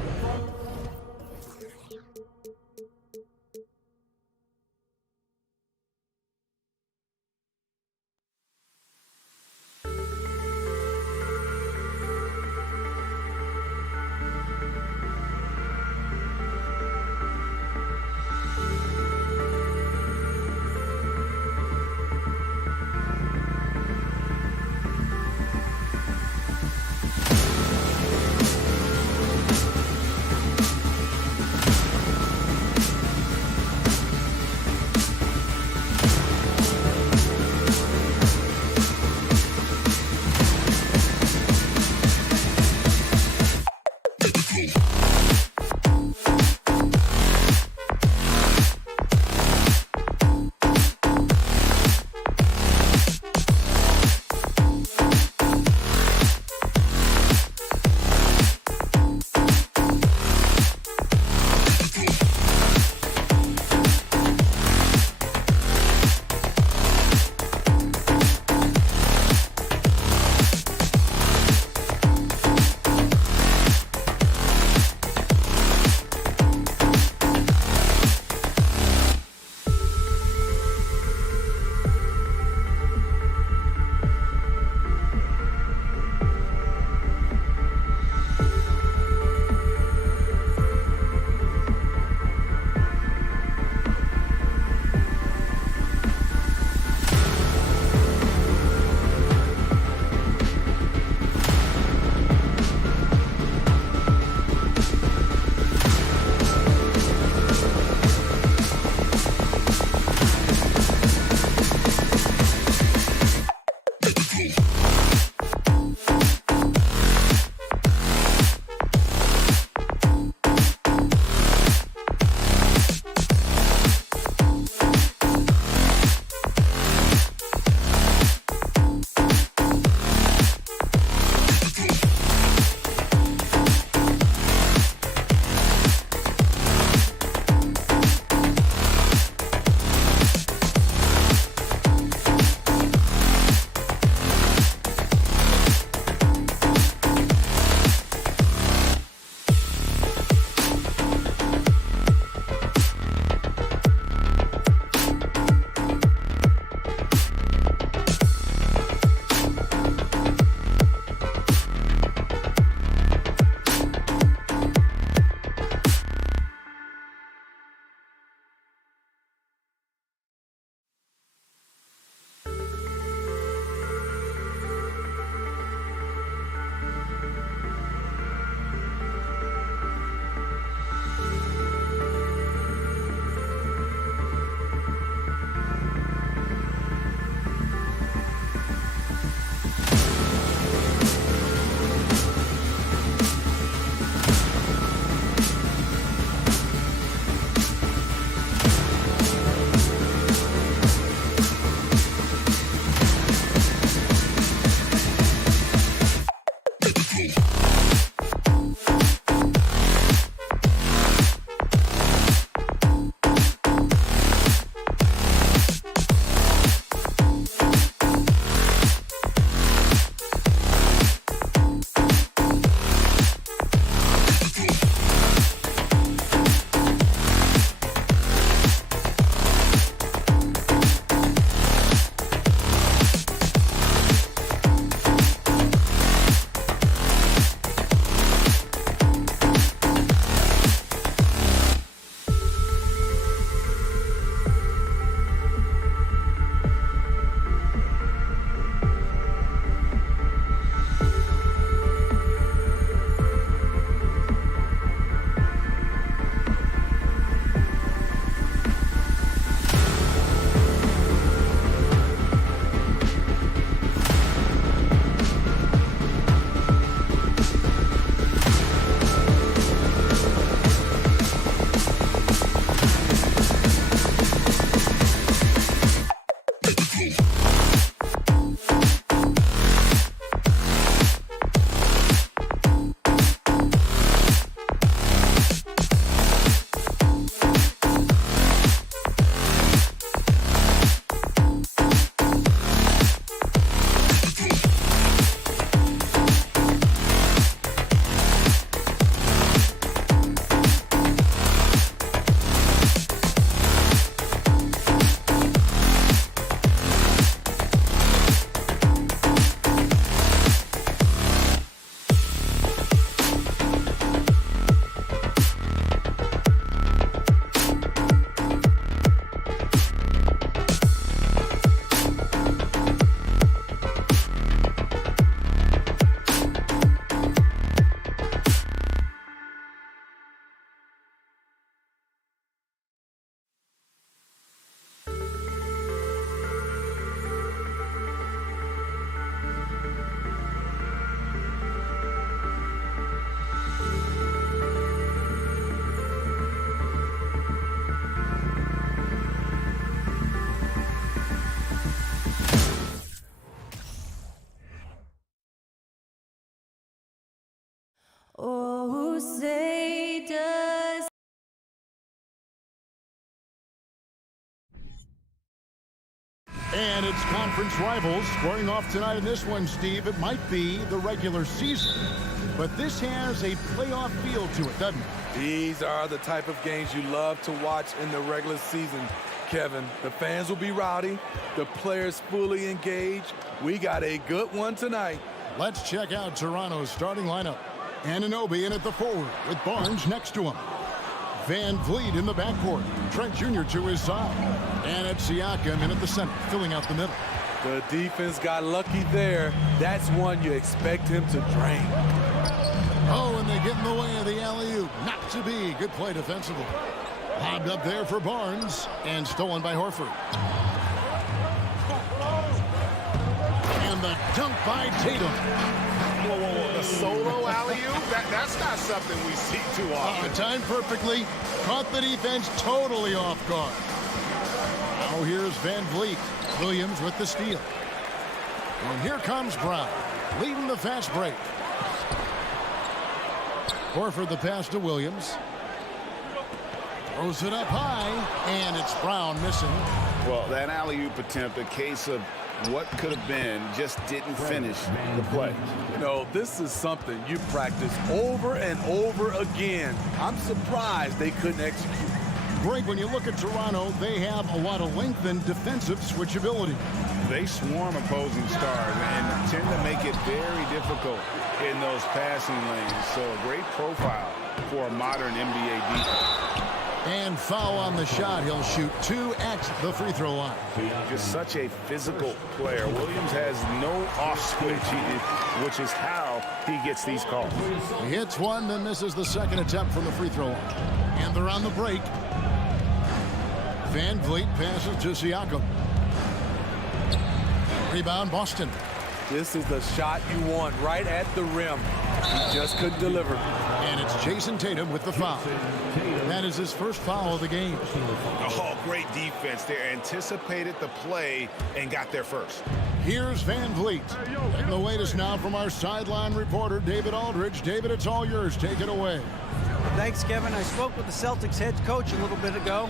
And it's conference rivals squaring off tonight in this one, Steve. It might be the regular season, but this has a playoff feel to it, doesn't it? These are the type of games you love to watch in the regular season, Kevin. The fans will be rowdy, the players fully engaged. We got a good one tonight. Let's check out Toronto's starting lineup. Anunoby in at the forward with Barnes next to him. Van Vliet in the backcourt. Trent Jr. to his side. And it's Siakam in at the center, filling out the middle. The defense got lucky there. That's one you expect him to drain. Oh, and they get in the way of the alley-oop. Not to be. Good play defensively. Lobbed up there for Barnes and stolen by Horford. And the dunk by Tatum. Whoa, whoa, whoa. The solo alley-oop? That's not something we see too often. Timed perfectly. Caught the defense totally off guard. Now here's Van Vliet. Williams with the steal. And here comes Brown, leading the fast break. Horford the pass to Williams. Throws it up high, and it's Brown missing. Well, that alley-oop attempt, a case of what could have been, just didn't finish the play. You know, this is something you practice over and over again. I'm surprised they couldn't execute. Greg, when you look at Toronto, they have a lot of length and defensive switchability. They swarm opposing stars and tend to make it very difficult in those passing lanes. So a great profile for a modern NBA defense. And foul on the shot. He'll shoot 2 at the free throw line. Just such a physical player. Williams has no off switch, which is how he gets these calls. He hits one, then misses the second attempt from the free throw line. And they're on the break. Van Vliet passes to Siakam. Rebound, Boston. This is the shot you want right at the rim. He just couldn't deliver. And it's Jason Tatum with the foul. That is his first foul of the game. Oh, great defense there. Anticipated the play and got there first. Here's Van Vliet. And the latest now from our sideline reporter, David Aldridge. David, it's all yours. Take it away. Thanks, Kevin. I spoke with the Celtics head coach a little bit ago.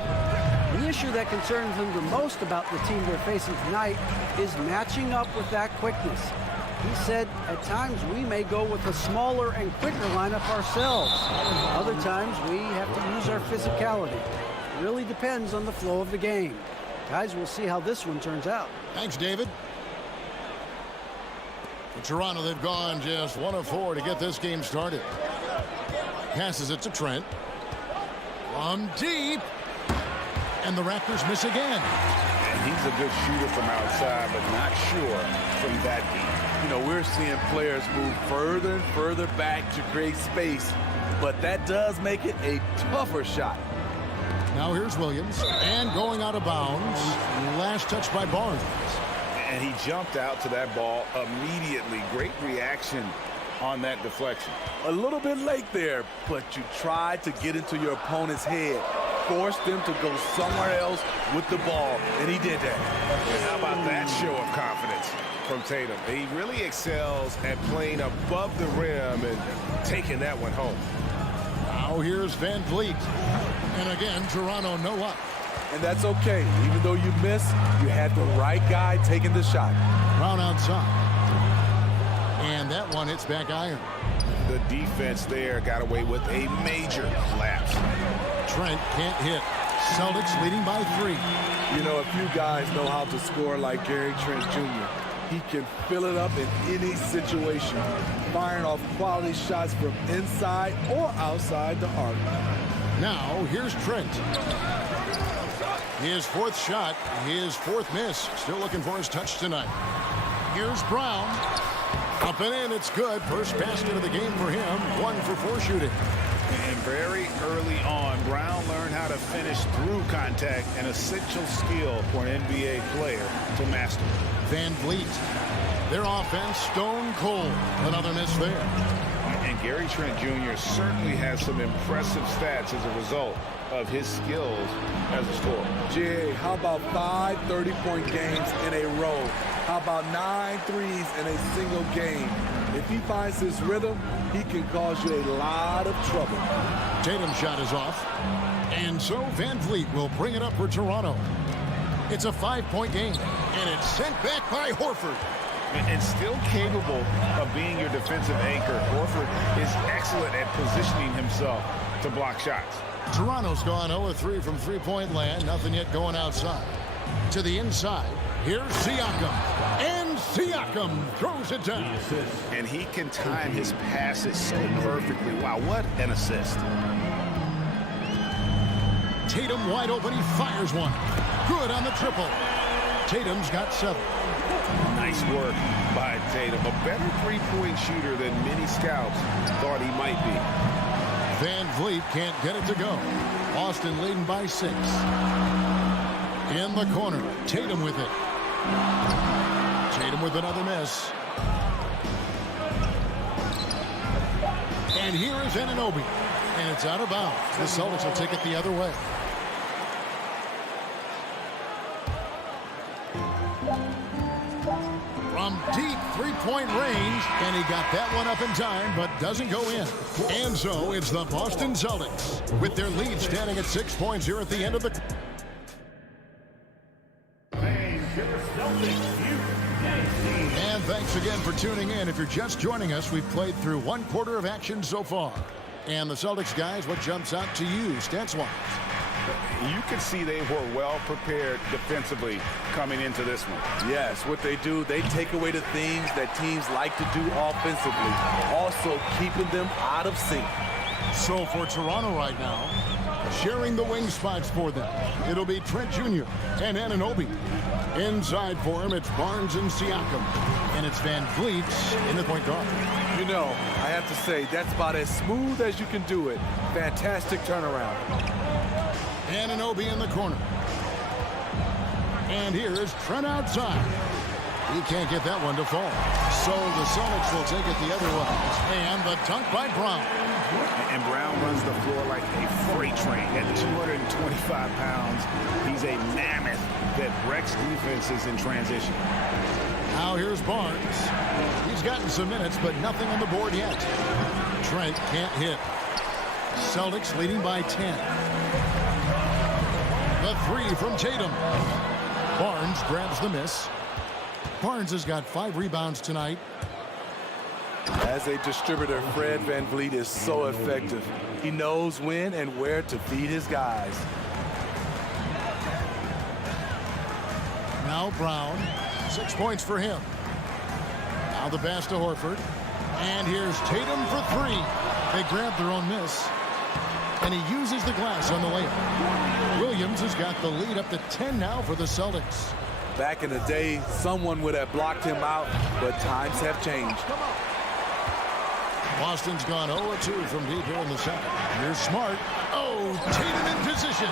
The issue that concerns him the most about the team they're facing tonight is matching up with that quickness. He said, at times we may go with a smaller and quicker lineup ourselves. Other times we have to use our physicality. It really depends on the flow of the game. Guys, we'll see how this one turns out. Thanks, David. For Toronto, they've gone just 1 of 4 to get this game started. Passes it to Trent. From deep. And the Raptors miss again. And he's a good shooter from outside, but not sure from that deep. You know, we're seeing players move further and further back to create space, but that does make it a tougher shot. Now here's Williams, and going out of bounds. Last touch by Barnes. And he jumped out to that ball immediately. Great reaction on that deflection. A little bit late there, but you tried to get into your opponent's head. Force them to go somewhere else with the ball, and he did that. And how about that show of confidence from Tatum? He really excels at playing above the rim and taking that one home. Now here's Van Vliet. And again, Toronto no up. And that's okay. Even though you miss, you had the right guy taking the shot. Brown outside. And that one hits back iron. The defense there got away with a major lapse. Trent can't hit. Celtics leading by 3. You know, if you guys know how to score like Gary Trent Jr., he can fill it up in any situation, firing off quality shots from inside or outside the arc. Now, here's Trent. His 4th shot, his 4th miss. Still looking for his touch tonight. Here's Brown. Up and in, it's good. First basket of the game for him. 1 for 4 shooting. And very early on, Brown learned how to finish through contact, an essential skill for an NBA player to master. Van Vliet. Their offense stone cold. Another miss there. And Gary Trent Jr. certainly has some impressive stats as a result of his skills as a scorer. Jay, how about 5 30-point games in a row? How about 9 threes in a single game? If he finds his rhythm, he can cause you a lot of trouble. Tatum's shot is off. And so Van Vliet will bring it up for Toronto. It's a 5-point game, and it's sent back by Horford. And still capable of being your defensive anchor, Horford is excellent at positioning himself to block shots. Toronto's gone 0-3 from three-point land. Nothing yet going outside. To the inside. Here's Siakam. And Siakam throws it down. And he can time his passes so perfectly. Wow, what an assist. Tatum wide open. He fires one. Good on the triple. Tatum's got 7. Nice work by Tatum. A better three-point shooter than many scouts thought he might be. Van Vliet can't get it to go. Boston leading by 6. In the corner. Tatum with it. Tatum with another miss. And here is Anunoby. And it's out of bounds. The Celtics will take it the other way. From deep three-point range, and he got that one up in time, but doesn't go in. And so it's the Boston Celtics with their lead standing at 6 points here at the end of the... And thanks again for tuning in. If you're just joining us, we've played through 1 quarter of action so far. And the Celtics guys, what jumps out to you, stats-wise? You can see they were well prepared defensively coming into this one. Yes, what they do, they take away the things that teams like to do offensively, also keeping them out of sync. So for Toronto right now, sharing the wing spots for them, it'll be Trent Jr. and Anunoby. Inside for him, it's Barnes and Siakam. And it's Van Vliet in the point guard. You know, I have to say, that's about as smooth as you can do it. Fantastic turnaround. Anunoby in the corner. And here is Trent outside. He can't get that one to fall. So the Celtics will take it the other way. And the dunk by Brown. And Brown runs the floor like a freight train. At 225 pounds, he's a mammoth that wrecks defenses in transition. Now here's Barnes. He's gotten some minutes, but nothing on the board yet. Trent can't hit. Celtics leading by 10. The 3 from Tatum. Barnes grabs the miss. Barnes has got 5 rebounds tonight. As a distributor, Fred VanVleet is so effective. He knows when and where to feed his guys. Now Brown. 6 points for him. Now the pass to Horford. And here's Tatum for 3. They grab their own miss. And he uses the glass on the layup. Williams has got the lead up to 10 now for the Celtics. Back in the day, someone would have blocked him out, but times have changed. Boston's gone 0-2 from deep here in the second. Here's Smart. Oh, Tatum in position.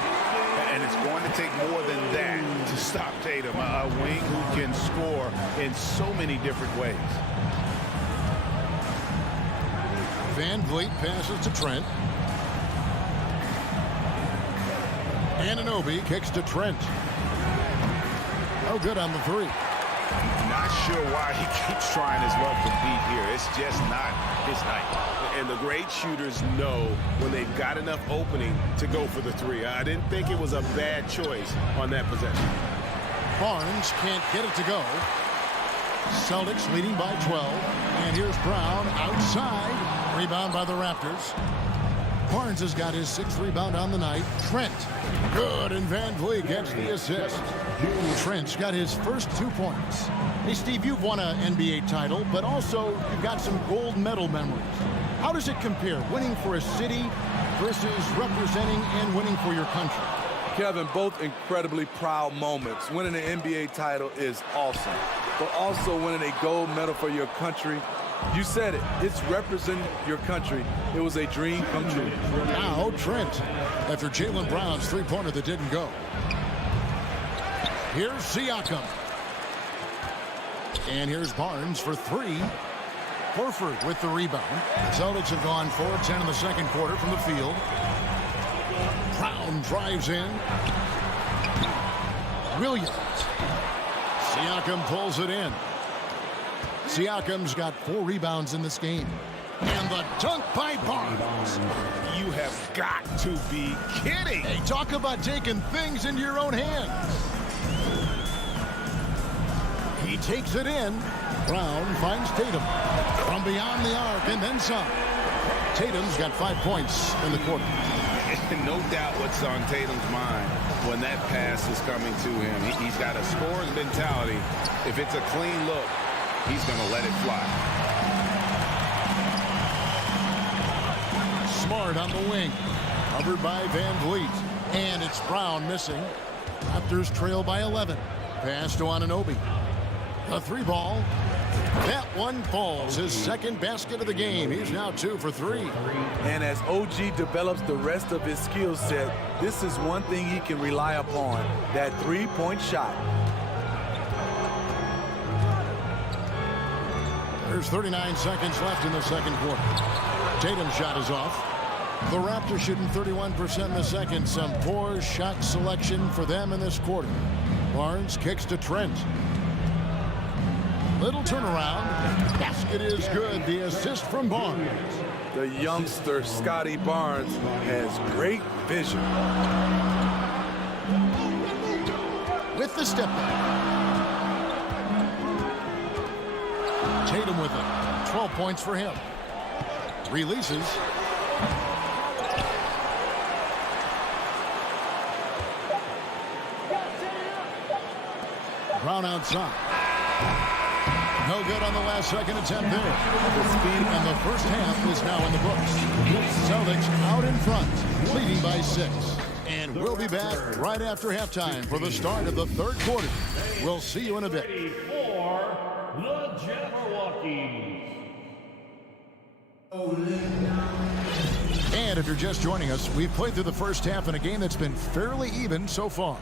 And it's going to take more than that to stop Tatum, a wing who can score in so many different ways. Van Vliet passes to Trent. Anunoby kicks to Trent. Oh, good on the 3. Not sure why he keeps trying his luck from deep here. It's just not his night. And the great shooters know when they've got enough opening to go for the 3. I didn't think it was a bad choice on that possession. Barnes can't get it to go. Celtics leading by 12. And here's Brown outside. Rebound by the Raptors. Barnes has got his 6th rebound on the night. Trent. Good, and Van Vliet gets the assist. Trent's got his first 2 points. Hey, Steve, you've won an NBA title, but also you've got some gold medal memories. How does it compare, winning for a city versus representing and winning for your country? Kevin, both incredibly proud moments. Winning an NBA title is awesome, but also winning a gold medal for your country, you said it. It's representing your country. It was a dream come true. Now Trent, after Jaylen Brown's 3-pointer that didn't go. Here's Siakam. And here's Barnes for 3. Horford with the rebound. The Celtics have gone 4-10 in the second quarter from the field. Brown drives in. Williams. Siakam pulls it in. Siakam's got 4 rebounds in this game. And the dunk by Barnes. You have got to be kidding. Hey, talk about taking things into your own hands. He takes it in. Brown finds Tatum from beyond the arc and then some. Tatum's got 5 points in the quarter. No doubt what's on Tatum's mind when that pass is coming to him. He's got a scorer's mentality. If it's a clean look, he's going to let it fly. Smart on the wing. Covered by Van Vliet. And it's Brown missing. Raptors trail by 11. Pass to Anunoby. A 3-ball. That one falls. His second basket of the game. He's now 2 for 3. And as OG develops the rest of his skill set, this is one thing he can rely upon, that 3-point shot. There's 39 seconds left in the second quarter. Tatum's shot is off. The Raptors shooting 31% in the second. Some poor shot selection for them in this quarter. Barnes kicks to Trent. Little turnaround. Basket is good. The assist from Barnes. The youngster, Scotty Barnes, has great vision. With the step back. Tatum with it. 12 points for him. Releases. Brown outside. No good on the last second attempt there. The speed and the first half is now in the books. Celtics out in front, leading by 6. And we'll be back right after halftime for the start of the third quarter. We'll see you in a bit. For the Jabberwockies. And if you're just joining us, we've played through the first half in a game that's been fairly even so far.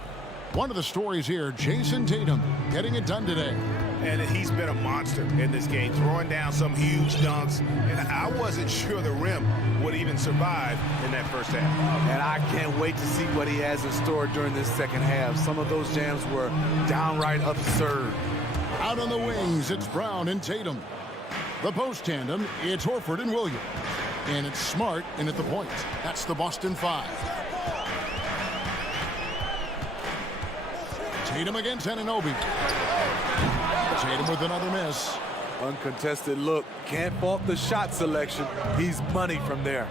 One of the stories here, Jason Tatum getting it done today. And he's been a monster in this game, throwing down some huge dunks. And I wasn't sure the rim would even survive in that first half. And I can't wait to see what he has in store during this second half. Some of those jams were downright absurd. Out on the wings, it's Brown and Tatum. The post tandem, it's Horford and Williams. And it's Smart in at the point. That's the Boston 5. Tatum against Anunoby. Tatum with another miss. Uncontested look. Can't fault the shot selection. He's money from there.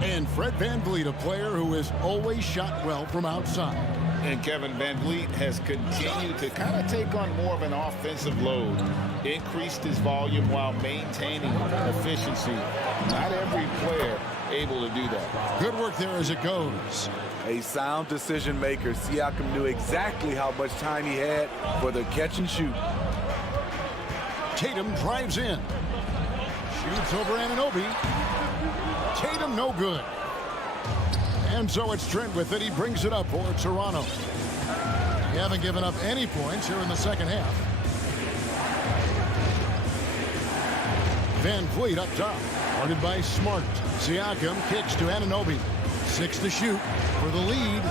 And Fred VanVleet, a player who has always shot well from outside. And Kevin VanVleet has continued to kind of take on more of an offensive load. Increased his volume while maintaining efficiency. Not every player able to do that. Good work there as it goes. A sound decision maker. Siakam knew exactly how much time he had for the catch and shoot. Tatum drives in. Shoots over Anunoby. Tatum no good. And so it's Trent with it. He brings it up for Toronto. They haven't given up any points here in the second half. Van Vliet up top. Guarded by Smart. Siakam kicks to Anunoby. 6 to shoot for the lead.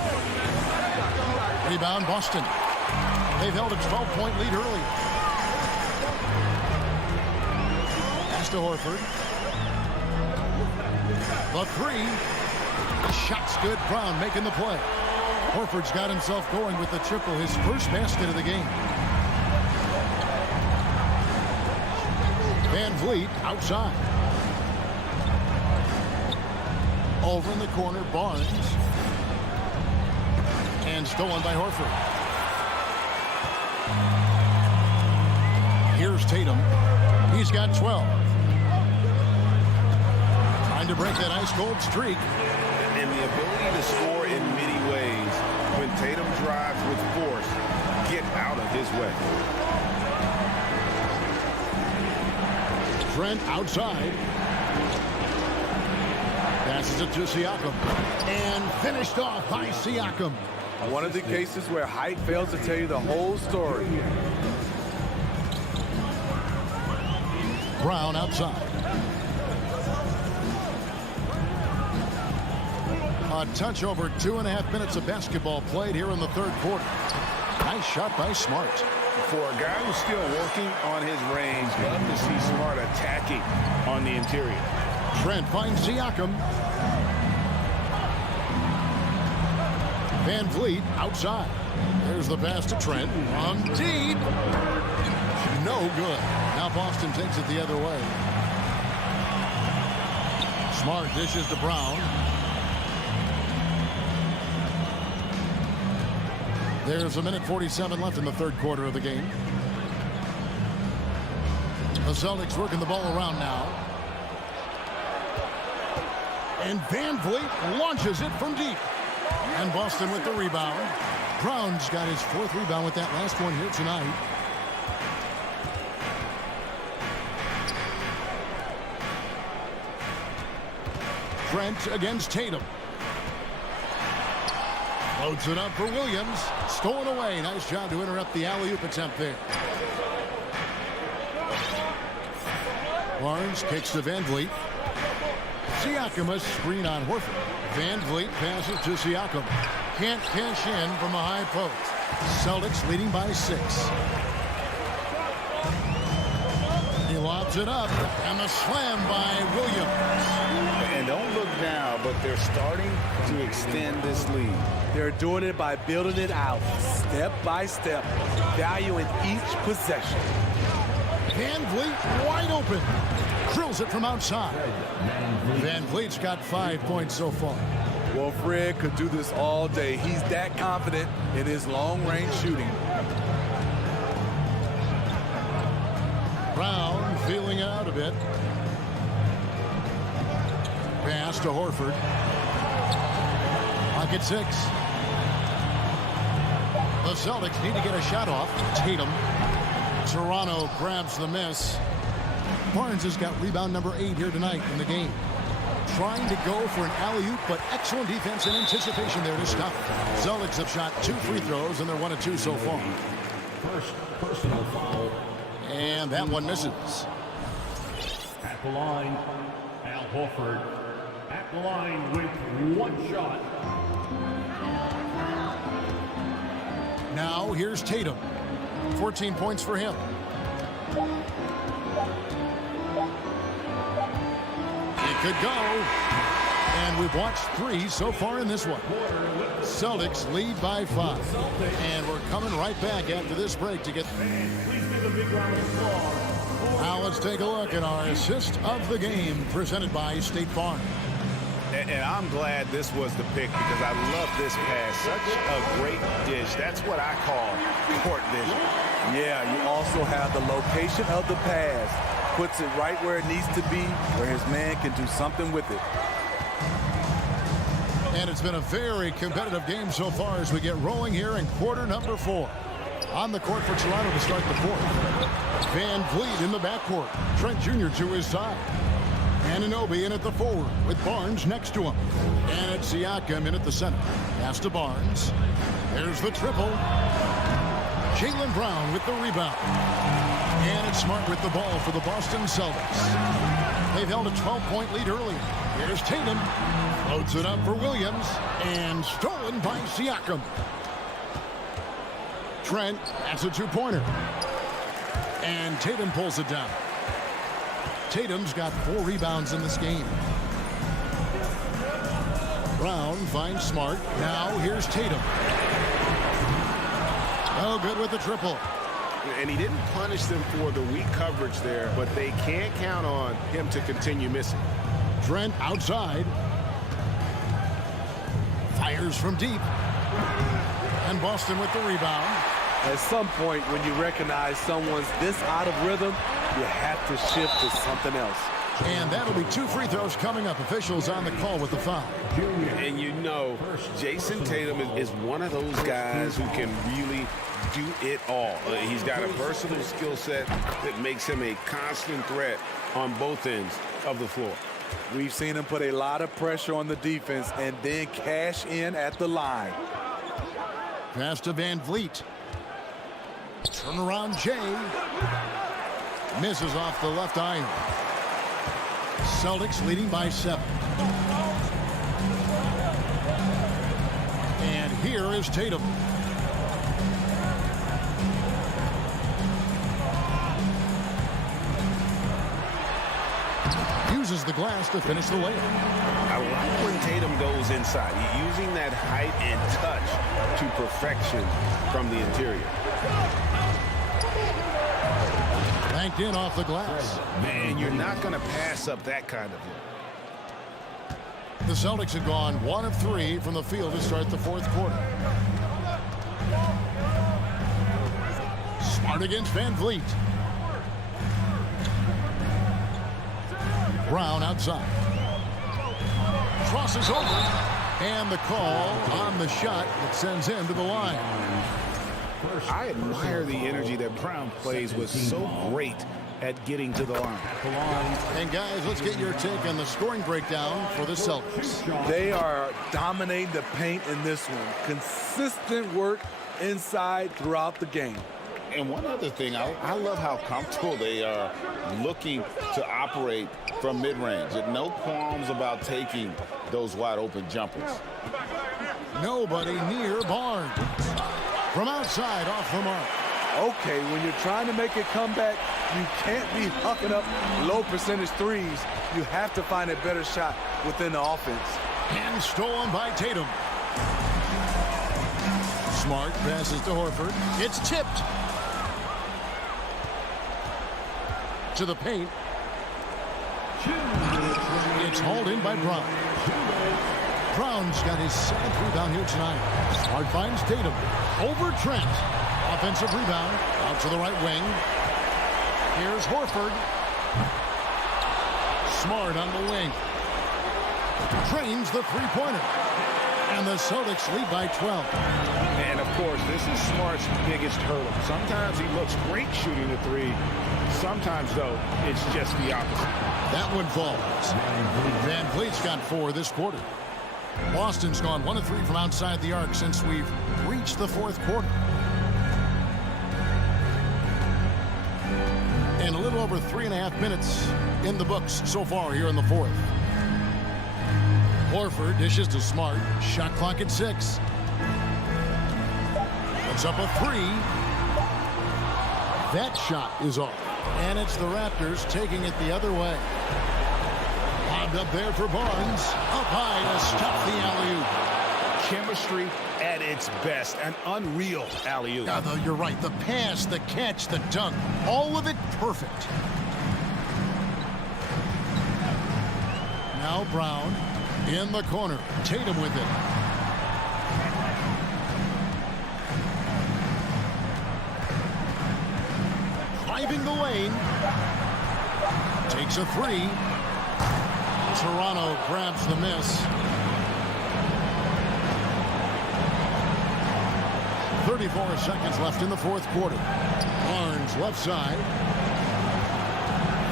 Rebound Boston. They've held a 12-point lead early. Pass to Horford. The 3. The shot's good. Brown making the play. Horford's got himself going with the triple, his first basket of the game. Van Vliet outside. Over in the corner, Barnes. And stolen by Horford. Here's Tatum. He's got 12. Trying to break that ice-cold streak. And the ability to score in many ways. When Tatum drives with force, get out of his way. Trent outside. Passes it to Siakam. And finished off by Siakam. One of the cases where height fails to tell you the whole story. Brown outside. A touch over 2.5 minutes of basketball played here in the third quarter. Nice shot by Smart. For a guy who's still working on his range, love to see Smart attacking on the interior. Trent finds Siakam. Van Vliet outside. There's the pass to Trent. From deep. No good. Now Boston takes it the other way. Smart dishes to Brown. There's a minute 47 left in the third quarter of the game. The Celtics working the ball around now. And Van Vliet launches it from deep. And Boston with the rebound. Brown's got his fourth rebound with that last one here tonight. Trent against Tatum. Loads it up for Williams. Stolen away. Nice job to interrupt the alley-oop attempt there. Barnes kicks to Van Vliet. Siakam, a screen on Horford. Van Vliet passes to Siakam. Can't cash in from the high post. Celtics leading by 6. He lobs it up. And the slam by Williams. And don't look now, but they're starting to extend this lead. They're doing it by building it out, step by step, valuing each possession. Van Vliet wide open. Drills it from outside. Van Vliet's got 5 points so far. Well, Fred could do this all day. He's that confident in his long-range shooting. Brown feeling it out a bit. Pass to Horford. Clock at 6. The Celtics need to get a shot off. Tatum. Toronto grabs the miss. Barnes has got rebound number 8 here tonight in the game. Trying to go for an alley-oop, but excellent defense and anticipation there to stop it. Celtics have shot 2 free throws, and they're 1 of 2 so far. First personal foul. And that one misses. At the line, Al Horford. At the line with 1 shot. Now here's Tatum. 14 points for him. It could go. And we've watched 3 so far in this one. Celtics lead by 5. And we're coming right back after this break to get... Now let's take a look at our assist of the game presented by State Farm. And I'm glad this was the pick because I love this pass. Such a great dish. That's what I call court vision. Yeah, you also have the location of the pass. Puts it right where it needs to be, where his man can do something with it. And it's been a very competitive game so far as we get rolling here in quarter number 4. On the court for Toronto to start the 4th. Van Vliet in the backcourt. Trent Jr. to his side. Anunoby in at the forward with Barnes next to him. And it's Siakam in at the center. Pass to Barnes. There's the triple. Jaylen Brown with the rebound. And it's Smart with the ball for the Boston Celtics. They've held a 12-point lead earlier. Here's Tatum. Loads it up for Williams. And stolen by Siakam. Trent, that's a 2-pointer. And Tatum pulls it down. Tatum's got 4 rebounds in this game. Brown finds Smart. Now here's Tatum. Oh, good with the triple. And he didn't punish them for the weak coverage there, but they can't count on him to continue missing. Trent outside. Fires from deep. And Boston with the rebound. At some point, when you recognize someone's this out of rhythm, you have to shift to something else. And that'll be 2 free throws coming up. Officials on the call with the foul. And you know, Jason Tatum is one of those guys who can really do it all. He's got a versatile skill set that makes him a constant threat on both ends of the floor. We've seen him put a lot of pressure on the defense and then cash in at the line. Pass to Van Vliet. Turnaround Jay. Misses off the left iron. Celtics leading by 7. And here is Tatum. Uses the glass to finish the layup. I like when Tatum goes inside. He's using that height and touch to perfection from the interior. banked in off the glass. Man, you're not going to pass up that kind of look. The Celtics have gone 1 of 3 from the field to start the fourth quarter. Smart against Van Vliet. Brown outside. Crosses over. And the call on the shot that sends him to the line. I admire the energy that Brown plays with, so great at getting to the line. And guys, let's get your take on the scoring breakdown for the Celtics. They are dominating the paint in this one. Consistent work inside throughout the game. And one other thing, I love how comfortable they are looking to operate from mid-range. And no qualms about taking those wide-open jumpers. Nobody near Barnes. From outside, off the mark. Okay, when you're trying to make it come back, you can't be hucking up low percentage threes. You have to find a better shot within the offense. And stolen by Tatum. Smart passes to Horford. It's tipped. To the paint. It's hauled in by Brown. Brown's got his 7th rebound here tonight. Smart finds Tatum. Over Trent. Offensive rebound. Out to the right wing. Here's Horford. Smart on the wing. Drains the three-pointer. And the Celtics lead by 12. And, of course, this is Smart's biggest hurdle. Sometimes he looks great shooting the three. Sometimes, though, it's just the opposite. That one falls. Van Vliet's got 4 this quarter. Boston's gone 1 of 3 from outside the arc since we've reached the fourth quarter. And a little over 3.5 minutes in the books so far here in the fourth. Horford dishes to Smart. Shot clock at 6. Puts up a 3. That shot is off. And it's the Raptors taking it the other way. Bobbed up there for Barnes. Up high to stop the alley-oop. Chemistry at its best. An unreal alley-oop. Yeah, though, you're right. The pass, the catch, the dunk. All of it perfect. Now Brown in the corner. Tatum with it. Driving the lane. Takes a 3. Toronto grabs the miss. 34 seconds left in the fourth quarter. Barnes left side.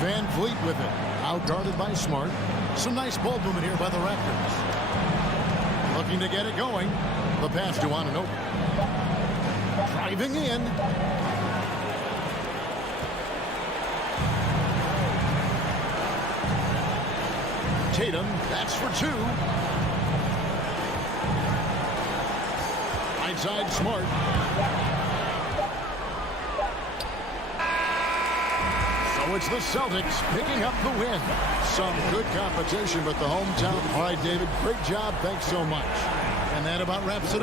Van Vliet with it. Outguarded by Smart. Some nice ball movement here by the Raptors. Looking to get it going. The pass to Anunoby. Driving in. Tatum, that's for 2. Right side, Smart. So it's the Celtics picking up the win. Some good competition, but the hometown. All right, David, great job. Thanks so much. And that about wraps it up.